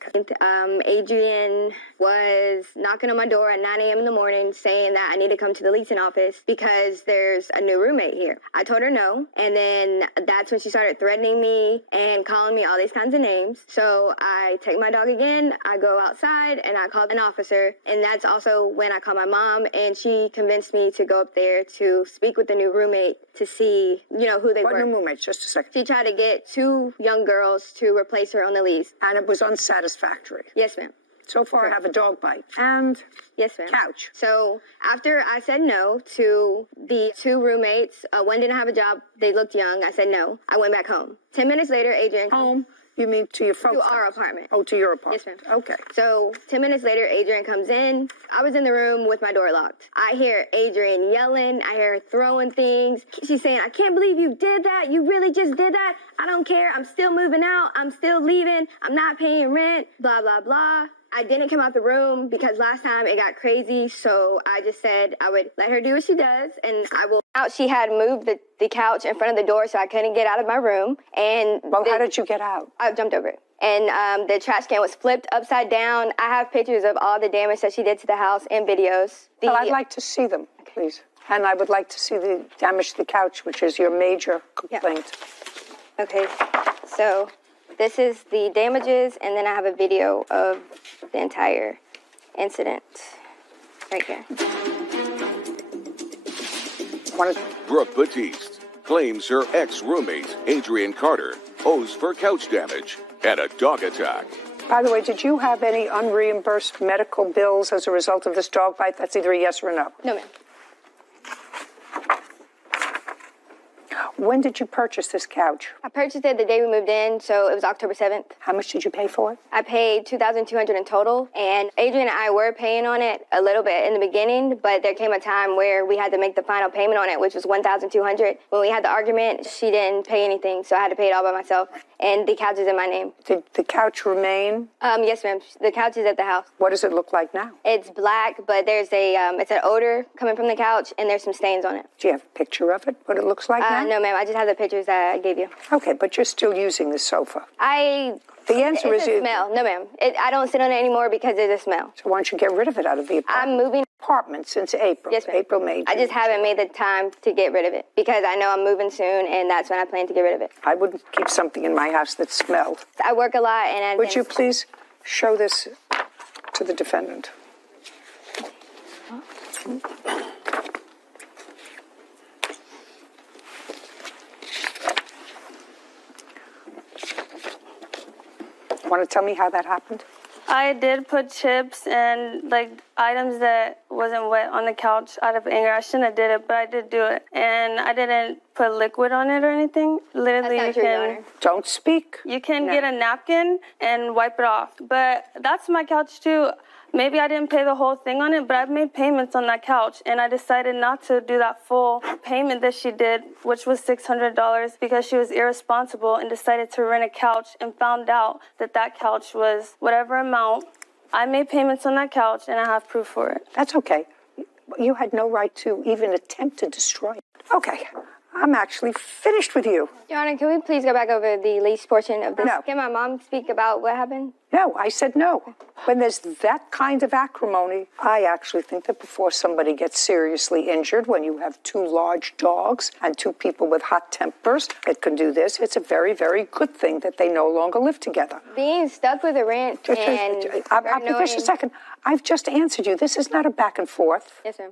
Adrian was knocking on my door at 9 a.m. in the morning saying that I need to come to the leasing office because there's a new roommate here. I told her no, and then that's when she started threatening me and calling me all these kinds of names. So I take my dog again, I go outside, and I call an officer, and that's also when I call my mom, and she convinced me to go up there to speak with the new roommate to see, who they were. What new roommate? Just a second. She tried to get 2 young girls to replace her on the lease. And it was unsatisfactory? Yes, ma'am. So far, I have a dog bite. And? Yes, ma'am. Couch. So after I said no to the 2 roommates, one didn't have a job. They looked young. I said no. I went back home. 10 minutes later, Adrian. Home? You mean to your folks' To our house? apartment. Oh, to your apartment. Yes, ma'am. Okay. So 10 minutes later, Adrian comes in. I was in the room with my door locked. I hear Adrian yelling. I hear her throwing things. She's saying, I can't believe you did that. You really just did that. I don't care. I'm still moving out. I'm still leaving. I'm not paying rent. Blah, blah, blah. I didn't come out the room because last time it got crazy, so I just said I would let her do what she does, and I will. She had moved the couch in front of the door, so I couldn't get out of my room. And well, how did you get out? I jumped over it. And the trash can was flipped upside down. I have pictures of all the damage that she did to the house and videos. Well, I'd like to see them, please. And I would like to see the damage to the couch, which is your major complaint. Yeah. Okay, so this is the damages, and then I have a video of the entire incident right here. Brooke Batiste claims her ex-roommate, Adrian Carter, owes for couch damage and a dog attack. By the way, did you have any unreimbursed medical bills as a result of this dog bite? That's either a yes or a no. No, ma'am. When did you purchase this couch? I purchased it the day we moved in, so it was October 7th. How much did you pay for it? I paid $2,200 in total, and Adrian and I were paying on it a little bit in the beginning, but there came a time where we had to make the final payment on it, which was $1,200. When we had the argument, she didn't pay anything, so I had to pay it all by myself, and the couch is in my name. Did the couch remain? Yes, ma'am. The couch is at the house. What does it look like now? It's black, but there's it's an odor coming from the couch, and there's some stains on it. Do you have a picture of it, what it looks like now? No, ma'am. I just have the pictures that I gave you. Okay, but you're still using the sofa. The answer is a smell. No, ma'am. I don't sit on it anymore because there's a smell. So why don't you get rid of it out of the apartment? I'm moving apartment since April. Yes, ma'am. April, May. I just haven't made the time to get rid of it because I know I'm moving soon, and that's when I plan to get rid of it. I wouldn't keep something in my house that smelled. I work a lot, and Would you please show this to the defendant? Want to tell me how that happened? I did put chips and items that wasn't wet on the couch out of anger. I shouldn't have did it, but I did do it. And I didn't put liquid on it or anything. Literally, That's not true, Your Honor. Don't speak. You can get a napkin and wipe it off. But that's my couch too. Maybe I didn't pay the whole thing on it, but I've made payments on that couch, and I decided not to do that full payment that she did, which was $600, because she was irresponsible and decided to rent a couch and found out that that couch was whatever amount. I made payments on that couch, and I have proof for it. That's okay. You had no right to even attempt to destroy it. Okay. I'm actually finished with you. Your Honor, can we please go back over the lease portion of this? No. Can my mom speak about what happened? No, I said no. When there's that kind of acrimony, I actually think that before somebody gets seriously injured, when you have two large dogs and two people with hot tempers that can do this, it's a very, very good thing that they no longer live together. Being stuck with a rent Just a second. I've just answered you. This is not a back and forth. Yes, ma'am.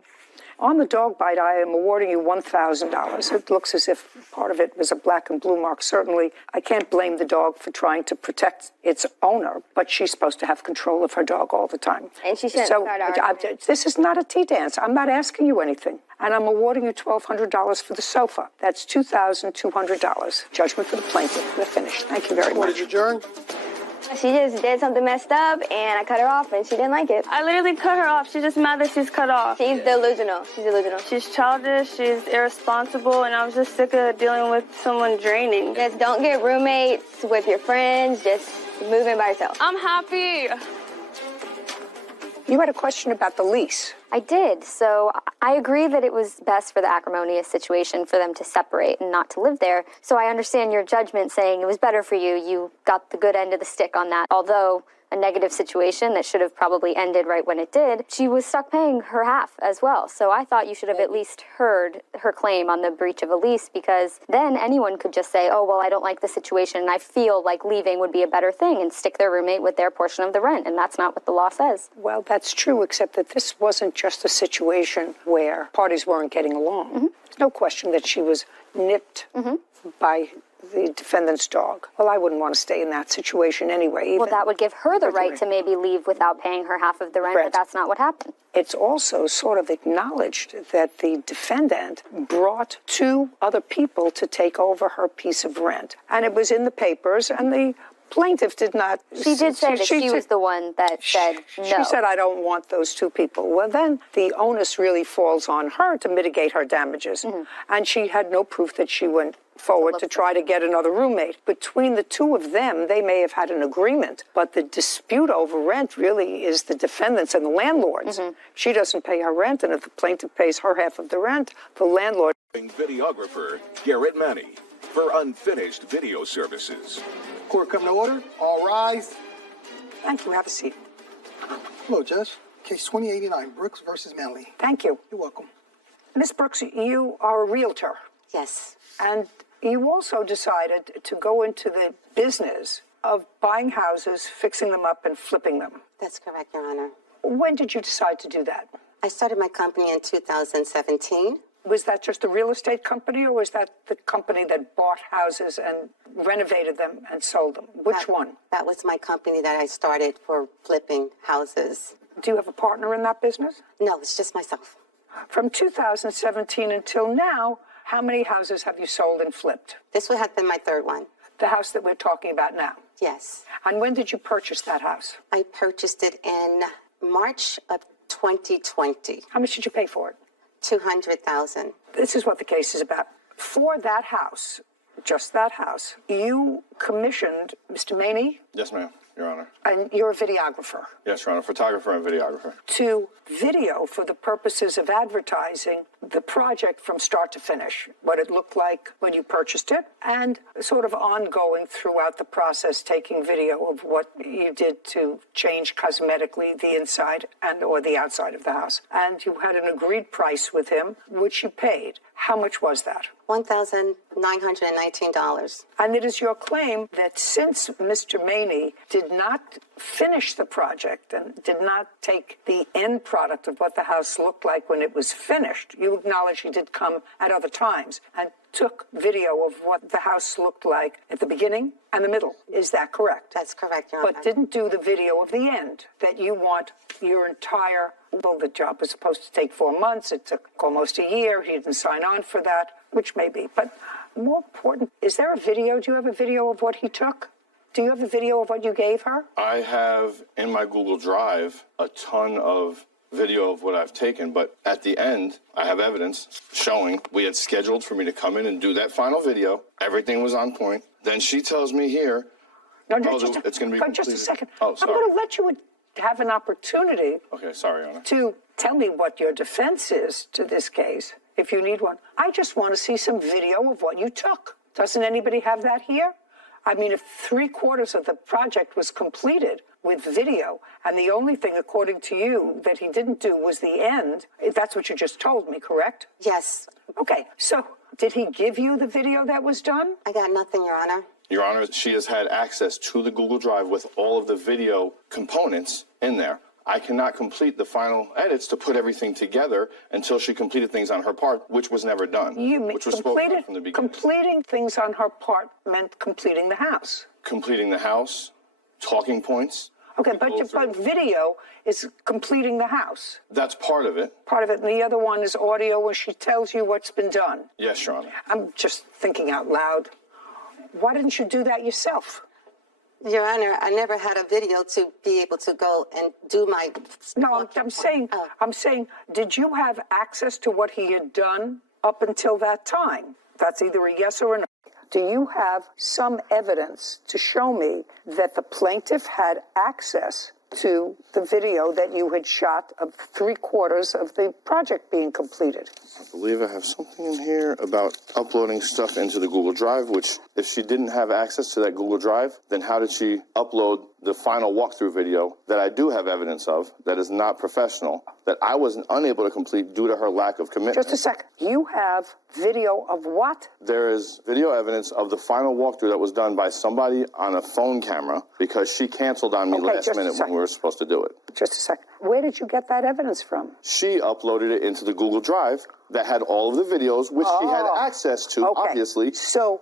On the dog bite, I am awarding you $1,000. It looks as if part of it was a black and blue mark. Certainly, I can't blame the dog for trying to protect its owner, but she's supposed to have control of her dog all the time. And she shouldn't start arguing. This is not a tea dance. I'm not asking you anything. And I'm awarding you $1,200 for the sofa. That's $2,200. Judgment for the plaintiff. We're finished. Thank you very much. Court is adjourned. She just did something messed up, and I cut her off, and she didn't like it. I literally cut her off. She's just mad that she's cut off. She's delusional. She's delusional. She's childish. She's irresponsible, and I was just sick of dealing with someone draining. Just don't get roommates with your friends. Just move in by yourself. I'm happy. You had a question about the lease. I did. So I agree that it was best for the acrimonious situation for them to separate and not to live there. So I understand your judgment saying it was better for you. You got the good end of the stick on that. Although a negative situation that should have probably ended right when it did, she was stuck paying her half as well. So I thought you should have at least heard her claim on the breach of a lease, because then anyone could just say, oh, well, I don't like the situation and I feel like leaving would be a better thing, and stick their roommate with their portion of the rent. And that's not what the law says. Well, that's true, except that this wasn't just a situation where parties weren't getting along. Mm-hmm. No question that she was nipped by the defendant's dog. Well, I wouldn't want to stay in that situation anyway. Well, that would give her the right to maybe leave without paying her half of the rent, but that's not what happened. It's also sort of acknowledged that the defendant brought two other people to take over her piece of rent. And it was in the papers, and the plaintiff did not... She did say that she was the one that said no. She said, I don't want those two people. Well, then the onus really falls on her to mitigate her damages. Mm-hmm. And she had no proof that she went forward to try to get another roommate. Between the two of them, they may have had an agreement, but the dispute over rent really is the defendants and the landlords. Mm-hmm. She doesn't pay her rent, and if the plaintiff pays her half of the rent, the landlord... Videographer Garrett Manny for Unfinished Video Services. Court come to order. All rise. Thank you. Have a seat. Hello, Judge. Case 2089, Brooks versus Manley. Thank you. You're welcome. Miss Brooks, you are a realtor. Yes. And you also decided to go into the business of buying houses, fixing them up, and flipping them. That's correct, Your Honor. When did you decide to do that? I started my company in 2017. Was that just a real estate company, or was that the company that bought houses and renovated them and sold them? Which one? That was my company that I started for flipping houses. Do you have a partner in that business? No, it's just myself. From 2017 until now, How many houses have you sold and flipped? This would have been my third one. The house that we're talking about now? Yes. And when did you purchase that house? I purchased it in March of 2020. How much did you pay for it? $200,000. This is what the case is about. For that house, just that house, you commissioned Mr. Maney, Yes, ma'am, Your Honor. and you're a videographer, Yes, Your Honor, photographer and videographer. to video for the purposes of advertising the project from start to finish, what it looked like when you purchased it, and sort of ongoing throughout the process, taking video of what you did to change cosmetically the inside and or the outside of the house. And you had an agreed price with him, which you paid. How much was that? $1,919. And it is your claim that since Mr. Maney did not finish the project and did not take the end product of what the house looked like when it was finished, you acknowledge he did come at other times and took video of what the house looked like at the beginning and the middle. Is that correct? That's correct, Your Honor. But didn't do the video of the end that you want your entire, well, the job was supposed to take 4 months. It took almost a year. He didn't sign on for that, which may be. But more important, is there a video? Do you have a video of what he took? Do you have a video of what you gave her? I have in my Google Drive a ton of video of what I've taken, but at the end, I have evidence showing we had scheduled for me to come in and do that final video. Everything was on point. Then she tells me here, No, it's just going to be just completed. a second. Oh, I'm sorry. going to let you have an opportunity Okay, sorry, Your Honor. to tell me what your defense is to this case, if you need one. I just want to see some video of what you took. Doesn't anybody have that here? I mean, if 3/4 of the project was completed with video, and the only thing, according to you, that he didn't do was the end, that's what you just told me, correct? Yes. Okay, so did he give you the video that was done? I got nothing, Your Honor. Your Honor, she has had access to the Google Drive with all of the video components in there. I cannot complete the final edits to put everything together until she completed things on her part, which was never done. You mean which was spoken of from the beginning. completing things on her part meant completing the house. Completing the house, talking points. Okay, but video is completing the house. That's part of it. Part of it, and the other one is audio where she tells you what's been done. Yes, Your Honor. I'm just thinking out loud. Why didn't you do that yourself? Your Honor, I never had a video to be able to go and do my... No, I'm saying, did you have access to what he had done up until that time? That's either a yes or a no. Do you have some evidence to show me that the plaintiff had access to the video that you had shot of 3/4 of the project being completed? I believe I have something in here about uploading stuff into the Google Drive, which if she didn't have access to that Google Drive, then how did she upload the final walkthrough video that I do have evidence of that is not professional, that I was unable to complete due to her lack of commitment? Just a second. You have video of what? There is video evidence of the final walkthrough that was done by somebody on a phone camera because she canceled on me last minute when we were supposed to do it. Just a second. Where did you get that evidence from? She uploaded it into the Google Drive that had all of the videos, which she had access to, obviously,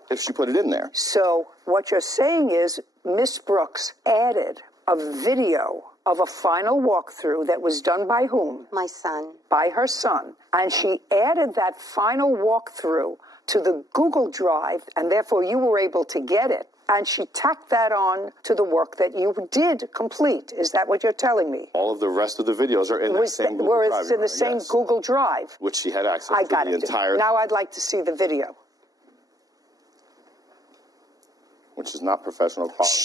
if she put it in there. So what you're saying is Miss Brooks added a video of a final walkthrough that was done by whom? My son. By her son. And she added that final walkthrough to the Google Drive, and therefore you were able to get it. And she tacked that on to the work that you did complete. Is that what you're telling me? All of the rest of the videos are in the same Google Drive. Where it's in the same Google Drive. Which she had access I to got the it. entire... Now I'd like to see the video. Which is not professional quality.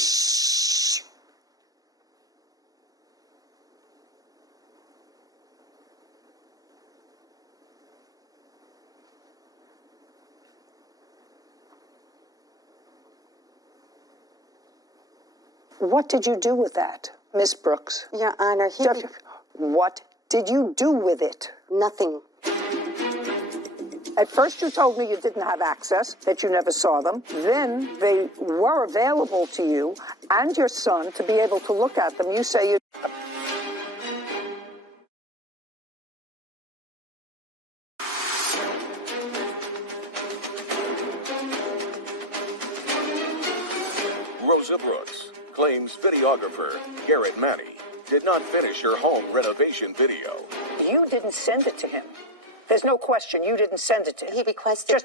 What did you do with that, Miss Brooks? Your Honor, what did you do with it? Nothing. At first you told me you didn't have access, that you never saw them. Then they were available to you and your son to be able to look at them. You say you... Rosa Brooks claims videographer Garrett Manny did not finish her home renovation video. You didn't send it to him. There's no question you didn't send it to him. He requested.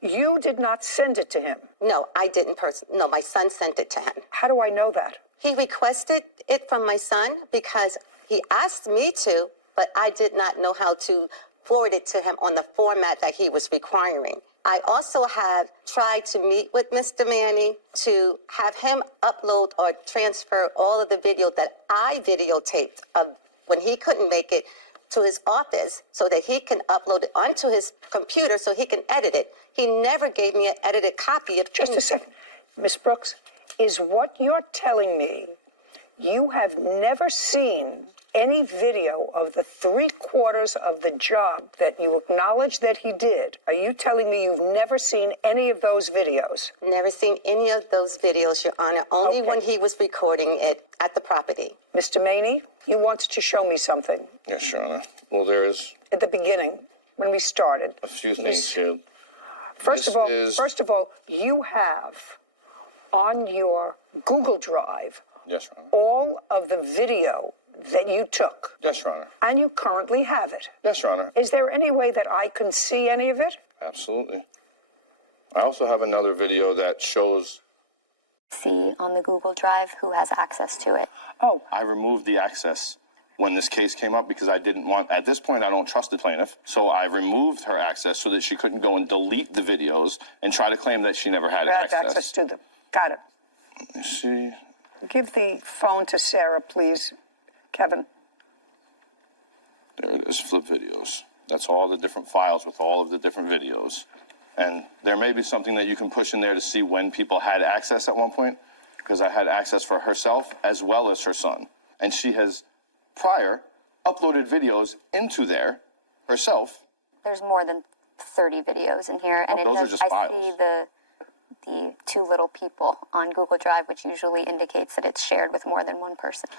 You did not send it to him. No, I didn't No, my son sent it to him. How do I know that? He requested it from my son because he asked me to, but I did not know how to forward it to him on the format that he was requiring. I also have tried to meet with Mr. Manning to have him upload or transfer all of the video that I videotaped of when he couldn't make it to his office so that he can upload it onto his computer so he can edit it. He never gave me an edited copy of Just a second. Ms. Brooks, is what you're telling me you have never seen any video of the 3/4 of the job that you acknowledge that he did? Are you telling me you've never seen any of those videos? Never seen any of those videos, Your Honor, only when he was recording it at the property. Mr. Maney, you wanted to show me something. Yes, Your Honor. Well, there is At the beginning, when we started. a few things here. First of all, you have on your Google Drive Yes, Your Honor. all of the video that you took. Yes, Your Honor. And you currently have it. Yes, Your Honor. Is there any way that I can see any of it? Absolutely. I also have another video that shows. See on the Google Drive who has access to it. Oh. I removed the access when this case came up because I didn't want, at this point, I don't trust the plaintiff. So I removed her access so that she couldn't go and delete the videos and try to claim that she never had access. To them. Got it. Let me see. Give the phone to Sarah, please, Kevin. There it is, flip videos. That's all the different files with all of the different videos. And there may be something that you can push in there to see when people had access at one point, because I had access for herself as well as her son. And she has prior uploaded videos into there herself. There's more than 30 videos in here, and those are just files. I see the two little people on Google Drive, which usually indicates that it's shared with more than one person.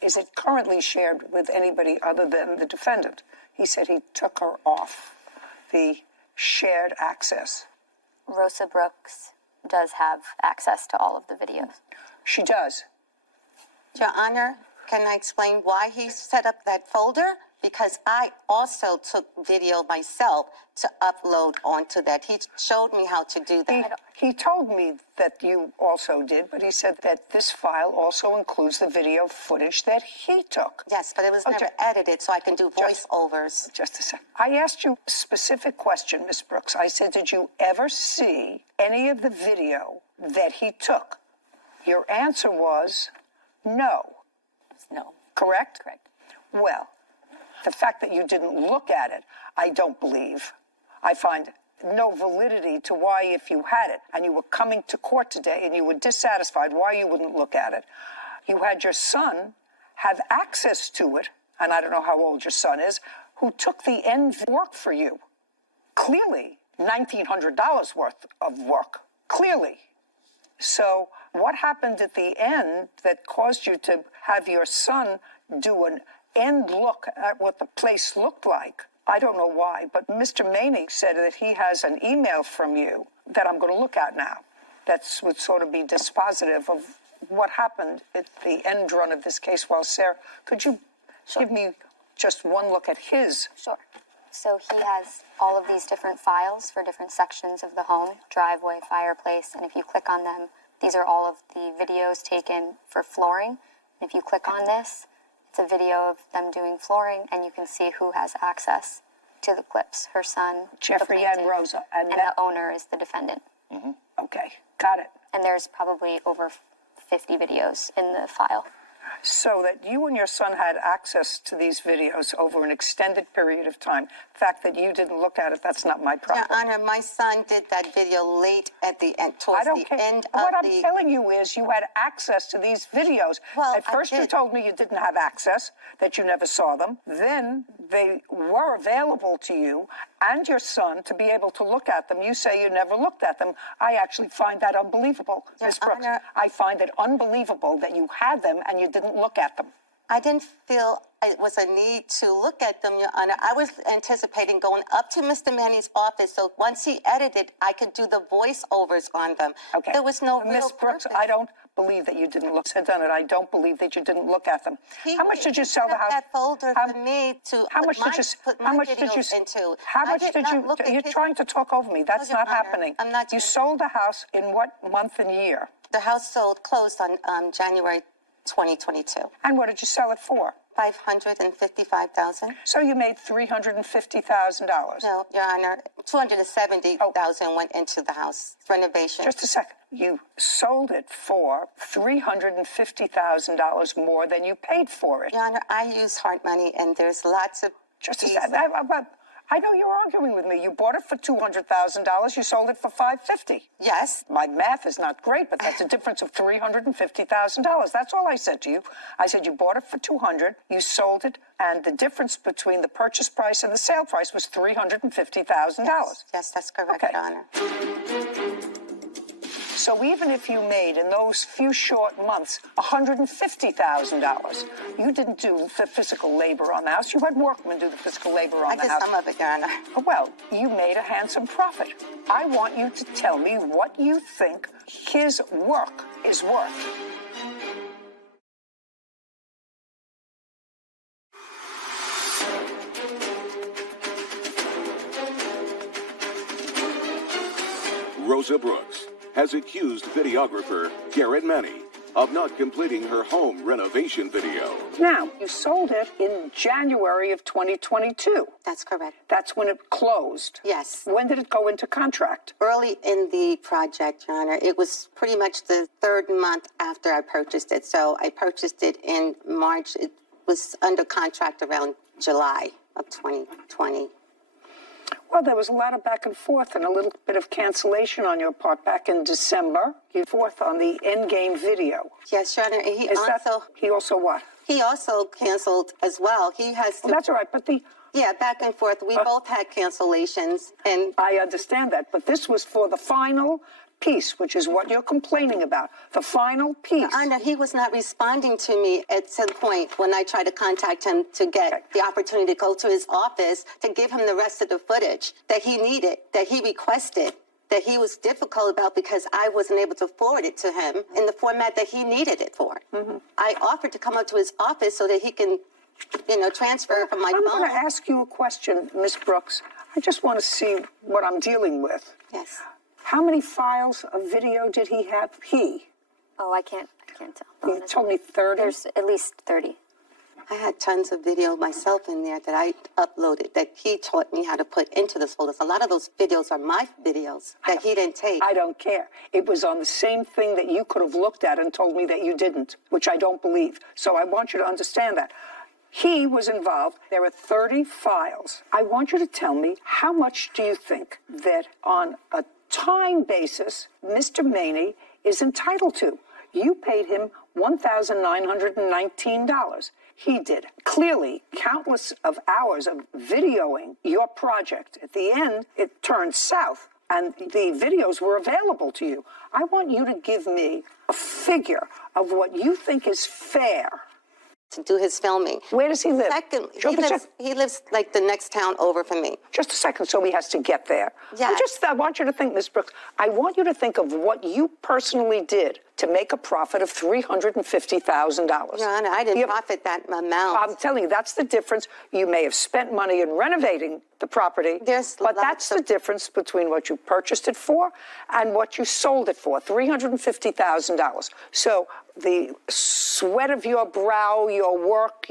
Is it currently shared with anybody other than the defendant? He said he took her off the shared access. Rosa Brooks does have access to all of the videos. She does. Your Honor, can I explain why he set up that folder? Because I also took video myself to upload onto that. He showed me how to do that. He told me that you also did, but he said that this file also includes the video footage that he took. Yes, but it was never edited, so I can do voiceovers. Just a second. I asked you a specific question, Ms. Brooks. I said, did you ever see any of the video that he took? Your answer was no. No. Correct? Correct. Well, the fact that you didn't look at it, I don't believe. I find no validity to why, if you had it and you were coming to court today and you were dissatisfied, why you wouldn't look at it. You had your son have access to it, and I don't know how old your son is, who took the end work for you. Clearly, $1,900 worth of work. Clearly. So what happened at the end that caused you to have your son do an end look at what the place looked like? I don't know why, but Mr. Maney said that he has an email from you that I'm going to look at now. That would sort of be dispositive of what happened at the end run of this case. Well, Sarah, could you give me just one look at his? Sure. So he has all of these different files for different sections of the home, driveway, fireplace, and if you click on them, these are all of the videos taken for flooring. And if you click on this, it's a video of them doing flooring, and you can see who has access to the clips. Her son, Jeffrey and Rosa. And the owner is the defendant. Mm-hmm. Okay, got it. And there's probably over 50 videos in the file. So that you and your son had access to these videos over an extended period of time. The fact that you didn't look at it, that's not my problem. Your Honor, my son did that video late at the end, towards the end of what I'm telling you is you had access to these videos. Well, at first you told me you didn't have access, that you never saw them. Then they were available to you and your son to be able to look at them. You say you never looked at them. I actually find that unbelievable. Ms. Brooks, I find it unbelievable that you had them and you didn't look at them. I didn't feel it was a need to look at them, Your Honor. I was anticipating going up to Mr. Manny's office, so once he edited, I could do the voiceovers on them. Okay. There was no real Ms. Brooks, purpose. I don't believe that you didn't look at them, and I don't believe that you didn't look at them. How much did you sell the house? That folder for me to How much did you? put How my much did you? videos into. How much did you? Look at You're trying to talk over me. That's Your not Honor, happening. I'm not You sold the house in what month and year? The house closed on January 2022. And what did you sell it for? $555,000. So you made $350,000. No, Your Honor, $270,000 went into the house renovation. Just a second. You sold it for $350,000 more than you paid for it. Your Honor, I use hard money, and there's lots of. Just a second. I know you're arguing with me. You bought it for $200,000. You sold it for $550,000. Yes. My math is not great, but that's a difference of $350,000. That's all I said to you. I said you bought it for $200,000. You sold it, and the difference between the purchase price and the sale price was $350,000. Yes, that's correct, Your Honor. So even if you made in those few short months $150,000, you didn't do the physical labor on the house. You had workmen do the physical labor on the house. I did some of it, Your Honor. Well, you made a handsome profit. I want you to tell me what you think his work is worth. Rosa Brooks has accused videographer Garrett Manny of not completing her home renovation video. Now, you sold it in January of 2022. That's correct. That's when it closed. Yes. When did it go into contract? Early in the project, Your Honor. It was pretty much the third month after I purchased it. So I purchased it in March. It was under contract around July of 2020. Well, there was a lot of back and forth and a little bit of cancellation on your part back in December. You forth on the endgame video. Yes, Your Honor. He also what? He also canceled as well. He has to. Well, that's all right, but Yeah, back and forth. We both had cancellations, and I understand that, but this was for the final piece, which is what you're complaining about. The final piece. Your Honor, he was not responding to me at some point when I tried to contact him to get the opportunity to go to his office to give him the rest of the footage that he needed, that he requested, that he was difficult about because I wasn't able to forward it to him in the format that he needed it for. Mm-hmm. I offered to come up to his office so that he can, transfer from my phone. I'm going to ask you a question, Ms. Brooks. I just want to see what I'm dealing with. Yes. How many files of video did he have? Oh, I can't tell. You told me 30? There's at least 30. I had tons of video myself in there that I uploaded that he taught me how to put into the folders. A lot of those videos are my videos that he didn't take. I don't care. It was on the same thing that you could have looked at and told me that you didn't, which I don't believe. So I want you to understand that. He was involved. There are 30 files. I want you to tell me, how much do you think that on a time basis Mr. Maney is entitled to? You paid him $1,919. He did clearly countless of hours of videoing your project. At the end, it turned south, and the videos were available to you. I want you to give me a figure of what you think is fair to do his filming. Where does he live? Second, he lives like the next town over from me. Just a second, so he has to get there. Yes. I want you to think, Ms. Brooks, I want you to think of what you personally did to make a profit of $350,000. Your Honor, I didn't profit that amount. I'm telling you, that's the difference. You may have spent money in renovating the property, but that's the difference between what you purchased it for and what you sold it for, $350,000. So the sweat of your brow, your work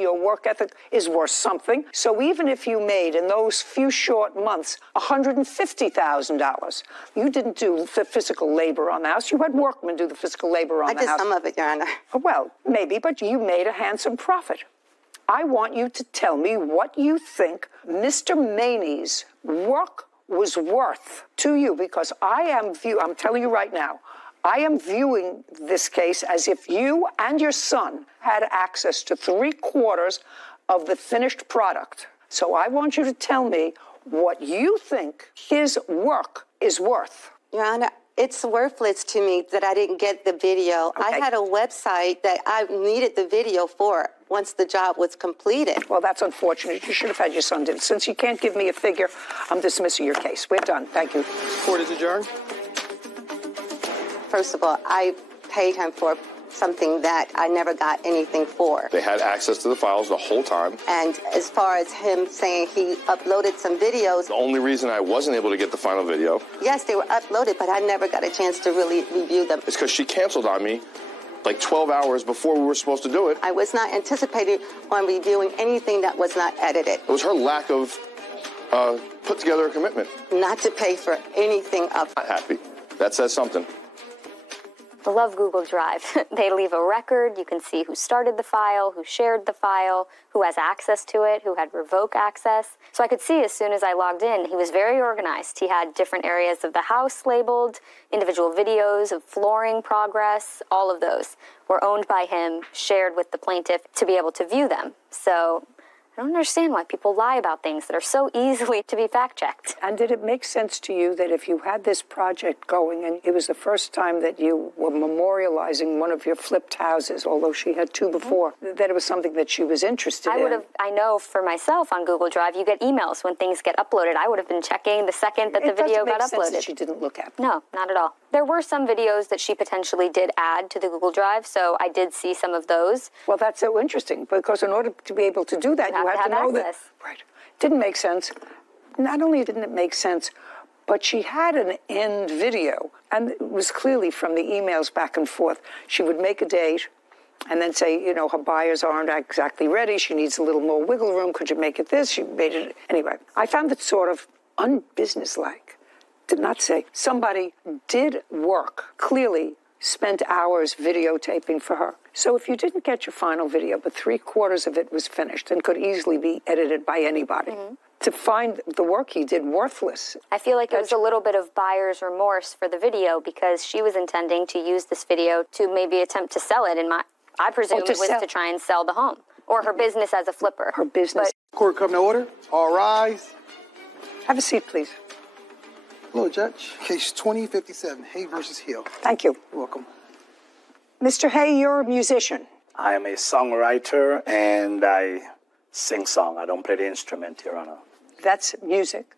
ethic is worth something. So even if you made in those few short months $150,000, you didn't do the physical labor on the house. You had workmen do the physical labor on the house. I did some of it, Your Honor. Well, maybe, but you made a handsome profit. I want you to tell me what you think Mr. Maney's work was worth to you, because I'm telling you right now, I am viewing this case as if you and your son had access to 3/4 of the finished product. So I want you to tell me what you think his work is worth. Your Honor, it's worthless to me that I didn't get the video. Okay. I had a website that I needed the video for. once the job was completed. Well, that's unfortunate. You should have had your son do it. Since you can't give me a figure, I'm dismissing your case. We're done. Thank you. Court is adjourned. First of all, I paid him for something that I never got anything for. They had access to the files the whole time. And as far as him saying he uploaded some videos, The only reason I wasn't able to get the final video yes, they were uploaded, but I never got a chance to really review them. is because she canceled on me like 12 hours before we were supposed to do it. I was not anticipating on reviewing anything that was not edited. It was her lack of put together a commitment. Not to pay for anything up. Not happy. That says something. I love Google Drive. They leave a record. You can see who started the file, who shared the file, who has access to it, who had revoke access. So I could see as soon as I logged in, he was very organized. He had different areas of the house labeled, individual videos of flooring progress. All of those were owned by him, shared with the plaintiff to be able to view them. So I don't understand why people lie about things that are so easily to be fact-checked. And did it make sense to you that if you had this project going, and it was the first time that you were memorializing one of your flipped houses, although she had two before, that it was something that she was interested in? I know for myself on Google Drive, you get emails when things get uploaded. I would have been checking the second that the video got uploaded. It doesn't make sense that she didn't look at them. No, not at all. There were some videos that she potentially did add to the Google Drive, so I did see some of those. Well, that's so interesting, because in order to be able to do that, you had to know that. Right. Didn't make sense. Not only didn't it make sense, but she had an end video, and it was clearly from the emails back and forth. She would make a date and then say, you know, her buyers aren't exactly ready. She needs a little more wiggle room. Could you make it this? She made it. Anyway, I found it sort of unbusinesslike. Did not say. Somebody did work, clearly spent hours videotaping for her. So if you didn't get your final video, but 3/4 of it was finished and could easily be edited by anybody, to find the work he did worthless. I feel like it was a little bit of buyer's remorse for the video because she was intending to use this video to maybe attempt to sell it. And I presume it was to try and sell the home or her business as a flipper. Her business. Court come to order. All rise. Have a seat, please. Hello, Judge. Case 2057, Hay versus Hill. Thank you. You're welcome. Mr. Hay, you're a musician. I am a songwriter and I sing song. I don't play the instrument, Your Honor. That's music.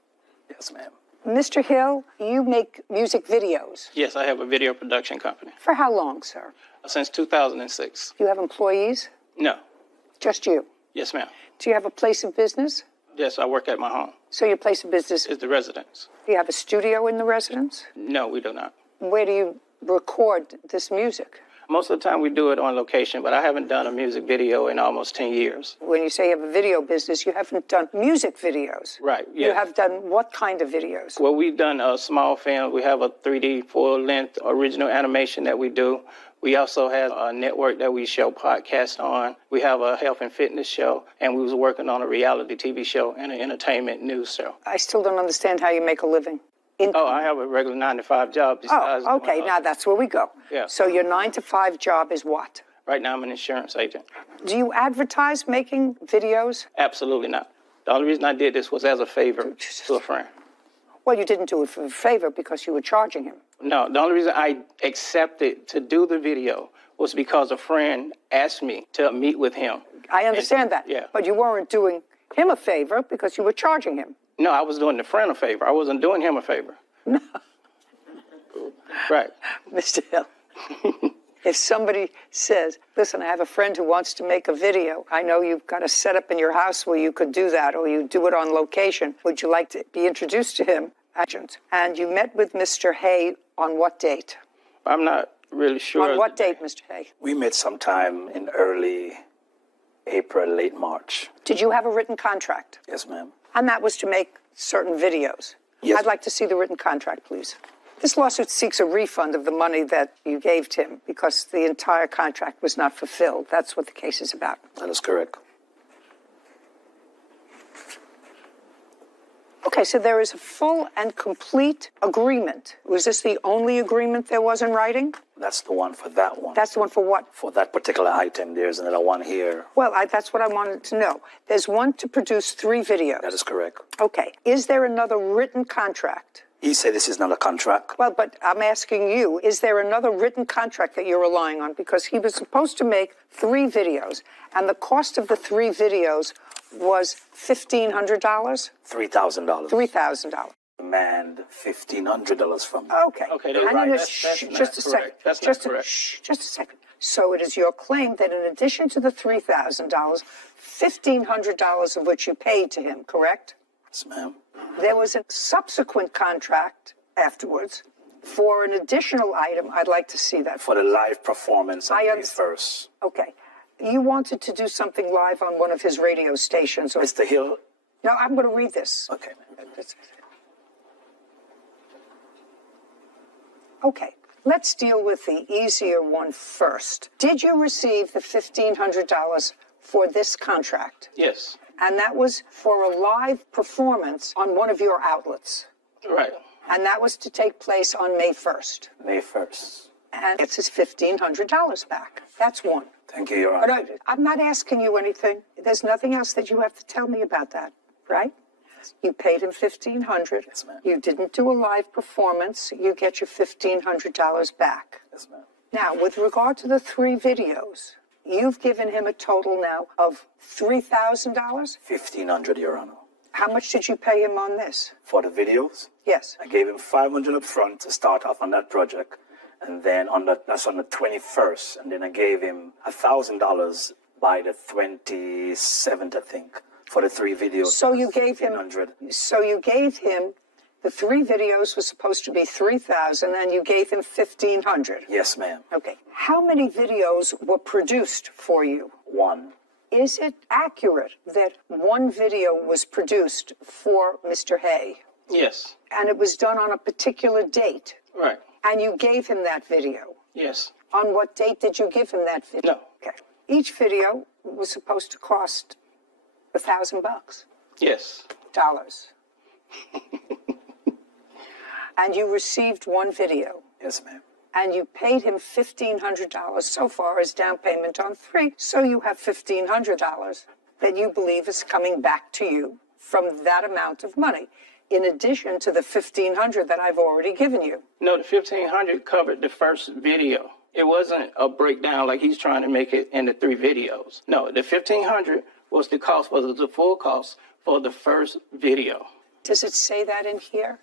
Yes, ma'am. Mr. Hill, you make music videos. Yes, I have a video production company. For how long, sir? Since 2006. Do you have employees? No. Just you? Yes, ma'am. Do you have a place of business? Yes, I work at my home. So your place of business is the residence. Do you have a studio in the residence? No, we do not. Where do you record this music? Most of the time we do it on location, but I haven't done a music video in almost 10 years. When you say you have a video business, you haven't done music videos. Right, yeah. You have done what kind of videos? Well, we've done a small film. We have a 3D full-length original animation that we do. We also have a network that we show podcasts on. We have a health and fitness show, and we was working on a reality TV show and an entertainment news show. I still don't understand how you make a living. I have a regular 9-to-5 job. Besides okay, now that's where we go. Yeah. So your 9-to-5 job is what? Right now I'm an insurance agent. Do you advertise making videos? Absolutely not. The only reason I did this was as a favor to a friend. Well, you didn't do it for a favor because you were charging him. No, the only reason I accepted to do the video was because a friend asked me to meet with him. I understand that. Yeah. But you weren't doing him a favor because you were charging him. No, I was doing the friend a favor. I wasn't doing him a favor. No. Right. Mr. Hill, if somebody says, listen, I have a friend who wants to make a video. I know you've got a setup in your house where you could do that, or you do it on location. Would you like to be introduced to him? And you met with Mr. Hay on what date? I'm not really sure. On what date, Mr. Hay? We met sometime in early April, late March. Did you have a written contract? Yes, ma'am. And that was to make certain videos? Yes. I'd like to see the written contract, please. This lawsuit seeks a refund of the money that you gave to him because the entire contract was not fulfilled. That's what the case is about. That is correct. Okay, so there is a full and complete agreement. Was this the only agreement there was in writing? That's the one for that one. That's the one for what? For that particular item, there's another one here. Well, that's what I wanted to know. There's one to produce 3 videos. That is correct. Okay. Is there another written contract He said this is not a contract. Well, but I'm asking you, is there another written contract that you're relying on? Because he was supposed to make 3 videos, and the cost of the 3 videos was $1,500? $3,000. $3,000. Demand $1,500 from me. Okay. Okay, And that's right. just a second. Just a second. So it is your claim that in addition to the $3,000, $1,500 of which you paid to him, correct? Yes, ma'am. There was a subsequent contract afterwards for an additional item. I'd like to see that. For the live performance on May 1st. Okay. You wanted to do something live on one of his radio stations. Mr. Hill? No, I'm going to read this. Okay. Okay. Let's deal with the easier one first. Did you receive the $1,500 for this contract? Yes. And that was for a live performance on one of your outlets. Right. And that was to take place on May 1st. May 1st. And it's his $1,500 back. That's one. Thank you, Your Honor. But I'm not asking you anything. There's nothing else that you have to tell me about that, right? You paid him $1,500. Yes, ma'am. You didn't do a live performance. You get your $1,500 back. Yes, ma'am. Now, with regard to the 3 videos, you've given him a total now of $3,000? $1,500, Your Honor. How much did you pay him on this? For the videos? Yes. I gave him $500 up front to start off on that project. And then that's on the 21st. And then I gave him $1,000 by the 27th, I think, for the 3 videos. So you gave him, the 3 videos were supposed to be $3,000 and you gave him $1,500. Yes, ma'am. Okay. How many videos were produced for you? 1. Is it accurate that 1 video was produced for Mr. Hay? Yes. And it was done on a particular date? Right. And you gave him that video? Yes. On what date did you give him that video? No. Okay. Each video was supposed to cost $1,000. Yes. Dollars. And you received 1 video. Yes, ma'am. And you paid him $1,500 so far as down payment on 3. So you have $1,500 that you believe is coming back to you from that amount of money, in addition to the $1,500 that I've already given you. No, the $1,500 covered the first video. It wasn't a breakdown like he's trying to make it into 3 videos. No, the $1,500 was the full cost for the first video. Does it say that in here?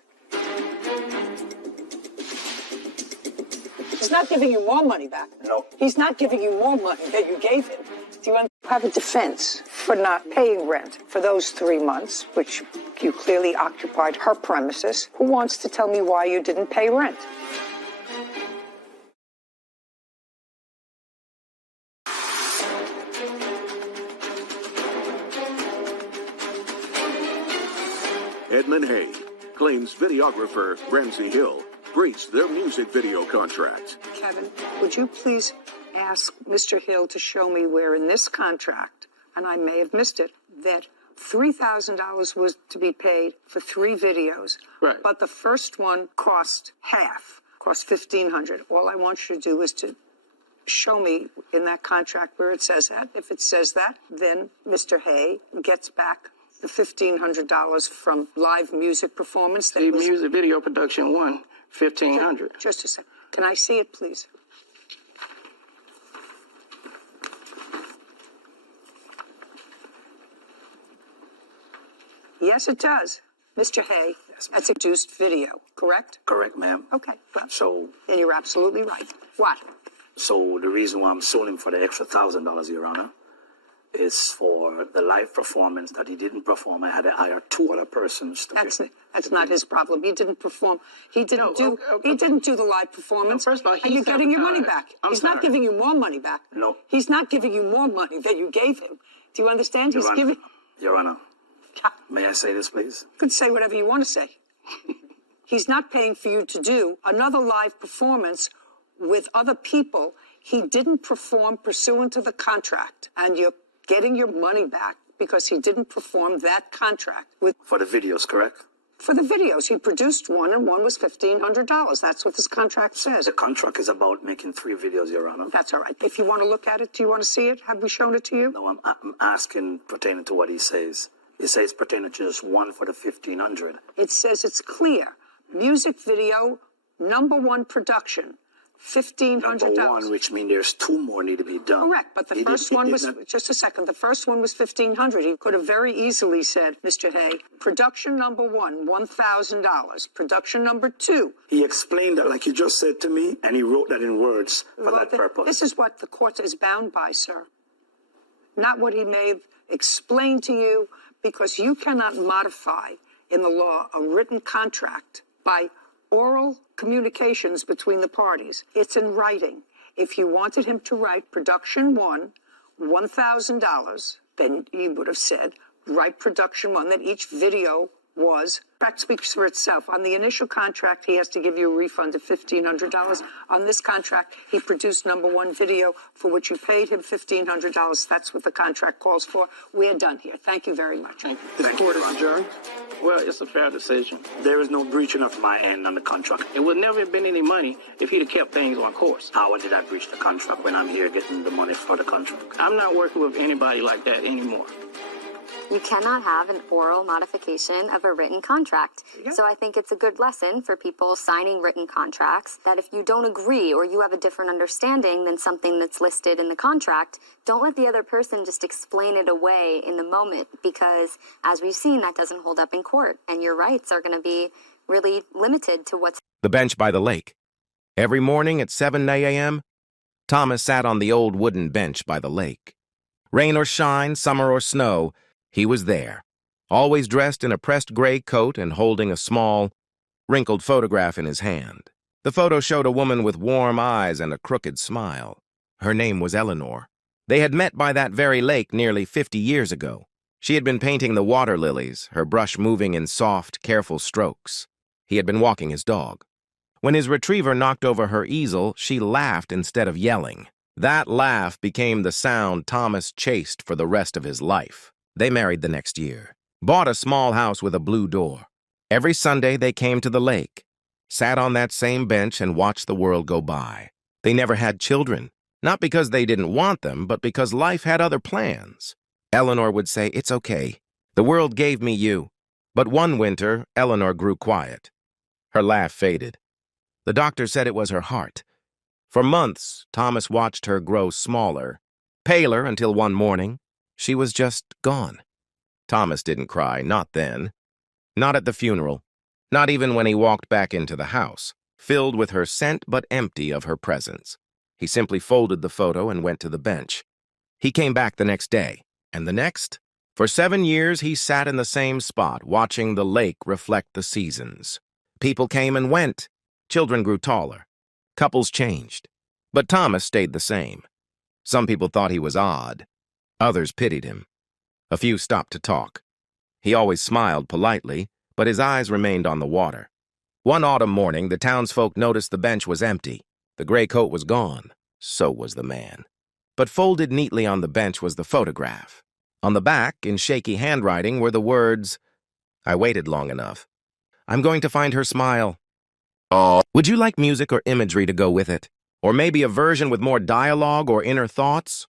He's not giving you more money back. No. He's not giving you more money than you gave him. Do you have a defense for not paying rent for those 3 months, which you clearly occupied her premises? Who wants to tell me why you didn't pay rent? Edmund Hay claims videographer Ramsey Hill breached their music video contract. Kevin, would you please ask Mr. Hill to show me where in this contract, and I may have missed it, that $3,000 was to be paid for 3 videos. Right. But the first one cost half, cost $1,500. All I want you to do is to show me in that contract where it says that. If it says that, then Mr. Hay gets back the $1,500 from live music performance. The music video production one, $1,500. Just a second. Can I see it, please? Yes, it does. Mr. Hay, that's a produced video, correct? Correct, ma'am. Okay, well, So, then you're absolutely right. What? so the reason why I'm suing him for the extra $1,000, Your Honor, is for the live performance that he didn't perform. I had to hire 2 other persons to That's not his problem. He didn't perform. He didn't do the live performance. First of all, and you're getting your money back. He's not giving you more money back. No. He's not giving you more money than you gave him. Do you understand? He's giving. Your Honor, may I say this, please? You can say whatever you want to say. He's not paying for you to do another live performance with other people. He didn't perform pursuant to the contract, and you're getting your money back because he didn't perform that contract with. For the videos, correct? For the videos, he produced one, and one was $1,500. That's what this contract says. The contract is about making 3 videos, Your Honor. That's all right. If you want to look at it, do you want to see it? Have we shown it to you? No, I'm asking pertaining to what he says. He says pertaining to just one for the $1,500. It says it's clear Music video, #1 production, $1,500. Number one, which means there's 2 more need to be done. Correct, but the first one was, just a second, the first one was $1,500. He could have very easily said, Mr. Hay, production #1, $1,000. Production #2. He explained that like you just said to me, and he wrote that in words for that purpose. This is what the court is bound by, sir. Not what he may have explained to you, because you cannot modify in the law a written contract by oral communications between the parties. It's in writing. If you wanted him to write production 1, $1,000, then you would have said, write production 1, that each video was. Fact speaks for itself. On the initial contract, he has to give you a refund of $1,500. On this contract, he produced #1 video for which you paid him $1,500. That's what the contract calls for. We're done here. Thank you very much. Thank you. The court is adjourned. Well, it's a fair decision. There is no breaching of my end on the contract. It would never have been any money if he'd have kept things on course. How did I breach the contract when I'm here getting the money for the contract? I'm not working with anybody like that anymore. You cannot have an oral modification of a written contract. So I think it's a good lesson for people signing written contracts that if you don't agree or you have a different understanding than something that's listed in the contract, don't let the other person just explain it away in the moment, because as we've seen, that doesn't hold up in court and your rights are going to be really limited to what's... The bench by the lake. Every morning at 7 a.m., Thomas sat on the old wooden bench by the lake. Rain or shine, summer or snow, he was there, always dressed in a pressed gray coat and holding a small, wrinkled photograph in his hand. The photo showed a woman with warm eyes and a crooked smile. Her name was Eleanor. They had met by that very lake nearly 50 years ago. She had been painting the water lilies, her brush moving in soft, careful strokes. He had been walking his dog. When his retriever knocked over her easel, she laughed instead of yelling. That laugh became the sound Thomas chased for the rest of his life. They married the next year, bought a small house with a blue door. Every Sunday they came to the lake, sat on that same bench and watched the world go by. They never had children, not because they didn't want them, but because life had other plans. Eleanor would say, "It's okay. The world gave me you." But one winter, Eleanor grew quiet. Her laugh faded. The doctor said it was her heart. For months, Thomas watched her grow smaller, paler, until one morning, she was just gone. Thomas didn't cry, not then. Not at the funeral. Not even when he walked back into the house, filled with her scent but empty of her presence. He simply folded the photo and went to the bench. He came back the next day, and the next. For 7 years, he sat in the same spot, watching the lake reflect the seasons. People came and went. Children grew taller. Couples changed. But Thomas stayed the same. Some people thought he was odd. Others pitied him. A few stopped to talk. He always smiled politely, but his eyes remained on the water. One autumn morning, the townsfolk noticed the bench was empty. The gray coat was gone. So was the man. But folded neatly on the bench was the photograph. On the back, in shaky handwriting, were the words, "I waited long enough. I'm going to find her smile. Oh, would you like music or imagery to go with it? Or maybe a version with more dialogue or inner thoughts?"